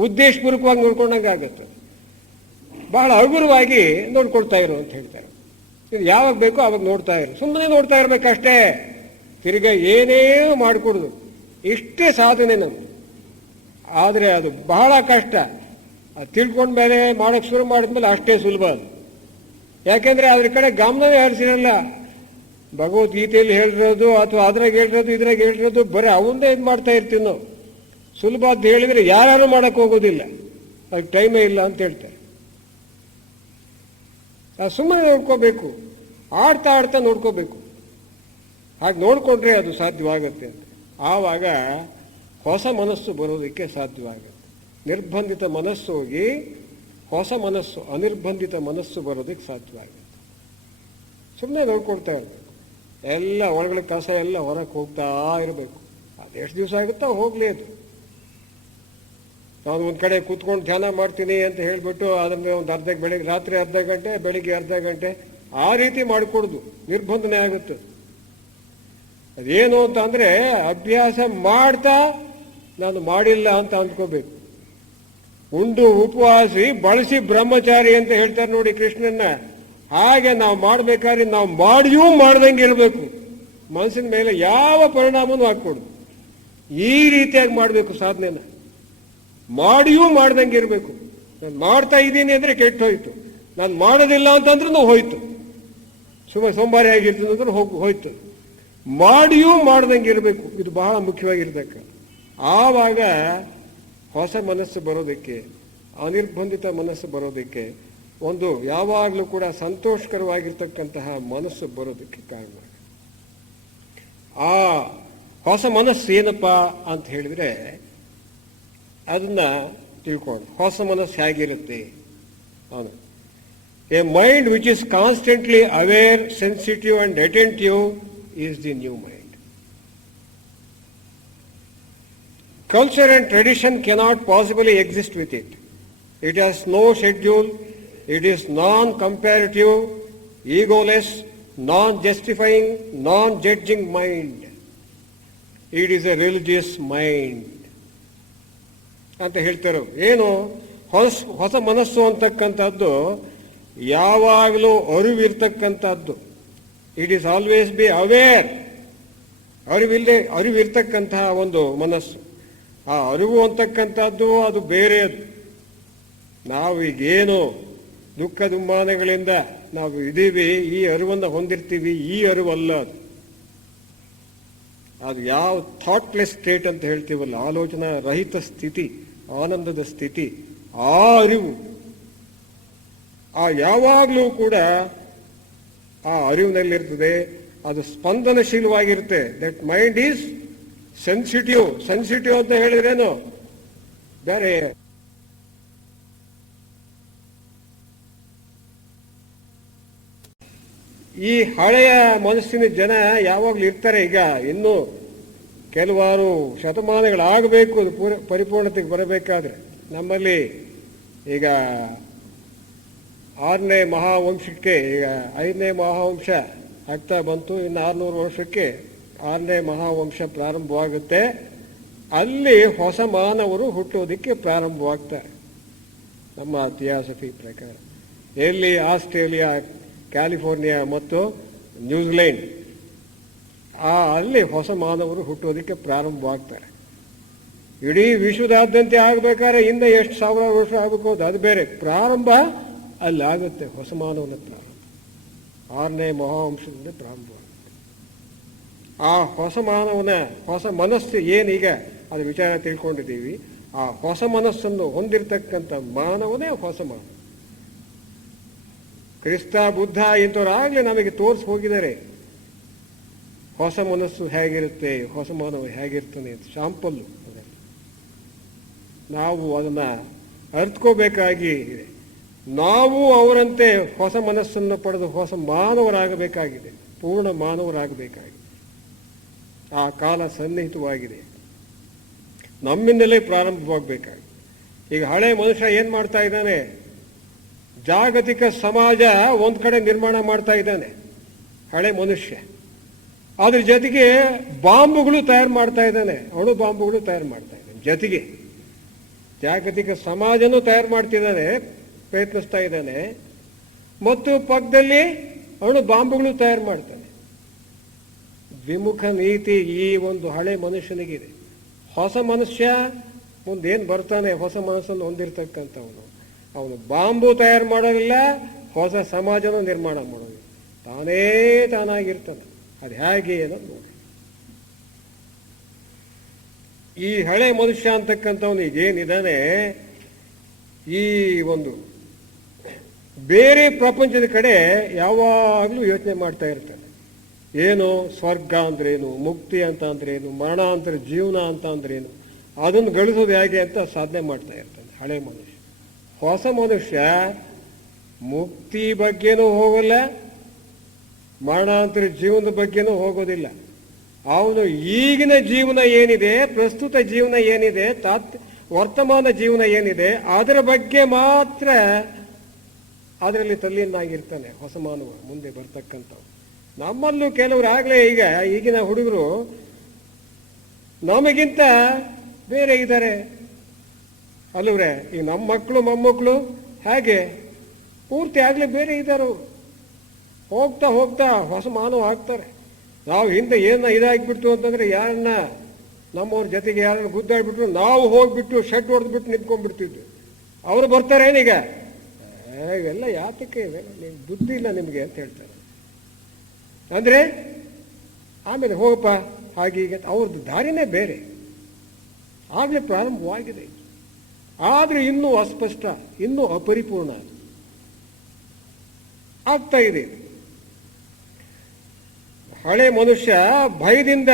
ಉದ್ದೇಶಪೂರ್ವಕವಾಗಿ ನೋಡ್ಕೊಂಡಂಗೆ ಆಗುತ್ತೆ. ಬಹಳ ಹಗುರವಾಗಿ ನೋಡ್ಕೊಳ್ತಾ ಇರು ಅಂತ ಹೇಳ್ತಾರೆ. ಇದು ಯಾವಾಗ ಬೇಕೋ ಆವಾಗ ನೋಡ್ತಾ ಇರು. ಸುಮ್ಮನೆ ನೋಡ್ತಾ ಇರ್ಬೇಕಷ್ಟೇ. ತಿರ್ಗಾ ಏನೇನು ಮಾಡಿಕೊಡುದು. ಇಷ್ಟೇ ಸಾಧನೆ ನಮ್ದು. ಆದರೆ ಅದು ಬಹಳ ಕಷ್ಟ. ಅದು ತಿಳ್ಕೊಂಡ್ಮೇಲೆ ಮಾಡೋಕ್ಕೆ ಶುರು ಮಾಡಿದ್ಮೇಲೆ ಅಷ್ಟೇ ಸುಲಭ ಅದು. ಯಾಕೆಂದ್ರೆ ಅದ್ರ ಕಡೆ ಗಮನವೇ ಹರಿಸಿರಲ್ಲ. ಭಗವದ್ಗೀತೆಯಲ್ಲಿ ಹೇಳಿರೋದು ಅಥವಾ ಅದ್ರಾಗ ಹೇಳಿರೋದು ಇದ್ರಾಗ ಹೇಳಿರೋದು ಬರೀ ಅವಂದೇ ಇದು ಮಾಡ್ತಾ ಇರ್ತೀವಿ ನಾವು. ಸುಲಭ ಅಂತ ಹೇಳಿದ್ರೆ ಯಾರು ಮಾಡಕ್ಕೆ ಹೋಗೋದಿಲ್ಲ, ಅದಕ್ಕೆ ಟೈಮೇ ಇಲ್ಲ ಅಂತ ಹೇಳ್ತಾರೆ. ಸುಮ್ಮನೆ ನೋಡ್ಕೋಬೇಕು, ಆಡ್ತಾ ಆಡ್ತಾ ನೋಡ್ಕೋಬೇಕು. ಹಾಗೆ ನೋಡ್ಕೊಂಡ್ರೆ ಅದು ಸಾಧ್ಯವಾಗುತ್ತೆ ಅಂತ. ಆವಾಗ ಹೊಸ ಮನಸ್ಸು ಬರೋದಕ್ಕೆ ಸಾಧ್ಯವಾಗುತ್ತೆ. ನಿರ್ಬಂಧಿತ ಮನಸ್ಸು ಹೋಗಿ ಹೊಸ ಮನಸ್ಸು, ಅನಿರ್ಬಂಧಿತ ಮನಸ್ಸು ಬರೋದಕ್ಕೆ ಸಾಧ್ಯವಾಗುತ್ತೆ. ಸುಮ್ಮನೆ ನೋಡ್ಕೊಳ್ತಾ ಇರಬೇಕು. ಎಲ್ಲ ಒಳಗಡೆ ಕಸ ಎಲ್ಲ ಹೊರಗೆ ಹೋಗ್ತಾ ಇರಬೇಕು. ಅದು ಎಷ್ಟು ದಿವಸ ಆಗುತ್ತೋ ಹೋಗ್ಲಿ. ಅದು ನಾನು ಒಂದು ಕಡೆ ಕೂತ್ಕೊಂಡು ಧ್ಯಾನ ಮಾಡ್ತೀನಿ ಅಂತ ಹೇಳಿಬಿಟ್ಟು ಅದನ್ನೇ ಒಂದು ರಾತ್ರಿ ಅರ್ಧ ಗಂಟೆ, ಬೆಳಿಗ್ಗೆ ಅರ್ಧ ಗಂಟೆ ಆ ರೀತಿ ಮಾಡಿಕೊಡುದು ನಿರ್ಬಂಧನೆ ಆಗುತ್ತೆ. ಅದೇನು ಅಂತ ಅಂದ್ರೆ ಅಭ್ಯಾಸ ಮಾಡ್ತಾ ನಾನು ಮಾಡಿಲ್ಲ ಅಂತ ಅಂದ್ಕೋಬೇಕು. ಉಂಡು ಉಪವಾಸಿ ಬಳಸಿ ಬ್ರಹ್ಮಚಾರಿ ಅಂತ ಹೇಳ್ತಾರೆ ನೋಡಿ ಕೃಷ್ಣನ್ನ. ಹಾಗೆ ನಾವು ಮಾಡ್ಬೇಕಾದ್ರೆ ನಾವು ಮಾಡಿಯೂ ಮಾಡ್ದಂಗೆ ಇರಬೇಕು. ಮನಸ್ಸಿನ ಮೇಲೆ ಯಾವ ಪರಿಣಾಮನೂ ಹಾಕ್ಕೊಡು. ಈ ರೀತಿಯಾಗಿ ಮಾಡಬೇಕು ಸಾಧನೆನ. ಮಾಡಿಯೂ ಮಾಡ್ದಂಗೆ ಇರಬೇಕು. ನಾನು ಮಾಡ್ತಾ ಇದ್ದೀನಿ ಅಂದ್ರೆ ಕೆಟ್ಟು ಹೋಯ್ತು, ನಾನು ಮಾಡೋದಿಲ್ಲ ಅಂತಂದ್ರೂ ಹೋಯ್ತು. ಸೋಂಬಾರಿ ಆಗಿರ್ತೀನಿ ಅಂದ್ರೆ ಹೋಯ್ತು. ಮಾಡಿಯೂ ಮಾಡ್ದಂಗೆ ಇರಬೇಕು. ಇದು ಬಹಳ ಮುಖ್ಯವಾಗಿರ್ತಕ್ಕ. ಆವಾಗ ಹೊಸ ಮನಸ್ಸು ಬರೋದಕ್ಕೆ, ಅನಿರ್ಬಂಧಿತ ಮನಸ್ಸು ಬರೋದಕ್ಕೆ, ಒಂದು ಯಾವಾಗಲೂ ಕೂಡ ಸಂತೋಷಕರವಾಗಿರ್ತಕ್ಕಂತಹ ಮನಸ್ಸು ಬರೋದಕ್ಕೆ ಕಾರಣ. ಆ ಹೊಸ ಮನಸ್ಸು ಏನಪ್ಪ ಅಂತ ಹೇಳಿದ್ರೆ ಅದನ್ನ ತಿಳ್ಕೊಂಡು, ಹೊಸ ಮನಸ್ಸು ಹೇಗಿರುತ್ತೆ? A mind which is constantly aware, sensitive and attentive is the new mind. Culture and tradition cannot possibly exist with it. It has no schedule. It is non-comparative, egoless, non-justifying, non-judging mind. It is a religious mind. ಅಂತ ಹೇಳ್ತಾರೆ. ಏನು ಹೊಸ ಮನಸ್ಸು ಅಂತಕ್ಕಂಥದ್ದು ಯಾವಾಗಲೂ ಅರಿವಿರ್ತಕ್ಕಂಥದ್ದು. It is always be aware. ಅರಿವಿರ್ತಕ್ಕಂತಹ ಒಂದು ಮನಸ್ಸು. ಆ ಅರಿವು ಅಂತಕ್ಕಂಥದ್ದು ಅದು ಬೇರೆ. ಅದು ನಾವೀಗೇನು ದುಃಖ ದುಮ್ಮಾನಗಳಿಂದ ನಾವು ಇದೀವಿ, ಈ ಅರಿವನ್ನು ಹೊಂದಿರ್ತೀವಿ, ಈ ಅರಿವಲ್ಲ ಅದು. ಅದು ಯಾವ ಥಾಟ್ಲೆಸ್ ಸ್ಟೇಟ್ ಅಂತ ಹೇಳ್ತೀವಲ್ಲ, ಆಲೋಚನಾ ರಹಿತ ಸ್ಥಿತಿ, ಆನಂದದ ಸ್ಥಿತಿ, ಆ ಅರಿವು. ಆ ಯಾವಾಗಲೂ ಕೂಡ ಆ ಅರಿವಿನಲ್ಲಿರ್ತದೆ. ಅದು ಸ್ಪಂದನಶೀಲವಾಗಿರುತ್ತೆ. That mind is sensitive. Sensitive ಅಂತ ಹೇಳಿದ್ರೇನು ಬೇರೆ. ಈ ಹಳೆಯ ಮನಸ್ಸಿನ ಜನ ಯಾವಾಗಲೂ ಇರ್ತಾರೆ. ಈಗ ಇನ್ನು ಕೆಲವಾರು ಶತಮಾನಗಳಾಗಬೇಕು ಅದು ಪರಿಪೂರ್ಣತೆಗೆ ಬರಬೇಕಾದ್ರೆ. ನಮ್ಮಲ್ಲಿ ಈಗ 6ನೇ ಮಹಾವಂಶಕ್ಕೆ, ಈಗ 5ನೇ ಮಹಾವಂಶ ಆಗ್ತಾ ಬಂತು, ಇನ್ನು 600 ವರ್ಷಕ್ಕೆ 6ನೇ ಮಹಾವಂಶ ಪ್ರಾರಂಭವಾಗುತ್ತೆ. ಅಲ್ಲಿ ಹೊಸ ಮಾನವರು ಹುಟ್ಟೋದಕ್ಕೆ ಪ್ರಾರಂಭವಾಗ್ತಾರೆ ನಮ್ಮ ಥಿಯಾಸಫಿ ಪ್ರಕಾರ. ಎಲ್ಲಿ? ಆಸ್ಟ್ರೇಲಿಯಾ, ಕ್ಯಾಲಿಫೋರ್ನಿಯಾ ಮತ್ತು ನ್ಯೂಜಿಲೆಂಡ್, ಅಲ್ಲಿ ಹೊಸ ಮಾನವರು ಹುಟ್ಟೋದಕ್ಕೆ ಪ್ರಾರಂಭವಾಗ್ತಾರೆ. ಇಡೀ ವಿಶ್ವದಾದ್ಯಂತ ಆಗಬೇಕಾದ್ರೆ ಇನ್ನು ಎಷ್ಟು ಸಾವಿರಾರು ವರ್ಷ ಆಗಬೇಕು ಅದು ಬೇರೆ. ಪ್ರಾರಂಭ ಅಲ್ಲಿ ಆಗುತ್ತೆ, ಹೊಸ ಮಾನವನ ಪ್ರಾರಂಭ 6ನೇ ಮಹಾವಂಶದಿಂದ ಪ್ರಾರಂಭವಾಗುತ್ತೆ. ಆ ಹೊಸ ಮಾನವನ ಹೊಸ ಮನಸ್ಸು ಏನೀಗ ಅದು ವಿಚಾರ ತಿಳ್ಕೊಂಡಿದ್ದೀವಿ. ಆ ಹೊಸ ಮನಸ್ಸನ್ನು ಹೊಂದಿರತಕ್ಕಂಥ ಮಾನವನೇ ಹೊಸ ಮಾನವ. ಕ್ರಿಸ್ತ, ಬುದ್ಧ ಇಂಥವರಾಗಲೇ ನಮಗೆ ತೋರಿಸಿ ಹೋಗಿದ್ದಾರೆ ಹೊಸ ಮನಸ್ಸು ಹೇಗಿರುತ್ತೆ, ಹೊಸ ಮಾನವ ಹೇಗಿರ್ತಾನೆ ಅಂತ. ಶಾಂಪಲ್ಲು ಅದರಲ್ಲಿ ನಾವು ಅದನ್ನು ಅರ್ಥಕೋಬೇಕಾಗಿ ಇದೆ. ನಾವು ಅವರಂತೆ ಹೊಸ ಮನಸ್ಸನ್ನು ಪಡೆದು ಹೊಸ ಮಾನವರಾಗಬೇಕಾಗಿದೆ, ಪೂರ್ಣ ಮಾನವರಾಗಬೇಕಾಗಿದೆ. ಆ ಕಾಲ ಸನ್ನಿಹಿತವಾಗಿದೆ, ನಮ್ಮಿಂದಲೇ ಪ್ರಾರಂಭವಾಗಬೇಕಾಗಿದೆ. ಈಗ ಹಳೆ ಮನುಷ್ಯ ಏನು ಮಾಡ್ತಾ ಇದ್ದಾನೆ? ಜಾಗತಿಕ ಸಮಾಜ ಒಂದು ಕಡೆ ನಿರ್ಮಾಣ ಮಾಡ್ತಾ ಇದ್ದಾನೆ ಹಳೆ ಮನುಷ್ಯ. ಅದ್ರ ಜೊತೆಗೆ ಬಾಂಬುಗಳು ತಯಾರು ಮಾಡ್ತಾ ಇದ್ದಾನೆ, ಅಣು ಬಾಂಬುಗಳು ತಯಾರು ಮಾಡ್ತಾ ಇದ್ದಾನೆ. ಜೊತೆಗೆ ಜಾಗತಿಕ ಸಮಾಜನೂ ತಯಾರು ಮಾಡ್ತಿದ್ದಾನೆ, ಪ್ರಯತ್ನಿಸ್ತಾ ಇದ್ದಾನೆ, ಮತ್ತು ಪಕ್ಕದಲ್ಲಿ ಅಣು ಬಾಂಬುಗಳು ತಯಾರು ಮಾಡ್ತಾನೆ. ದ್ವಿಮುಖ ನೀತಿ ಈ ಒಂದು ಹಳೆ ಮನುಷ್ಯನಿಗಿದೆ. ಹೊಸ ಮನುಷ್ಯ ಮುಂದೇನು ಬರ್ತಾನೆ, ಹೊಸ ಮನಸ್ಸನ್ನು ಹೊಂದಿರತಕ್ಕಂಥವನು, ಅವನು ಬಾಂಬು ತಯಾರು ಮಾಡೋದಿಲ್ಲ, ಹೊಸ ಸಮಾಜನೂ ನಿರ್ಮಾಣ ಮಾಡೋದಿಲ್ಲ, ತಾನೇ ತಾನಾಗಿರ್ತಾನೆ. ಅದು ಹೇಗೆ ಅನ್ನೋದು ನೋಡಿ. ಈ ಹಳೆ ಮನುಷ್ಯ ಅಂತಕ್ಕಂಥವನು ಈಗೇನಿದ್ದಾನೆ, ಈ ಒಂದು ಬೇರೆ ಪ್ರಪಂಚದ ಕಡೆ ಯಾವಾಗಲೂ ಯೋಚನೆ ಮಾಡ್ತಾ ಇರ್ತಾನೆ. ಏನು ಸ್ವರ್ಗ ಅಂದ್ರೇನು, ಮುಕ್ತಿ ಅಂತ ಅಂದ್ರೇನು, ಮರಣಾಂತರ ಜೀವನ ಅಂತ ಅಂದ್ರೇನು, ಅದನ್ನು ಗಳಿಸೋದು ಹೇಗೆ ಅಂತ ಸಾಧನೆ ಮಾಡ್ತಾ ಇರ್ತಾನೆ ಹಳೆ ಮನುಷ್ಯ. ಹೊಸ ಮನುಷ್ಯ ಮುಕ್ತಿ ಬಗ್ಗೆನೂ ಹೋಗಲ್ಲ, ಮರಣಾಂತರ ಜೀವನದ ಬಗ್ಗೆನೂ ಹೋಗೋದಿಲ್ಲ. ಅವನು ಈಗಿನ ಜೀವನ ಏನಿದೆ, ಪ್ರಸ್ತುತ ಜೀವನ ಏನಿದೆ, ವರ್ತಮಾನ ಜೀವನ ಏನಿದೆ, ಅದರ ಬಗ್ಗೆ ಮಾತ್ರ ಅದರಲ್ಲಿ ತಲ್ಲೀನಾಗಿರ್ತಾನೆ ಹೊಸ ಮಾನವ ಮುಂದೆ ಬರ್ತಕ್ಕಂಥವು. ನಮ್ಮಲ್ಲೂ ಕೆಲವರು ಆಗಲೇ ಈಗಿನ ಹುಡುಗರು ನಮಗಿಂತ ಬೇರೆ ಇದ್ದಾರೆ ಅಲ್ಲವ್ರೆ. ಈಗ ನಮ್ಮ ಮಕ್ಕಳು ಮೊಮ್ಮಕ್ಕಳು ಹಾಗೆ ಪೂರ್ತಿ ಆಗಲೇ ಬೇರೆ ಇದ್ದಾರೆ. ಹೋಗ್ತಾ ಹೋಗ್ತಾ ಹೊಸ ಮಾನವ ಆಗ್ತಾರೆ. ನಾವು ಹಿಂದೆ ಇದಾಗಿಬಿಡ್ತು ಅಂತಂದರೆ ಯಾರನ್ನ ನಮ್ಮವ್ರ ಜೊತೆಗೆ ಯಾರನ್ನ ಗುದ್ದಾಡ್ಬಿಟ್ರು ನಾವು ಹೋಗ್ಬಿಟ್ಟು ಶೆಡ್ ಹೊಡೆದ್ಬಿಟ್ಟು ನಿಂತ್ಕೊಂಡ್ಬಿಡ್ತಿದ್ವಿ. ಅವರು ಬರ್ತಾರೇನೀಗ, ಇವೆಲ್ಲ ಯಾತಕ್ಕೆ ಇವೆಲ್ಲ, ನೀವು ಬುದ್ಧಿ ಇಲ್ಲ ನಿಮಗೆ ಅಂತ ಹೇಳ್ತಾರೆ. ಅಂದರೆ ಆಮೇಲೆ ಹೋಗಪ್ಪ ಹಾಗೆ ಹೀಗೆ ಅವ್ರದ್ದು ದಾರಿನೇ ಬೇರೆ. ಆಗಲೇ ಪ್ರಾರಂಭವಾಗಿದೆ, ಆದರೆ ಇನ್ನೂ ಅಸ್ಪಷ್ಟ, ಇನ್ನೂ ಅಪರಿಪೂರ್ಣ ಆಗ್ತಾ ಇದೆ. ಹಳೆ ಮನುಷ್ಯ ಭಯದಿಂದ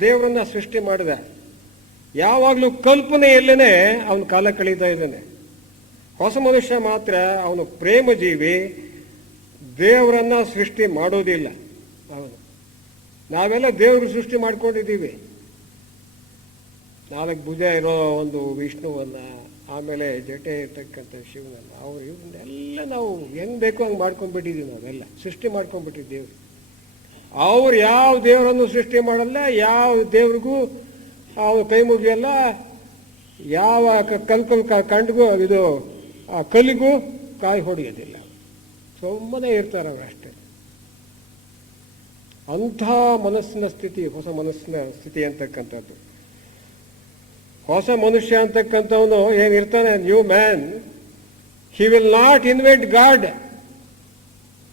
ದೇವರನ್ನ ಸೃಷ್ಟಿ ಮಾಡಿದ. ಯಾವಾಗಲೂ ಕಲ್ಪನೆಯಲ್ಲೇನೆ ಅವನು ಕಾಲ ಕಳೀತಾ ಇದ್ದಾನೆ. ಹೊಸ ಮನುಷ್ಯ ಮಾತ್ರ ಅವನು ಪ್ರೇಮ ಜೀವಿ, ದೇವರನ್ನ ಸೃಷ್ಟಿ ಮಾಡೋದಿಲ್ಲ. ಅವನು ನಾವೆಲ್ಲ ದೇವರು ಸೃಷ್ಟಿ ಮಾಡ್ಕೊಂಡಿದ್ದೀವಿ. 4 ಭುಜ ಇರೋ ಒಂದು ವಿಷ್ಣುವನ್ನ, ಆಮೇಲೆ ಜಟೆ ಇರ್ತಕ್ಕಂಥ ಶಿವನನ್ನ, ಅವರು ಇವನ್ನೆಲ್ಲ ನಾವು ಹೆಂಗ್ ಬೇಕೋ ಹಂಗೆ ಮಾಡ್ಕೊಂಡ್ಬಿಟ್ಟಿದ್ದೀವಿ. ನಾವೆಲ್ಲ ಸೃಷ್ಟಿ ಮಾಡ್ಕೊಂಡ್ಬಿಟ್ಟಿದ್ದೀವಿ. ಅವ್ರು ಯಾವ ದೇವರನ್ನು ಸೃಷ್ಟಿ ಮಾಡಲ್ಲ, ಯಾವ ದೇವ್ರಿಗೂ ಅವ್ರು ಕೈ ಮುಗಿಯಲ್ಲ, ಯಾವ ಕಂಡಿಗೂ ಇದು ಆ ಕಲ್ಲಿಗೂ ಕಾಯಿ ಹೊಡೆಯೋದಿಲ್ಲ. ಸುಮ್ಮನೆ ಇರ್ತಾರೆ ಅವರು ಅಷ್ಟೇ. ಅಂಥ ಮನಸ್ಸಿನ ಸ್ಥಿತಿ ಹೊಸ ಮನಸ್ಸಿನ ಸ್ಥಿತಿ ಅಂತಕ್ಕಂಥದ್ದು. ಹೊಸ ಮನುಷ್ಯ ಅಂತಕ್ಕಂಥವನು ಏನಿರ್ತಾನೆ, new man, he will not invent God,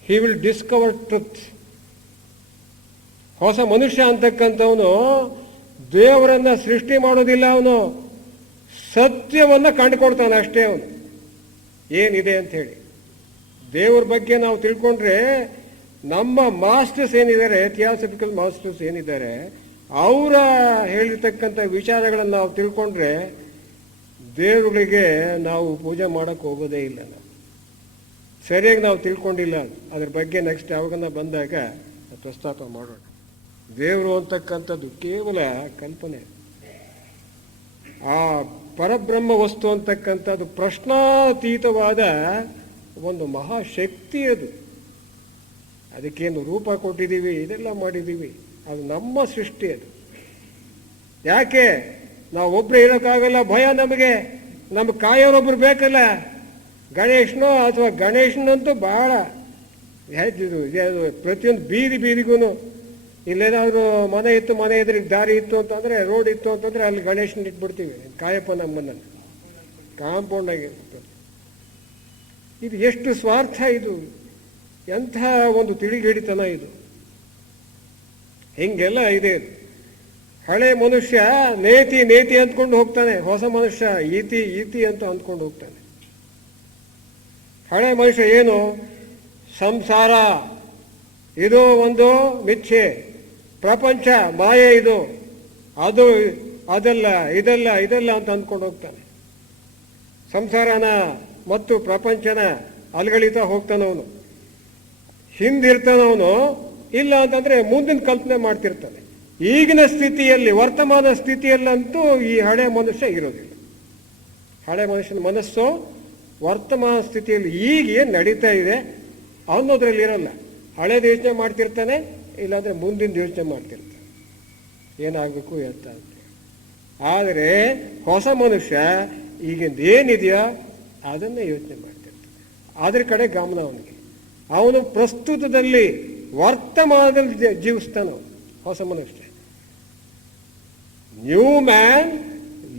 he will discover truth. ಹೊಸ ಮನುಷ್ಯ ಅಂತಕ್ಕಂಥವನು ದೇವರನ್ನ ಸೃಷ್ಟಿ ಮಾಡೋದಿಲ್ಲ, ಅವನು ಸತ್ಯವನ್ನ ಕಂಡುಕೊಡ್ತಾನೆ ಅಷ್ಟೇ. ಅವನು ಏನಿದೆ ಅಂತ ಹೇಳಿ ದೇವರ ಬಗ್ಗೆ ನಾವು ತಿಳ್ಕೊಂಡ್ರೆ, ನಮ್ಮ ಮಾಸ್ಟರ್ಸ್ ಏನಿದ್ದಾರೆ, ಥಿಯಾಸಫಿಕಲ್ ಮಾಸ್ಟರ್ಸ್ ಏನಿದ್ದಾರೆ, ಅವರ ಹೇಳಿರ್ತಕ್ಕಂಥ ವಿಚಾರಗಳನ್ನು ನಾವು ತಿಳ್ಕೊಂಡ್ರೆ ದೇವರುಗಳಿಗೆ ನಾವು ಪೂಜೆ ಮಾಡಕ್ಕೆ ಹೋಗೋದೇ ಇಲ್ಲ. ನಾವು ಸರಿಯಾಗಿ ನಾವು ತಿಳ್ಕೊಂಡಿಲ್ಲ. ಅದ್ರ ಬಗ್ಗೆ ನೆಕ್ಸ್ಟ್ ಯಾವಾಗನ್ನ ಬಂದಾಗ ಪ್ರಸ್ತಾಪ ಮಾಡೋಣ. ದೇವರು ಅಂತಕ್ಕಂಥದ್ದು ಕೇವಲ ಕಲ್ಪನೆ. ಆ ಪರಬ್ರಹ್ಮ ವಸ್ತು ಅಂತಕ್ಕಂಥದ್ದು ಪ್ರಶ್ನಾತೀತವಾದ ಒಂದು ಮಹಾಶಕ್ತಿ ಅದು. ಅದಕ್ಕೇನು ರೂಪ ಕೊಟ್ಟಿದ್ದೀವಿ, ಇದೆಲ್ಲ ಮಾಡಿದ್ದೀವಿ, ಅದು ನಮ್ಮ ಸೃಷ್ಟಿ. ಅದು ಯಾಕೆ ನಾವು ಒಬ್ಬರೇ ಇರೋಕ್ಕಾಗಲ್ಲ, ಭಯ ನಮಗೆ, ನಮ್ಗೆ ಕಾಯೋರೊಬ್ರು ಬೇಕಲ್ಲ. ಗಣೇಶನೋ ಅಥವಾ ಗಣೇಶನಂತೂ ಬಹಳ ಹೆಚ್ಚಿದು ಪ್ರತಿಯೊಂದು ಬೀದಿಗೂ ಇಲ್ಲೇನಾದರೂ ಮನೆ ಇತ್ತು, ಮನೆ ಎದುರಿಗೆ ದಾರಿ ಇತ್ತು ಅಂತಂದರೆ, ರೋಡ್ ಇತ್ತು ಅಂತಂದರೆ ಅಲ್ಲಿ ಗಣೇಶನ ಇಟ್ಬಿಡ್ತೀವಿ, ಕಾಯಪ್ಪ ನಮ್ಮನ್ನು ಕಾಂಪೌಂಡಾಗಿರ್ತದೆ. ಇದು ಎಷ್ಟು ಸ್ವಾರ್ಥ, ಇದು ಎಂಥ ಒಂದು ತಿಳಿಗೇಡಿತನ ಇದು. ಹಿಂಗೆಲ್ಲ ಇದೆ. ಹಳೆ ಮನುಷ್ಯ ನೇತಿ ನೇತಿ ಅಂದ್ಕೊಂಡು ಹೋಗ್ತಾನೆ, ಹೊಸ ಮನುಷ್ಯ ಈತಿ ಈತಿ ಅಂತ ಅಂದ್ಕೊಂಡು ಹೋಗ್ತಾನೆ. ಹಳೆ ಮನುಷ್ಯ ಏನು, ಸಂಸಾರ ಇದು ಒಂದು ಮಿಥ್ಯೆ, ಪ್ರಪಂಚ ಮಾಯೆ, ಇದು ಅದು ಅದಲ್ಲ ಇದಲ್ಲ ಇದಲ್ಲ ಅಂತ ಅಂದ್ಕೊಂಡು ಹೋಗ್ತಾನೆ. ಸಂಸಾರನ ಮತ್ತು ಪ್ರಪಂಚನ ಅಲ್ಗಳಿತಾ ಹೋಗ್ತಾನವನು. ಹಿಂದಿರ್ತಾನವನು, ಇಲ್ಲ ಅಂತಂದ್ರೆ ಮುಂದಿನ ಕಲ್ಪನೆ ಮಾಡ್ತಿರ್ತಾನೆ. ಈಗಿನ ಸ್ಥಿತಿಯಲ್ಲಿ, ವರ್ತಮಾನ ಸ್ಥಿತಿಯಲ್ಲಂತೂ ಈ ಹಳೆ ಮನುಷ್ಯ ಇರೋದಿಲ್ಲ. ಹಳೆ ಮನುಷ್ಯನ ಮನಸ್ಸು ವರ್ತಮಾನ ಸ್ಥಿತಿಯಲ್ಲಿ ಈಗ ಏನು ನಡೀತಾ ಇದೆ ಅನ್ನೋದ್ರಲ್ಲಿ ಇರಲ್ಲ. ಹಳೇದು ಯೋಚನೆ ಮಾಡ್ತಿರ್ತಾನೆ, ಇಲ್ಲಾಂದ್ರೆ ಮುಂದಿನ ಯೋಚನೆ ಮಾಡ್ತಿರ್ತಾನೆ, ಏನಾಗಬೇಕು ಅಂತ. ಆದರೆ ಹೊಸ ಮನುಷ್ಯ ಈಗಿಂದ ಏನಿದೆಯೋ ಅದನ್ನೇ ಯೋಚನೆ ಮಾಡ್ತಿರ್ತಾನೆ, ಅದ್ರ ಕಡೆ ಗಮನ ಅವನಿಗೆ. ಅವನು ಪ್ರಸ್ತುತದಲ್ಲಿ ವರ್ತಮಾನದಲ್ಲಿ ಜೀವಿಸ್ತಾನ ಹೊಸ ಮನುಷ್ಯ. New man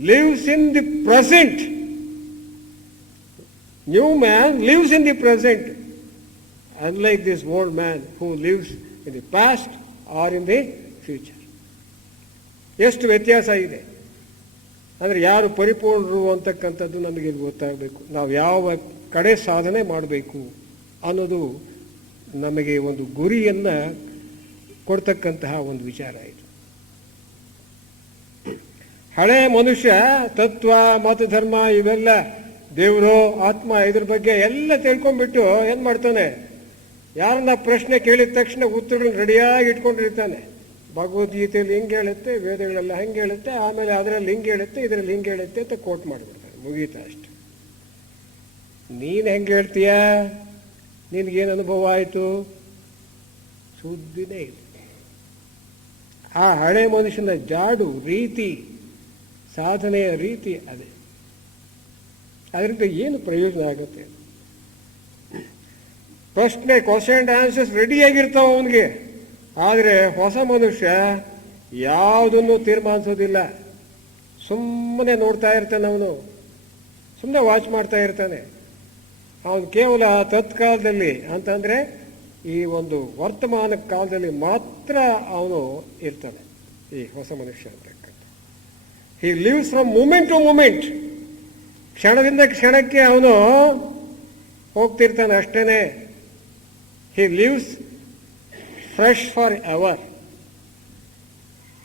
lives in the present. New man lives in the present, unlike this old man who lives in the past or in the future. ಎಷ್ಟು ವ್ಯತ್ಯಾಸ ಇದೆ ಅಂದರೆ ಯಾರು ಪರಿಪೂರ್ಣರು ಅಂತಕ್ಕಂಥದ್ದು ನಮಗೆ ಗೊತ್ತಾಗಬೇಕು. ನಾವು ಯಾವ ಕಡೆ ಸಾಧನೆ ಮಾಡಬೇಕು ಅನ್ನೋದು ನಮಗೆ ಒಂದು ಗುರಿಯನ್ನು ಕೊಡ್ತಕ್ಕಂತಹ ಒಂದು ವಿಚಾರ ಇದು. ಹಳೆ ಮನುಷ್ಯ ತತ್ವ ಮತ್ತು ಧರ್ಮ ಇವೆಲ್ಲ, ದೇವರು ಆತ್ಮ, ಇದ್ರ ಬಗ್ಗೆ ಎಲ್ಲ ತಿಳ್ಕೊಂಡ್ಬಿಟ್ಟು ಏನು ಮಾಡ್ತಾನೆ, ಯಾರನ್ನ ಪ್ರಶ್ನೆ ಕೇಳಿದ ತಕ್ಷಣ ಉತ್ತರಗಳನ್ನ ರೆಡಿಯಾಗಿ ಇಟ್ಕೊಂಡಿರ್ತಾನೆ. ಭಗವದ್ಗೀತೆಯಲ್ಲಿ ಹಿಂಗೆ ಹೇಳುತ್ತೆ, ವೇದಗಳೆಲ್ಲ ಹಂಗೆ ಹೇಳುತ್ತೆ, ಆಮೇಲೆ ಅದರಲ್ಲಿ ಹಿಂಗೆ ಹೇಳುತ್ತೆ, ಇದರಲ್ಲಿ ಹಿಂಗೆ ಹೇಳುತ್ತೆ ಅಂತ ಕೋಟ್ ಮಾಡಿಬಿಡ್ತಾನೆ, ಮುಗೀತಾ ಅಷ್ಟು. ನೀನು ಹೆಂಗೆ ಹೇಳ್ತೀಯ, ನಿನಗೇನು ಅನುಭವ ಆಯಿತು, ಸುದ್ದಿನೇ ಇದೆ. ಆ ಹಳೆ ಮನುಷ್ಯನ ಜಾಡು ರೀತಿ, ಸಾಧನೆಯ ರೀತಿ ಅದೇ. ಅದರಿಂದ ಏನು ಪ್ರಯೋಜನ ಆಗುತ್ತೆ? ಪ್ರಶ್ನೆ, ಕ್ವಶನ್ ಆ್ಯಂಡ್ ಆನ್ಸರ್ಸ್ ರೆಡಿಯಾಗಿರ್ತಾವ ಅವನಿಗೆ. ಆದರೆ ಹೊಸ ಮನುಷ್ಯ ಯಾವುದನ್ನು ತೀರ್ಮಾನಿಸೋದಿಲ್ಲ, ಸುಮ್ಮನೆ ನೋಡ್ತಾ ಇರ್ತಾನೆ, ಅವನು ಸುಮ್ಮನೆ ವಾಚ್ ಮಾಡ್ತಾ ಇರ್ತಾನೆ. ಅವನು ಕೇವಲ ತತ್ಕಾಲದಲ್ಲಿ ಅಂತಂದರೆ ಈ ಒಂದು ವರ್ತಮಾನ ಕಾಲದಲ್ಲಿ ಮಾತ್ರ ಅವನು ಇರ್ತಾನೆ, ಈ ಹೊಸ ಮನುಷ್ಯ ಅಂತಕ್ಕಂಥ. He lives from moment to moment, ಕ್ಷಣದಿಂದ ಕ್ಷಣಕ್ಕೆ ಅವನು ಹೋಗ್ತಿರ್ತಾನೆ ಅಷ್ಟೇ. He lives fresh for ever,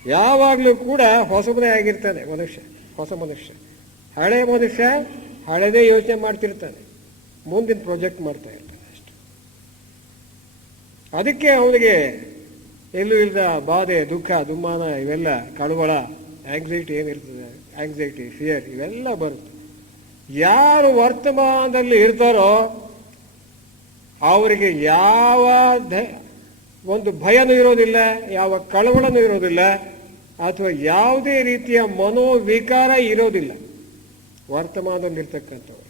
ಯಾವಾಗಲೂ ಕೂಡ ಹೊಸಬನೇ ಆಗಿರ್ತಾನೆ ಮನುಷ್ಯ, ಹೊಸ ಮನುಷ್ಯ. ಹಳೆ ಮನುಷ್ಯ ಹಳೆದೇ ಯೋಚನೆ ಮಾಡ್ತಿರ್ತಾನೆ, ಮುಂದಿನ ಪ್ರಾಜೆಕ್ಟ್ ಮಾಡ್ತಾ ಇರ್ತಾನೆ ಅಷ್ಟು. ಅದಕ್ಕೆ ಅವನಿಗೆ ಎಲ್ಲೂ ಇಲ್ಲದ ಬಾಧೆ, ದುಃಖ, ದುಮ್ಮಾನ, ಇವೆಲ್ಲ ಕಳವಳ, ಆಂಗ್ಸೈಟಿ ಏನಿರ್ತದೆ, ಆಂಗ್ಸೈಟಿ, ಫಿಯರ್ ಇವೆಲ್ಲ ಬರುತ್ತೆ. ಯಾರು ವರ್ತಮಾನದಲ್ಲಿ ಇರ್ತಾರೋ ಅವರಿಗೆ ಯಾವ ಒಂದು ಭಯನೂ ಇರೋದಿಲ್ಲ, ಯಾವ ಕಳವಳನೂ ಇರೋದಿಲ್ಲ, ಅಥವಾ ಯಾವುದೇ ರೀತಿಯ ಮನೋವಿಕಾರ ಇರೋದಿಲ್ಲ ವರ್ತಮಾನದಲ್ಲಿರ್ತಕ್ಕಂಥವ್ರು.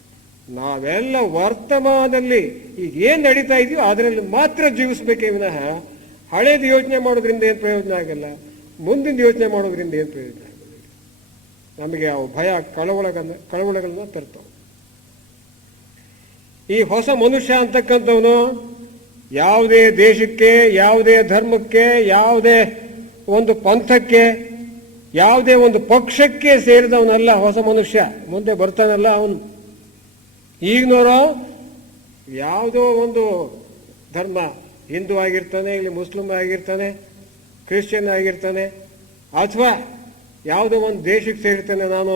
ನಾವೆಲ್ಲ ವರ್ತಮಾನದಲ್ಲಿ ಈಗ ಏನು ನಡೀತಾ ಇದೆಯೋ ಅದರಲ್ಲಿ ಮಾತ್ರ ಜೀವಿಸ್ಬೇಕೇ ವಿನಃ ಹಳೇದು ಯೋಚನೆ ಮಾಡೋದ್ರಿಂದ ಏನು ಪ್ರಯೋಜನ ಆಗಲ್ಲ, ಮುಂದಿನ ಯೋಚನೆ ಮಾಡೋದ್ರಿಂದ ಏನು ಪ್ರಯೋಜನ ಆಗೋದಿಲ್ಲ. ನಮಗೆ ಅವು ಭಯ, ಕಳವಳಗಳನ್ನ ತರ್ತಾವೆ. ಈ ಹೊಸ ಮನುಷ್ಯ ಅಂತಕ್ಕಂಥವನು ಯಾವುದೇ ದೇಶಕ್ಕೆ, ಯಾವುದೇ ಧರ್ಮಕ್ಕೆ, ಯಾವುದೇ ಒಂದು ಪಂಥಕ್ಕೆ, ಯಾವುದೇ ಒಂದು ಪಕ್ಷಕ್ಕೆ ಸೇರಿದವನಲ್ಲ ಹೊಸ ಮನುಷ್ಯ. ಮುಂದೆ ಬರ್ತಾನಲ್ಲ ಅವನು. ಈಗಿನವರು ಯಾವುದೋ ಒಂದು ಧರ್ಮ, ಹಿಂದೂ ಆಗಿರ್ತಾನೆ, ಇಲ್ಲಿ ಮುಸ್ಲಿಮ್ ಆಗಿರ್ತಾನೆ, ಕ್ರಿಶ್ಚಿಯನ್ ಆಗಿರ್ತಾನೆ, ಅಥವಾ ಯಾವುದೋ ಒಂದು ದೇಶಕ್ಕೆ ಸೇರಿರ್ತಾನೆ, ನಾನು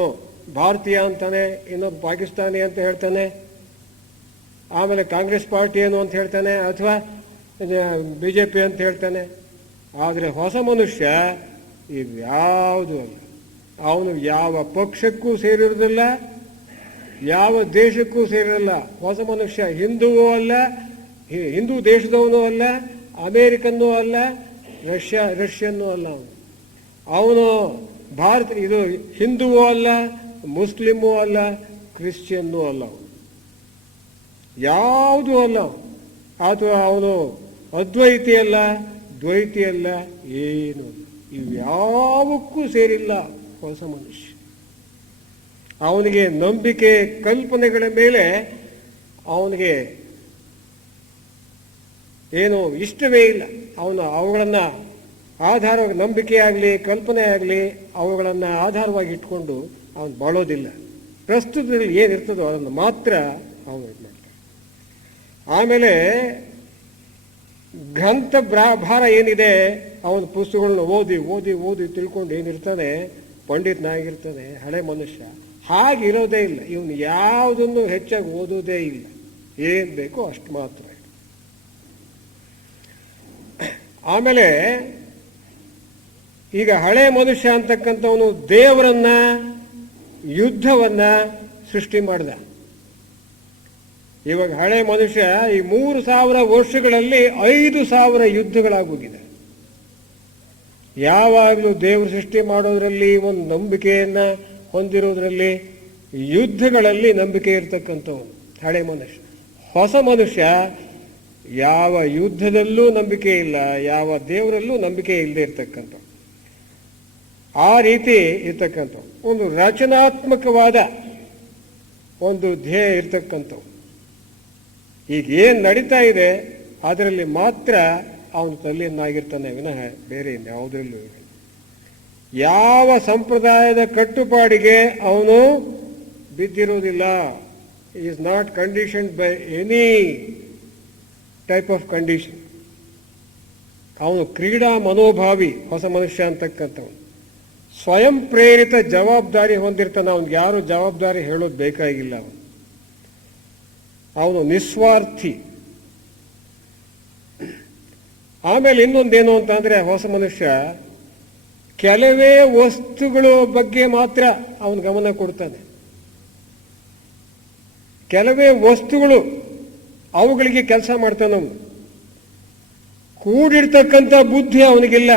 ಭಾರತೀಯ ಅಂತಾನೆ, ಇನ್ನೊಂದು ಪಾಕಿಸ್ತಾನಿ ಅಂತ ಹೇಳ್ತಾನೆ, ಆಮೇಲೆ ಕಾಂಗ್ರೆಸ್ ಪಾರ್ಟಿ ಏನು ಅಂತ ಹೇಳ್ತಾನೆ, ಅಥವಾ BJP ಅಂತ ಹೇಳ್ತಾನೆ, ಆದರೆ ಹೊಸ ಮನುಷ್ಯ ಇವ್ಯಾವುದೂ ಅಲ್ಲ. ಅವನು ಯಾವ ಪಕ್ಷಕ್ಕೂ ಸೇರಿರೋದಿಲ್ಲ, ಯಾವ ದೇಶಕ್ಕೂ ಸೇರಿರಲ್ಲ. ಹೊಸ ಮನುಷ್ಯ ಹಿಂದೂವೂ ಅಲ್ಲ, ಹಿಂದೂ ದೇಶದವನೂ ಅಲ್ಲ, ಅಮೇರಿಕನ್ನೂ ಅಲ್ಲ, ರಷ್ಯನ್ನೂ ಅಲ್ಲ. ಅವನು ಇದು ಹಿಂದೂವೂ ಅಲ್ಲ, ಮುಸ್ಲಿಮೂ ಅಲ್ಲ, ಕ್ರಿಶ್ಚಿಯನ್ನೂ ಅಲ್ಲ, ಅವನು ಯಾವುದೂ ಅಲ್ಲ. ಅಥವಾ ಅವನು ಅದ್ವೈತಿ ಅಲ್ಲ, ದ್ವೈತಿ ಅಲ್ಲ, ಏನು ಅಲ್ಲ. ಇವ್ಯಾವಕ್ಕೂ ಸೇರಿಲ್ಲ ಹೊಸ ಮನುಷ್ಯ. ಅವನಿಗೆ ನಂಬಿಕೆ ಕಲ್ಪನೆಗಳ ಮೇಲೆ ಅವನಿಗೆ ಏನು ಇಷ್ಟವೇ ಇಲ್ಲ. ಅವನು ಅವುಗಳನ್ನು ಆಧಾರವಾಗಿ, ನಂಬಿಕೆ ಆಗಲಿ ಕಲ್ಪನೆ ಆಗಲಿ, ಅವುಗಳನ್ನು ಆಧಾರವಾಗಿ ಇಟ್ಕೊಂಡು ಅವನು ಬಾಳೋದಿಲ್ಲ. ಪ್ರಸ್ತುತದಲ್ಲಿ ಏನಿರ್ತದೋ ಅದನ್ನು ಮಾತ್ರ ಅವನು ಇದು ಮಾಡ್ತಾನೆ. ಆಮೇಲೆ ಗ್ರಂಥ ಭಾರ ಏನಿದೆ, ಅವನ ಪುಸ್ತಕಗಳನ್ನ ಓದಿ ಓದಿ ಓದಿ ತಿಳ್ಕೊಂಡು ಏನಿರ್ತಾನೆ, ಪಂಡಿತನಾಗಿರ್ತಾನೆ ಹಳೆ ಮನುಷ್ಯ. ಹಾಗಿರೋದೇ ಇಲ್ಲ. ಇವನು ಯಾವುದನ್ನು ಹೆಚ್ಚಾಗಿ ಓದೋದೇ ಇಲ್ಲ. ಏನು ಬೇಕೋ ಅಷ್ಟು ಮಾತ್ರ. ಆಮೇಲೆ ಈಗ ಹಳೆ ಮನುಷ್ಯ ಅಂತಕ್ಕಂಥವನು ದೇವರನ್ನ, ಯುದ್ಧವನ್ನ ಸೃಷ್ಟಿ ಮಾಡಿದ. ಇವಾಗ ಹಳೆ ಮನುಷ್ಯ ಈ 3000 ವರ್ಷಗಳಲ್ಲಿ 5000 ಯುದ್ಧಗಳಾಗೋಗಿದೆ. ಯಾವಾಗಲೂ ದೇವರು ಸೃಷ್ಟಿ ಮಾಡೋದ್ರಲ್ಲಿ ಒಂದು ನಂಬಿಕೆಯನ್ನ ಹೊಂದಿರೋದ್ರಲ್ಲಿ, ಯುದ್ಧಗಳಲ್ಲಿ ನಂಬಿಕೆ ಇರ್ತಕ್ಕಂಥವನು ಹಳೆ ಮನುಷ್ಯ. ಹೊಸ ಮನುಷ್ಯ ಯಾವ ಯುದ್ಧದಲ್ಲೂ ನಂಬಿಕೆ ಇಲ್ಲ, ಯಾವ ದೇವರಲ್ಲೂ ನಂಬಿಕೆ ಇಲ್ಲದೆ ಇರ್ತಕ್ಕಂಥ, ಆ ರೀತಿ ಇರ್ತಕ್ಕಂಥ ಒಂದು ರಚನಾತ್ಮಕವಾದ ಒಂದು ಧ್ಯೇಯ ಇರ್ತಕ್ಕಂಥವು. ಈಗ ಏನು ನಡೀತಾ ಇದೆ ಅದರಲ್ಲಿ ಮಾತ್ರ ಅವನು ತಲೆಯನ್ನಾಗಿರ್ತಾನೆ ವಿನಃ ಬೇರೆ ಯಾವುದರಲ್ಲೂ ಇಲ್ಲ. ಯಾವ ಸಂಪ್ರದಾಯದ ಕಟ್ಟುಪಾಡಿಗೆ ಅವನು ಬಿದ್ದಿರೋದಿಲ್ಲ. Is not conditioned by any type of condition. ಅವನು ಕ್ರೀಡಾ ಮನೋಭಾವಿ ಹೊಸ ಮನುಷ್ಯ ಅಂತಕ್ಕಂಥವನು. ಸ್ವಯಂ ಪ್ರೇರಿತ ಜವಾಬ್ದಾರಿ ಹೊಂದಿರ್ತಾನೆ. ಅವನಿಗೆ ಯಾರು ಜವಾಬ್ದಾರಿ ಹೇಳೋದು ಬೇಕಾಗಿಲ್ಲ. ಅವನು ನಿಸ್ವಾರ್ಥಿ. ಆಮೇಲೆ ಇನ್ನೊಂದೇನು ಅಂತಂದ್ರೆ, ಹೊಸ ಮನುಷ್ಯ ಕೆಲವೇ ವಸ್ತುಗಳ ಬಗ್ಗೆ ಮಾತ್ರ ಅವನು ಗಮನ ಕೊಡ್ತಾನೆ. ಕೆಲವೇ ವಸ್ತುಗಳು, ಅವುಗಳಿಗೆ ಕೆಲಸ ಮಾಡ್ತಾನೆ. ಅವನು ಕೂಡಿರ್ತಕ್ಕಂಥ ಬುದ್ಧಿ ಅವನಿಗಿಲ್ಲ.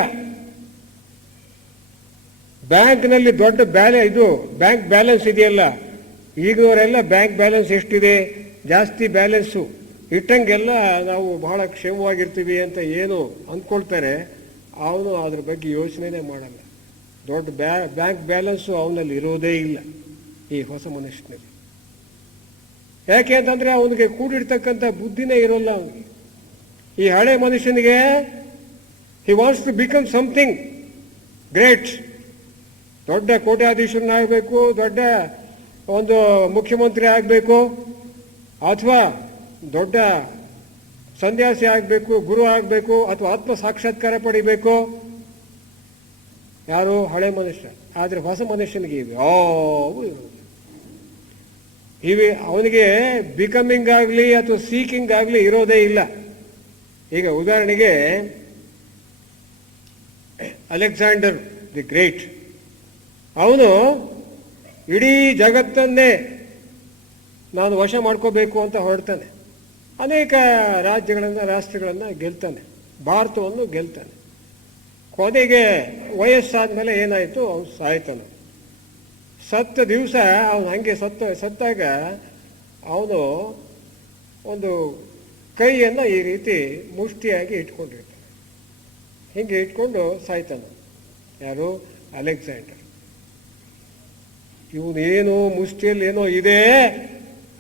ಬ್ಯಾಂಕ್ನಲ್ಲಿ ದೊಡ್ಡ ಬ್ಯಾಂಕ್ ಬ್ಯಾಲೆನ್ಸ್ ಇದೆಯಲ್ಲ, ಈಗವರೆಲ್ಲ ಬ್ಯಾಂಕ್ ಬ್ಯಾಲೆನ್ಸ್ ಎಷ್ಟಿದೆ, ಜಾಸ್ತಿ ಬ್ಯಾಲೆನ್ಸು ಇಟ್ಟಂಗೆಲ್ಲ ನಾವು ಬಹಳ ಕ್ಷೇಮವಾಗಿರ್ತೀವಿ ಅಂತ ಏನು ಅಂದ್ಕೊಳ್ತಾರೆ, ಅವನು ಅದ್ರ ಬಗ್ಗೆ ಯೋಚನೆನೇ ಮಾಡಲ್ಲ. ದೊಡ್ಡ ಬ್ಯಾಂಕ್ ಬ್ಯಾಲೆನ್ಸು ಅವನಲ್ಲಿ ಇರೋದೇ ಇಲ್ಲ ಈ ಹೊಸ ಮನುಷ್ಯನಲ್ಲಿ. ಯಾಕೆ ಅಂತಂದ್ರೆ ಅವನಿಗೆ ಕೂಡಿರ್ತಕ್ಕಂಥ ಬುದ್ಧಿನೇ ಇರೋಲ್ಲ ಅವನಿಗೆ. ಈ ಹಳೆ ಮನುಷ್ಯನಿಗೆ he wants to become something great. ದೊಡ್ಡ ಕೋಟ್ಯಾಧೀಶನಾಗಬೇಕು, ದೊಡ್ಡ ಒಂದು ಮುಖ್ಯಮಂತ್ರಿ ಆಗಬೇಕು, ಅಥವಾ ದೊಡ್ಡ ಸನ್ಯಾಸಿ ಆಗಬೇಕು, ಗುರು ಆಗಬೇಕು, ಅಥವಾ ಆತ್ಮ ಸಾಕ್ಷಾತ್ಕಾರ ಪಡಿಬೇಕು. ಯಾರು? ಹಳೆ ಮನುಷ್ಯ. ಆದರೆ ಹೊಸ ಮನುಷ್ಯನಿಗೆ ಯಾವೂ ಇರೋದು. ಅವನಿಗೆ ಬಿಕಮಿಂಗ್ ಆಗಲಿ ಅಥವಾ ಸೀಕಿಂಗ್ ಆಗಲಿ ಇರೋದೇ ಇಲ್ಲ. ಈಗ ಉದಾಹರಣೆಗೆ ಅಲೆಕ್ಸಾಂಡರ್ ದಿ ಗ್ರೇಟ್, ಅವನು ಇಡೀ ಜಗತ್ತನ್ನೇ ನಾನು ವಶ ಮಾಡ್ಕೋಬೇಕು ಅಂತ ಹೊರಡ್ತಾನೆ. ಅನೇಕ ರಾಷ್ಟ್ರಗಳನ್ನು ಗೆಲ್ತಾನೆ, ಭಾರತವನ್ನು ಗೆಲ್ತಾನೆ. ಕೊನೆಗೆ ವಯಸ್ಸಾದ ಮೇಲೆ ಏನಾಯಿತು, ಅವನು ಸಾಯ್ತಾನೆ. ಸತ್ತ ದಿವಸ ಅವನು ಹಾಗೆ ಸತ್ತಾಗ ಅವನು ಒಂದು ಕೈಯನ್ನು ಈ ರೀತಿ ಮುಷ್ಟಿಯಾಗಿ ಇಟ್ಕೊಂಡಿರ್ತಾನೆ. ಹೀಗೆ ಇಟ್ಕೊಂಡು ಸಾಯ್ತಾನೆ. ಯಾರು? ಅಲೆಕ್ಸಾಂಡರ್. ಇವನೇನು ಮುಷ್ಟಿಯಲ್ಲಿ ಏನೋ ಇದೆ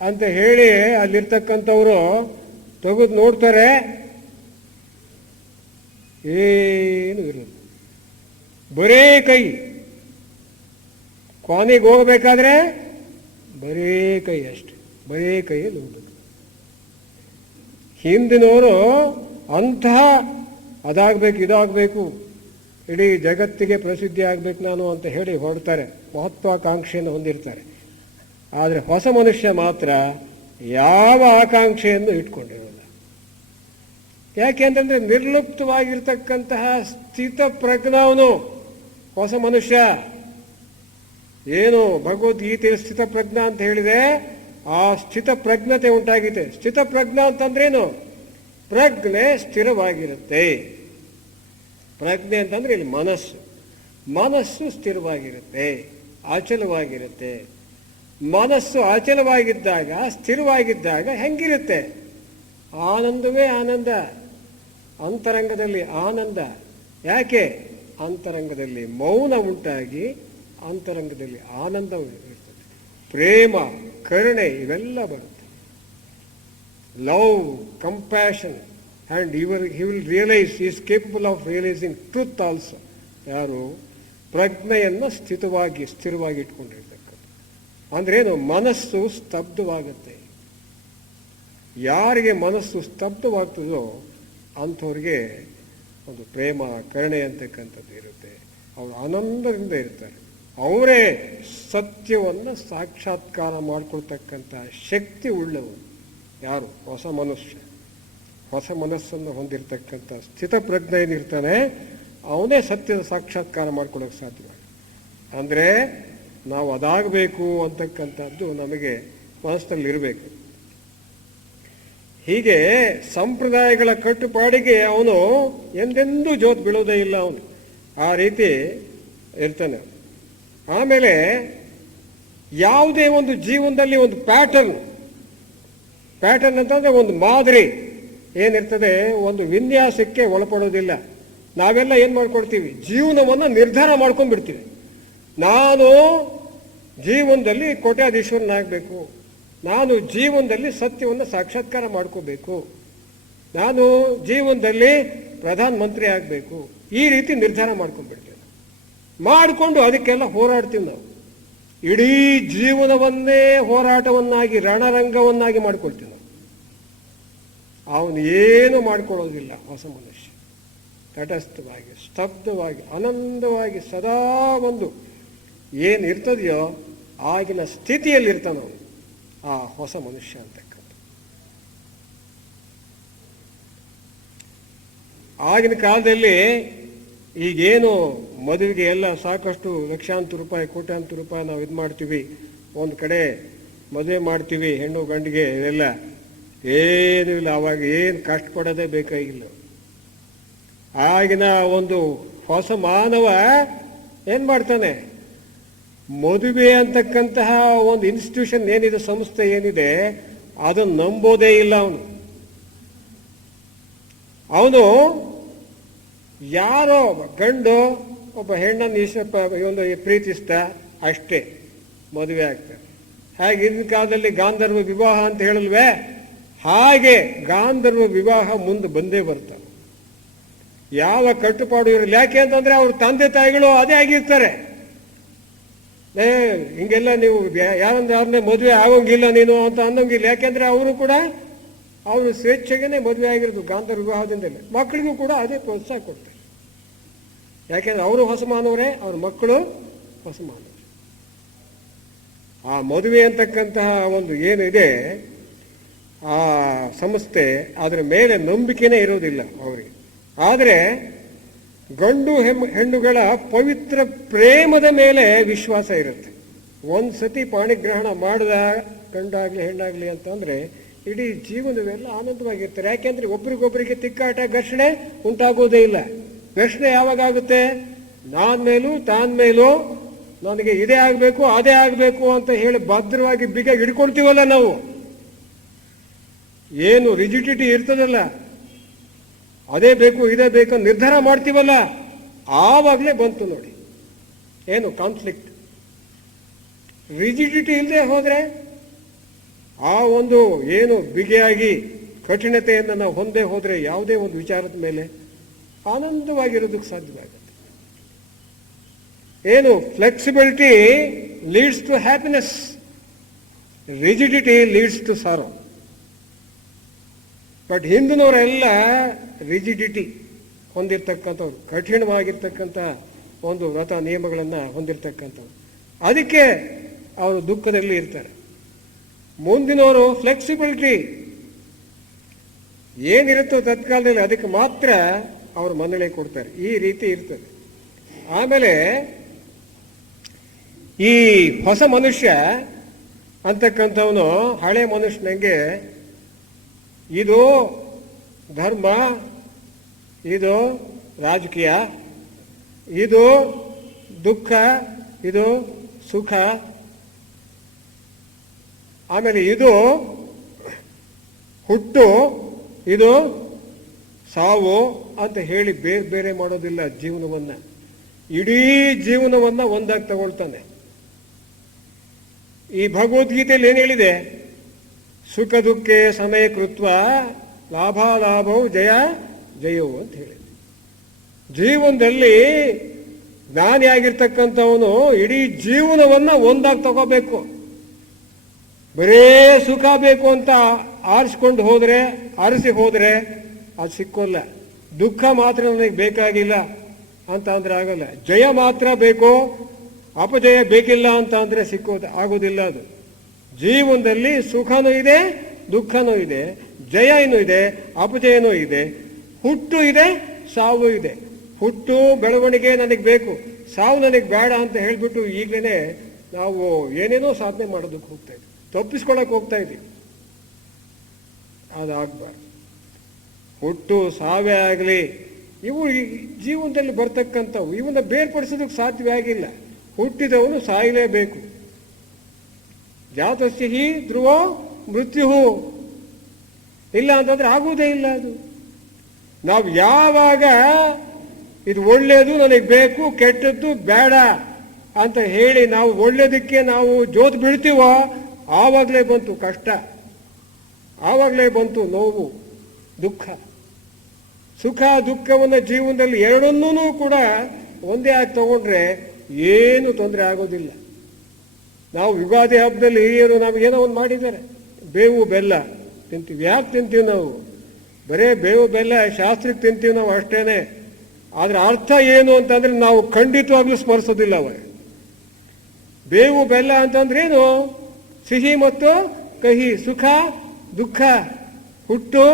ಅಂತ ಹೇಳಿ ಅಲ್ಲಿರ್ತಕ್ಕಂಥವರು ತೆಗೆದು ನೋಡ್ತಾರೆ, ಏನು ಇರೋದು, ಬರೇ ಕೈ. ಕೊನೆಗೆ ಹೋಗಬೇಕಾದ್ರೆ ಬರೇ ಕೈ ಅಷ್ಟೆ, ಬರೇ ಕೈಯಲ್ಲಿ ಹೋಗ್ಬೇಕು. ಹಿಂದಿನವರು ಅಂತಹ ಅದಾಗಬೇಕು ಇದಾಗಬೇಕು, ಇಡೀ ಜಗತ್ತಿಗೆ ಪ್ರಸಿದ್ಧಿ ಆಗಬೇಕು ನಾನು ಅಂತ ಹೇಳಿ ಹೊರಡ್ತಾರೆ, ಮಹತ್ವಾಕಾಂಕ್ಷೆಯನ್ನು ಹೊಂದಿರ್ತಾರೆ. ಆದರೆ ಹೊಸ ಮನುಷ್ಯ ಮಾತ್ರ ಯಾವ ಆಕಾಂಕ್ಷೆಯನ್ನು ಇಟ್ಕೊಂಡಿರೋಲ್ಲ. ಯಾಕೆಂತಂದ್ರೆ ನಿರ್ಲಿಪ್ತವಾಗಿರ್ತಕ್ಕಂತಹ ಸ್ಥಿತ ಪ್ರಜ್ಞಾವನು ಹೊಸ ಮನುಷ್ಯ. ಏನು ಭಗವದ್ಗೀತೆಯ ಸ್ಥಿತ ಪ್ರಜ್ಞಾ ಅಂತ ಹೇಳಿದೆ, ಆ ಸ್ಥಿತ ಪ್ರಜ್ಞತೆ ಉಂಟಾಗಿದೆ. ಸ್ಥಿತ ಪ್ರಜ್ಞಾ ಅಂತಂದ್ರೇನು? ಪ್ರಜ್ಞೆ ಸ್ಥಿರವಾಗಿರುತ್ತೆ. ಪ್ರಜ್ಞೆ ಅಂತಂದ್ರೆ ಇಲ್ಲಿ ಮನಸ್ಸು. ಮನಸ್ಸು ಸ್ಥಿರವಾಗಿರುತ್ತೆ, ಅಚಲವಾಗಿರುತ್ತೆ. ಮನಸ್ಸು ಅಚಲವಾಗಿದ್ದಾಗ, ಸ್ಥಿರವಾಗಿದ್ದಾಗ ಹೆಂಗಿರುತ್ತೆ? ಆನಂದವೇ ಆನಂದ. ಅಂತರಂಗದಲ್ಲಿ ಆನಂದ. ಯಾಕೆ? ಅಂತರಂಗದಲ್ಲಿ ಮೌನ ಉಂಟಾಗಿ ಅಂತರಂಗದಲ್ಲಿ ಆನಂದ ಇರ್ತದೆ. ಪ್ರೇಮ, ಕರುಣೆ ಇವೆಲ್ಲ ಬರುತ್ತೆ. Love, compassion, and he will realise, is capable of realising truth also. ಯಾರು? ಪ್ರಜ್ಞೆಯನ್ನು ಸ್ಥಿರವಾಗಿ ಇಟ್ಕೊಂಡಿರ್ತಕ್ಕಂಥ. ಅಂದ್ರೇನು? ಮನಸ್ಸು ಸ್ತಬ್ಧವಾಗುತ್ತೆ. ಯಾರಿಗೆ ಮನಸ್ಸು ಸ್ತಬ್ಧವಾಗ್ತದೋ ಅಂಥವ್ರಿಗೆ ಒಂದು ಪ್ರೇಮ, ಕರುಣೆ ಅಂತಕ್ಕಂಥದ್ದು ಇರುತ್ತೆ. ಅವರು ಆನಂದದಿಂದ ಇರ್ತಾರೆ. ಅವರೇ ಸತ್ಯವನ್ನು ಸಾಕ್ಷಾತ್ಕಾರ ಮಾಡಿಕೊಳ್ತಕ್ಕಂಥ ಶಕ್ತಿ ಉಳ್ಳವರು. ಯಾರು? ಹೊಸ ಮನುಷ್ಯ. ಹೊಸ ಮನಸ್ಸನ್ನು ಹೊಂದಿರತಕ್ಕಂಥ ಸ್ಥಿತ ಪ್ರಜ್ಞೆ ಏನಿರ್ತಾನೆ ಅವನೇ ಸತ್ಯದ ಸಾಕ್ಷಾತ್ಕಾರ ಮಾಡ್ಕೊಳ್ಳೋಕೆ ಸಾಧ್ಯ. ಅಂದರೆ ನಾವು ಅದಾಗಬೇಕು ಅಂತಕ್ಕಂಥದ್ದು ನಮಗೆ ಮನಸ್ಸಿನಲ್ಲಿ ಇರಬೇಕು. ಹೀಗೆ ಸಂಪ್ರದಾಯಗಳ ಕಟ್ಟುಪಾಡಿಗೆ ಅವನು ಎಂದೆಂದೂ ಜೋತ್ ಬೀಳೋದೇ ಇಲ್ಲ. ಅವನು ಆ ರೀತಿ ಇರ್ತಾನೆ. ಆಮೇಲೆ ಯಾವುದೇ ಒಂದು ಜೀವನದಲ್ಲಿ ಒಂದು ಪ್ಯಾಟರ್ನ್ ಅಂತಂದ್ರೆ ಒಂದು ಮಾದರಿ ಏನಿರ್ತದೆ, ಒಂದು ವಿನ್ಯಾಸಕ್ಕೆ ಒಳಪಡೋದಿಲ್ಲ. ನಾವೆಲ್ಲ ಏನು ಮಾಡ್ಕೊಳ್ತೀವಿ? ಜೀವನವನ್ನು ನಿರ್ಧಾರ ಮಾಡ್ಕೊಂಡ್ಬಿಡ್ತೀವಿ. ನಾನು ಜೀವನದಲ್ಲಿ ಕೋಟ್ಯಾಧೀಶ್ವರನಾಗಬೇಕು, ನಾನು ಜೀವನದಲ್ಲಿ ಸತ್ಯವನ್ನು ಸಾಕ್ಷಾತ್ಕಾರ ಮಾಡ್ಕೋಬೇಕು, ನಾನು ಜೀವನದಲ್ಲಿ ಪ್ರಧಾನ ಮಂತ್ರಿ ಆಗಬೇಕು, ಈ ರೀತಿ ನಿರ್ಧಾರ ಮಾಡ್ಕೊಂಡ್ಬಿಡ್ತೇವೆ. ಮಾಡಿಕೊಂಡು ಅದಕ್ಕೆಲ್ಲ ಹೋರಾಡ್ತೀವಿ ನಾವು. ಇಡೀ ಜೀವನವನ್ನೇ ಹೋರಾಟವನ್ನಾಗಿ, ರಣರಂಗವನ್ನಾಗಿ ಮಾಡ್ಕೊಳ್ತೀವಿ ನಾವು. ಅವನು ಏನು ಮಾಡ್ಕೊಳ್ಳೋದಿಲ್ಲ ಹೊಸ ಮನುಷ್ಯ. ತಟಸ್ಥವಾಗಿ, ಸ್ತಬ್ಧವಾಗಿ, ಆನಂದವಾಗಿ ಸದಾ ಒಂದು ಏನಿರ್ತದೆಯೋ ಆಗಿನ ಸ್ಥಿತಿಯಲ್ಲಿರ್ತಾನವನು, ಆ ಹೊಸ ಮನುಷ್ಯ ಅಂತಕ್ಕಂಥ. ಆಗಿನ ಕಾಲದಲ್ಲಿ ಈಗೇನು ಮದುವೆಗೆ ಎಲ್ಲ ಸಾಕಷ್ಟು ಲಕ್ಷಾಂತರ ರೂಪಾಯಿ, ಕೋಟ್ಯಾಂತರ ರೂಪಾಯಿ ನಾವು ಇದು ಮಾಡ್ತೀವಿ, ಒಂದು ಕಡೆ ಮದುವೆ ಮಾಡ್ತೀವಿ ಹೆಣ್ಣು ಗಂಡಿಗೆ, ಇದೆಲ್ಲ ಏನೂ ಇಲ್ಲ. ಅವಾಗ ಏನು ಕಷ್ಟಪಡೋದೇ ಬೇಕಾಗಿಲ್ಲ. ಆಗಿನ ಒಂದು ಹೊಸ ಮಾನವ ಏನು ಮಾಡ್ತಾನೆ? ಮದುವೆ ಅಂತಕ್ಕಂತಹ ಒಂದು ಇನ್ಸ್ಟಿಟ್ಯೂಷನ್ ಏನಿದೆ, ಸಂಸ್ಥೆ ಏನಿದೆ, ಅದನ್ನು ನಂಬೋದೇ ಇಲ್ಲ ಅವನು. ಯಾರೋ ಗಂಡು ಒಬ್ಬ ಹೆಣ್ಣನ್ನು ಒಂದು ಪ್ರೀತಿಸ್ತಾ ಅಷ್ಟೇ ಮದುವೆ ಆಗ್ತಾರೆ. ಹಾಗೆ ಇದ್ದ ಕಾಲದಲ್ಲಿ ಗಾಂಧರ್ವ ವಿವಾಹ ಅಂತ ಹೇಳಲ್ವೇ, ಹಾಗೆ ಗಾಂಧರ್ವ ವಿವಾಹ ಮುಂದೆ ಬಂದೇ ಬರ್ತಾರೆ. ಯಾವ ಕಟ್ಟುಪಾಡು ಇರಲಿ. ಯಾಕೆ ಅಂತಂದ್ರೆ ಅವ್ರ ತಂದೆ ತಾಯಿಗಳು ಅದೇ ಆಗಿರ್ತಾರೆ. ಹಿಂಗೆಲ್ಲ ನೀವು ಯಾರನ್ನೇ ಮದುವೆ ಆಗೋಂಗಿಲ್ಲ ನೀನು ಅಂತ ಅನ್ನೋಂಗಿಲ್ಲ. ಯಾಕೆಂದ್ರೆ ಅವರು ಕೂಡ ಅವರು ಸ್ವೇಚ್ಛೆಗೇನೆ ಮದುವೆ ಆಗಿರೋದು ಗಾಂಧರ್ವ ವಿವಾಹದಿಂದಲೇ. ಮಕ್ಕಳಿಗೂ ಕೂಡ ಅದೇ ಪ್ರೋತ್ಸಾಹ ಕೊಡ್ತಾರೆ. ಯಾಕೆಂದ್ರೆ ಅವರು ಹೊಸ ಮಾನವರೇ, ಅವ್ರ ಮಕ್ಕಳು ಹೊಸ ಮಾನವರು. ಆ ಮದುವೆ ಅಂತಕ್ಕಂತಹ ಒಂದು ಏನಿದೆ ಆ ಸಂಸ್ಥೆ, ಅದರ ಮೇಲೆ ನಂಬಿಕೆನೇ ಇರೋದಿಲ್ಲ ಅವರಿಗೆ. ಆದರೆ ಗಂಡು ಹೆಣ್ಣುಗಳ ಪವಿತ್ರ ಪ್ರೇಮದ ಮೇಲೆ ವಿಶ್ವಾಸ ಇರುತ್ತೆ. ಒಂದು ಸತಿ ಪಾಣಿಗ್ರಹಣ ಮಾಡಿದ ಗಂಡಾಗ್ಲಿ ಹೆಣ್ಣಾಗ್ಲಿ ಅಂತಂದ್ರೆ ಇಡೀ ಜೀವನವೆಲ್ಲ ಆನಂದವಾಗಿರ್ತಾರೆ. ಯಾಕೆಂದ್ರೆ ಒಬ್ರಿಗೊಬ್ಬರಿಗೆ ತಿಕ್ಕಾಟ, ಘರ್ಷಣೆ ಉಂಟಾಗೋದೇ ಇಲ್ಲ. ಘರ್ಷಣೆ ಯಾವಾಗುತ್ತೆ? ನಾನ್ ಮೇಲೂ ತಾನ್ ಮೇಲೂ ನನಗೆ ಇದೇ ಆಗಬೇಕು ಅದೇ ಆಗಬೇಕು ಅಂತ ಹೇಳಿ ಭದ್ರವಾಗಿ ಬಿಗ ಹಿಡ್ಕೊಳ್ತೀವಲ್ಲ ನಾವು. ಏನು ರಿಜಿಡಿಟಿ ಇರ್ತದಲ್ಲ, ಅದೇ ಬೇಕು ಇದೇ ಬೇಕು ನಿರ್ಧಾರ ಮಾಡ್ತೀವಲ್ಲ, ಆವಾಗಲೇ ಬಂತು ನೋಡಿ ಏನು ಕಾನ್ಫ್ಲಿಕ್ಟ್. ರಿಜಿಡಿಟಿ ಇಲ್ಲದೆ ಹೋದ್ರೆ, ಆ ಒಂದು ಏನು ಬಿಗಿಯಾಗಿ ಕಠಿಣತೆಯನ್ನು ನಾವು ಹೊಂದೇ ಹೋದ್ರೆ ಯಾವುದೇ ಒಂದು ವಿಚಾರದ ಮೇಲೆ ಆನಂದವಾಗಿರೋದಕ್ಕೆ ಸಾಧ್ಯವಾಗುತ್ತೆ. ಏನು flexibility leads to happiness, rigidity leads to sorrow. But ಹಿಂದಿನವರೆಲ್ಲ ರಿಜಿಡಿಟಿ ಹೊಂದಿರತಕ್ಕಂಥವ್ರು, ಕಠಿಣವಾಗಿರ್ತಕ್ಕಂಥ ಒಂದು ವ್ರತ ನಿಯಮಗಳನ್ನು ಹೊಂದಿರತಕ್ಕಂಥವ್ರು. ಅದಕ್ಕೆ ಅವರು ದುಃಖದಲ್ಲಿ ಇರ್ತಾರೆ. ಮುಂದಿನವರು ಫ್ಲೆಕ್ಸಿಬಿಲಿಟಿ, ಏನಿರುತ್ತೋ ತತ್ಕಾಲದಲ್ಲಿ ಅದಕ್ಕೆ ಮಾತ್ರ ಅವರು ಮನ್ನಣೆ ಕೊಡ್ತಾರೆ. ಈ ರೀತಿ ಇರ್ತದೆ. ಆಮೇಲೆ ಈ ಹೊಸ ಮನುಷ್ಯ ಅಂತಕ್ಕಂಥವನು ಹಳೆ ಮನುಷ್ಯನಿಗೆ ಇದು ಧರ್ಮ, ಇದು ರಾಜಕೀಯ, ಇದು ದುಃಖ, ಇದು ಸುಖ, ಆಮೇಲೆ ಇದು ಹುಟ್ಟು, ಇದು ಸಾವು ಅಂತ ಹೇಳಿ ಬೇರೆ ಬೇರೆ ಮಾಡೋದಿಲ್ಲ. ಜೀವನವನ್ನ, ಇಡೀ ಜೀವನವನ್ನ ಒಂದಾಗಿ ತಗೊಳ್ತಾನೆ. ಈ ಭಗವದ್ಗೀತೆಯಲ್ಲಿ ಏನು ಹೇಳಿದೆ? ಸುಖ ದುಃಖೆ ಸಮಯ ಕೃತ್ವ ಲಾಭಾಲಾಭವು ಜಯ ಜಯವು ಅಂತ ಹೇಳಿದೆ. ಜೀವನದಲ್ಲಿ ಜ್ಞಾನಿಯಾಗಿರ್ತಕ್ಕಂಥವನು ಇಡೀ ಜೀವನವನ್ನ ಒಂದಾಗಿ ತಗೋಬೇಕು. ಬರೇ ಸುಖ ಬೇಕು ಅಂತ ಆರಿಸಿ ಹೋದ್ರೆ ಅದು ಸಿಕ್ಕೋಲ್ಲ. ದುಃಖ ಮಾತ್ರ ನನಗೆ ಬೇಕಾಗಿಲ್ಲ ಅಂತ ಅಂದ್ರೆ ಆಗಲ್ಲ. ಜಯ ಮಾತ್ರ ಬೇಕು, ಅಪಜಯ ಬೇಕಿಲ್ಲ ಅಂತ ಅಂದ್ರೆ ಆಗೋದಿಲ್ಲ. ಅದು ಜೀವನದಲ್ಲಿ ಸುಖನೂ ಇದೆ, ದುಃಖನೂ ಇದೆ, ಜಯನೂ ಇದೆ, ಅಪಜಯನೂ ಇದೆ, ಹುಟ್ಟು ಇದೆ, ಸಾವು ಇದೆ. ಹುಟ್ಟು ಬೆಳವಣಿಗೆ ನನಗೆ ಬೇಕು, ಸಾವು ನನಗೆ ಬೇಡ ಅಂತ ಹೇಳ್ಬಿಟ್ಟು ಈಗಲೇ ನಾವು ಏನೇನೋ ಸಾಧನೆ ಮಾಡೋದಕ್ಕೆ ಹೋಗ್ತಾ ಇದ್ದೀವಿ, ತಪ್ಪಿಸ್ಕೊಳಕ್ಕೆ ಹೋಗ್ತಾ ಇದ್ದೀವಿ. ಅದಾಗಬಾರ್ದು. ಹುಟ್ಟು ಸಾವೇ ಆಗಲಿ ಇವು ಜೀವನದಲ್ಲಿ ಬರ್ತಕ್ಕಂಥವು, ಇವನ್ನ ಬೇರ್ಪಡಿಸೋದಕ್ಕೆ ಸಾಧ್ಯವೇ ಆಗಿಲ್ಲ. ಹುಟ್ಟಿದವನು ಸಾಯಲೇಬೇಕು. ಜಾತಸ್ಯ ಹಿ ಧ್ರುವ ಮೃತ್ಯು, ಇಲ್ಲ ಅಂತಂದ್ರೆ ಆಗುವುದೇ ಇಲ್ಲ. ಅದು ನಾವು ಯಾವಾಗ ಇದು ಒಳ್ಳೆಯದು ನನಗೆ ಬೇಕು, ಕೆಟ್ಟದ್ದು ಬೇಡ ಅಂತ ಹೇಳಿ ನಾವು ಒಳ್ಳೆಯದಕ್ಕೆ ನಾವು ಜೋತು ಬೀಳ್ತೀವೋ ಆವಾಗಲೇ ಬಂತು ಕಷ್ಟ, ಆವಾಗಲೇ ಬಂತು ನೋವು, ದುಃಖ. ಸುಖ ದುಃಖವನ್ನು ಜೀವನದಲ್ಲಿ ಎರಡನ್ನೂ ಕೂಡ ಒಂದೇ ಆಗಿ ತಗೊಂಡ್ರೆ ಏನು ತೊಂದರೆ ಆಗೋದಿಲ್ಲ. ನಾವು ಯುಗಾದಿ ಹಬ್ಬದಲ್ಲಿ ಹಿರಿಯರು ನಾವು ಏನೋ ಒಂದು ಮಾಡಿದ್ದಾರೆ, ಬೇವು ಬೆಲ್ಲ ತಿಂತೀವಿ. ಯಾಕೆ ತಿಂತೀವಿ ನಾವು? ಬರೇ ಬೇವು ಬೆಲ್ಲ ಶಾಸ್ತ್ರಕ್ಕೆ ತಿಂತೀವಿ ನಾವು ಅಷ್ಟೇನೆ. ಆದ್ರೆ ಅರ್ಥ ಏನು ಅಂತಂದ್ರೆ ನಾವು ಖಂಡಿತವಾಗ್ಲೂ ಸ್ಮರಿಸೋದಿಲ್ಲ. ಬೇವು ಬೆಲ್ಲ ಅಂತಂದ್ರೇನು? ಸಿಹಿ ಮತ್ತು ಕಹಿ, ಸುಖ ದುಃಖ, ಹುಟ್ಟು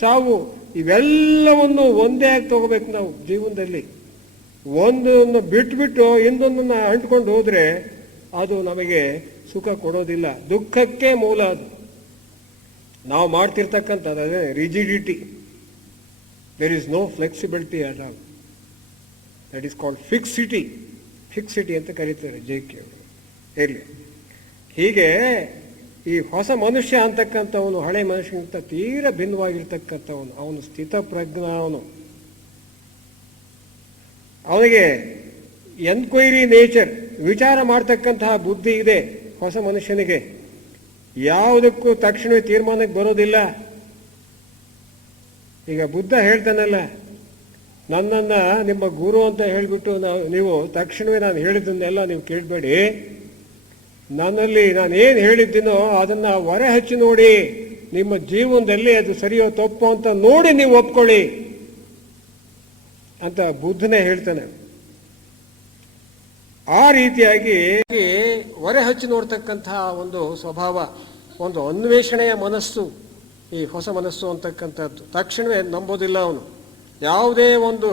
ಸಾವು, ಇವೆಲ್ಲವನ್ನು ಒಂದೇ ಆಗಿ ತಗೋಬೇಕು ನಾವು ಜೀವನದಲ್ಲಿ. ಒಂದನ್ನು ಬಿಟ್ಬಿಟ್ಟು ಇನ್ನೊಂದನ್ನ ಅಂಟ್ಕೊಂಡು ಹೋದ್ರೆ ಅದು ನಮಗೆ ಸುಖ ಕೊಡೋದಿಲ್ಲ, ದುಃಖಕ್ಕೆ ಮೂಲ. ಅದು ನಾವು ಮಾಡ್ತಿರ್ತಕ್ಕಂಥದ್ದು ಅದೇ rigidity. There is no flexibility at all. That is called fixity ಅಂತ ಕರೀತಾರೆ ಜೆ.ಕೆ. ಇರಲಿ. ಹೀಗೆ ಈ ಹೊಸ ಮನುಷ್ಯ ಅಂತಕ್ಕಂಥವನು ಹಳೆ ಮನುಷ್ಯನಿಗಿಂತ ತೀರ ಭಿನ್ನವಾಗಿರ್ತಕ್ಕಂಥವನು. ಅವನು ಸ್ಥಿತಪ್ರಜ್ಞ. ಅವನಿಗೆ ಎನ್ಕ್ವೈರಿ ನೇಚರ್, ವಿಚಾರ ಮಾಡ್ತಕ್ಕಂತಹ ಬುದ್ಧಿ ಇದೆ ಹೊಸ ಮನುಷ್ಯನಿಗೆ. ಯಾವುದಕ್ಕೂ ತಕ್ಷಣವೇ ತೀರ್ಮಾನಕ್ಕೆ ಬರೋದಿಲ್ಲ. ಈಗ ಬುದ್ಧ ಹೇಳ್ತಾನಲ್ಲ, ನನ್ನನ್ನ ನಿಮ್ಮ ಗುರು ಅಂತ ಹೇಳಿಬಿಟ್ಟು ನೀವು ತಕ್ಷಣವೇ ನಾನು ಹೇಳಿದ್ದನ್ನೆಲ್ಲ ನೀವು ಕೇಳಬೇಡಿ. ನನ್ನಲ್ಲಿ ನಾನು ಏನು ಹೇಳಿದ್ದೀನೋ ಅದನ್ನ ಹೊರೆ ಹಚ್ಚಿ ನೋಡಿ, ನಿಮ್ಮ ಜೀವನದಲ್ಲಿ ಅದು ಸರಿಯೋ ತಪ್ಪೋ ಅಂತ ನೋಡಿ ನೀವು ಒಪ್ಕೊಳ್ಳಿ ಅಂತ ಬುದ್ಧನೇ ಹೇಳ್ತಾನೆ. ಆ ರೀತಿಯಾಗಿ ಹೊರೆ ಹಚ್ಚಿ ನೋಡ್ತಕ್ಕಂತಹ ಒಂದು ಸ್ವಭಾವ, ಒಂದು ಅನ್ವೇಷಣೆಯ ಮನಸ್ಸು ಈ ಹೊಸ ಮನಸ್ಸು ಅಂತಕ್ಕಂಥದ್ದು. ತಕ್ಷಣವೇ ನಂಬೋದಿಲ್ಲ ಅವನು. ಯಾವುದೇ ಒಂದು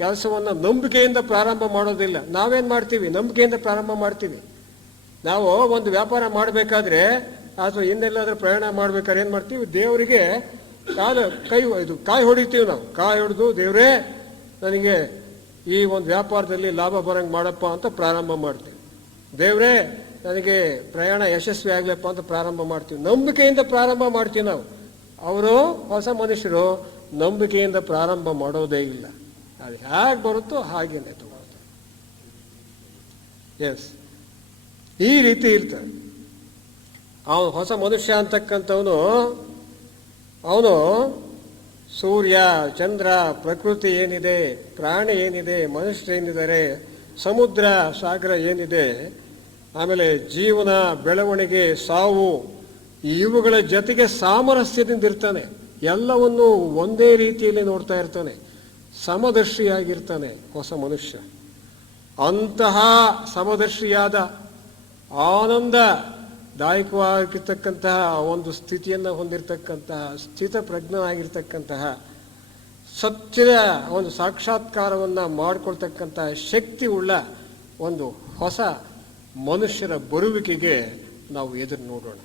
ಕೆಲಸವನ್ನು ನಂಬಿಕೆಯಿಂದ ಪ್ರಾರಂಭ ಮಾಡೋದಿಲ್ಲ. ನಾವೇನು ಮಾಡ್ತೀವಿ? ನಂಬಿಕೆಯಿಂದ ಪ್ರಾರಂಭ ಮಾಡ್ತೀವಿ. ನಾವು ಒಂದು ವ್ಯಾಪಾರ ಮಾಡಬೇಕಾದ್ರೆ ಅಥವಾ ಇನ್ನೆಲ್ಲಾದ್ರೂ ಪ್ರಯಾಣ ಮಾಡ್ಬೇಕಾದ್ರೆ ಏನು ಮಾಡ್ತೀವಿ? ದೇವರಿಗೆ ಕಾಯಿ ಹೊಡಿತೀವಿ ನಾವು. ಕಾಯಿ ಹೊಡೆದು, ದೇವರೇ ನನಗೆ ಈ ಒಂದು ವ್ಯಾಪಾರದಲ್ಲಿ ಲಾಭ ಬರಂಗೆ ಮಾಡಪ್ಪ ಅಂತ ಪ್ರಾರಂಭ ಮಾಡ್ತೀವಿ. ದೇವರೇ ನನಗೆ ಪ್ರಯಾಣ ಯಶಸ್ವಿ ಆಗ್ಲಪ್ಪ ಅಂತ ಪ್ರಾರಂಭ ಮಾಡ್ತೀವಿ. ನಂಬಿಕೆಯಿಂದ ಪ್ರಾರಂಭ ಮಾಡ್ತೀವಿ ನಾವು. ಅವರು ಹೊಸ ಮನುಷ್ಯರು ನಂಬಿಕೆಯಿಂದ ಪ್ರಾರಂಭ ಮಾಡೋದೇ ಇಲ್ಲ. ಅದು ಹೇಗೆ ಬರುತ್ತೋ ಹಾಗೇನೆ ತಗೊಳ್ತಾರೆ. ಎಸ್, ಈ ರೀತಿ ಇರ್ತಾರೆ. ಅವನು ಹೊಸ ಮನುಷ್ಯ ಅಂತಕ್ಕಂಥವನು ಅವನು ಸೂರ್ಯ, ಚಂದ್ರ, ಪ್ರಕೃತಿ ಏನಿದೆ, ಪ್ರಾಣಿ ಏನಿದೆ, ಮನುಷ್ಯರೇನಿದ್ದಾರೆ, ಸಮುದ್ರ ಸಾಗರ ಏನಿದೆ, ಆಮೇಲೆ ಜೀವನ, ಬೆಳವಣಿಗೆ, ಸಾವು, ಇವುಗಳ ಜೊತೆಗೆ ಸಾಮರಸ್ಯದಿಂದ ಇರ್ತಾನೆ. ಎಲ್ಲವನ್ನೂ ಒಂದೇ ರೀತಿಯಲ್ಲಿ ನೋಡ್ತಾ ಇರ್ತಾನೆ. ಸಮದರ್ಶಿಯಾಗಿರ್ತಾನೆ ಹೊಸ ಮನುಷ್ಯ. ಅಂತಹ ಸಮದರ್ಶಿಯಾದ, ಆನಂದ ದಾಯಕವಾಗಿರ್ತಕ್ಕಂತಹ ಒಂದು ಸ್ಥಿತಿಯನ್ನು ಹೊಂದಿರತಕ್ಕಂತಹ ಸ್ಥಿತಪ್ರಜ್ಞನಾಗಿರ್ತಕ್ಕಂತಹ ಸತ್ಯದ ಒಂದು ಸಾಕ್ಷಾತ್ಕಾರವನ್ನು ಮಾಡಿಕೊಳ್ತಕ್ಕಂತಹ ಶಕ್ತಿ ಉಳ್ಳ ಒಂದು ಹೊಸ ಮನುಷ್ಯರ ಬರುವಿಕೆಗೆ ನಾವು ಎದುರು ನೋಡೋಣ.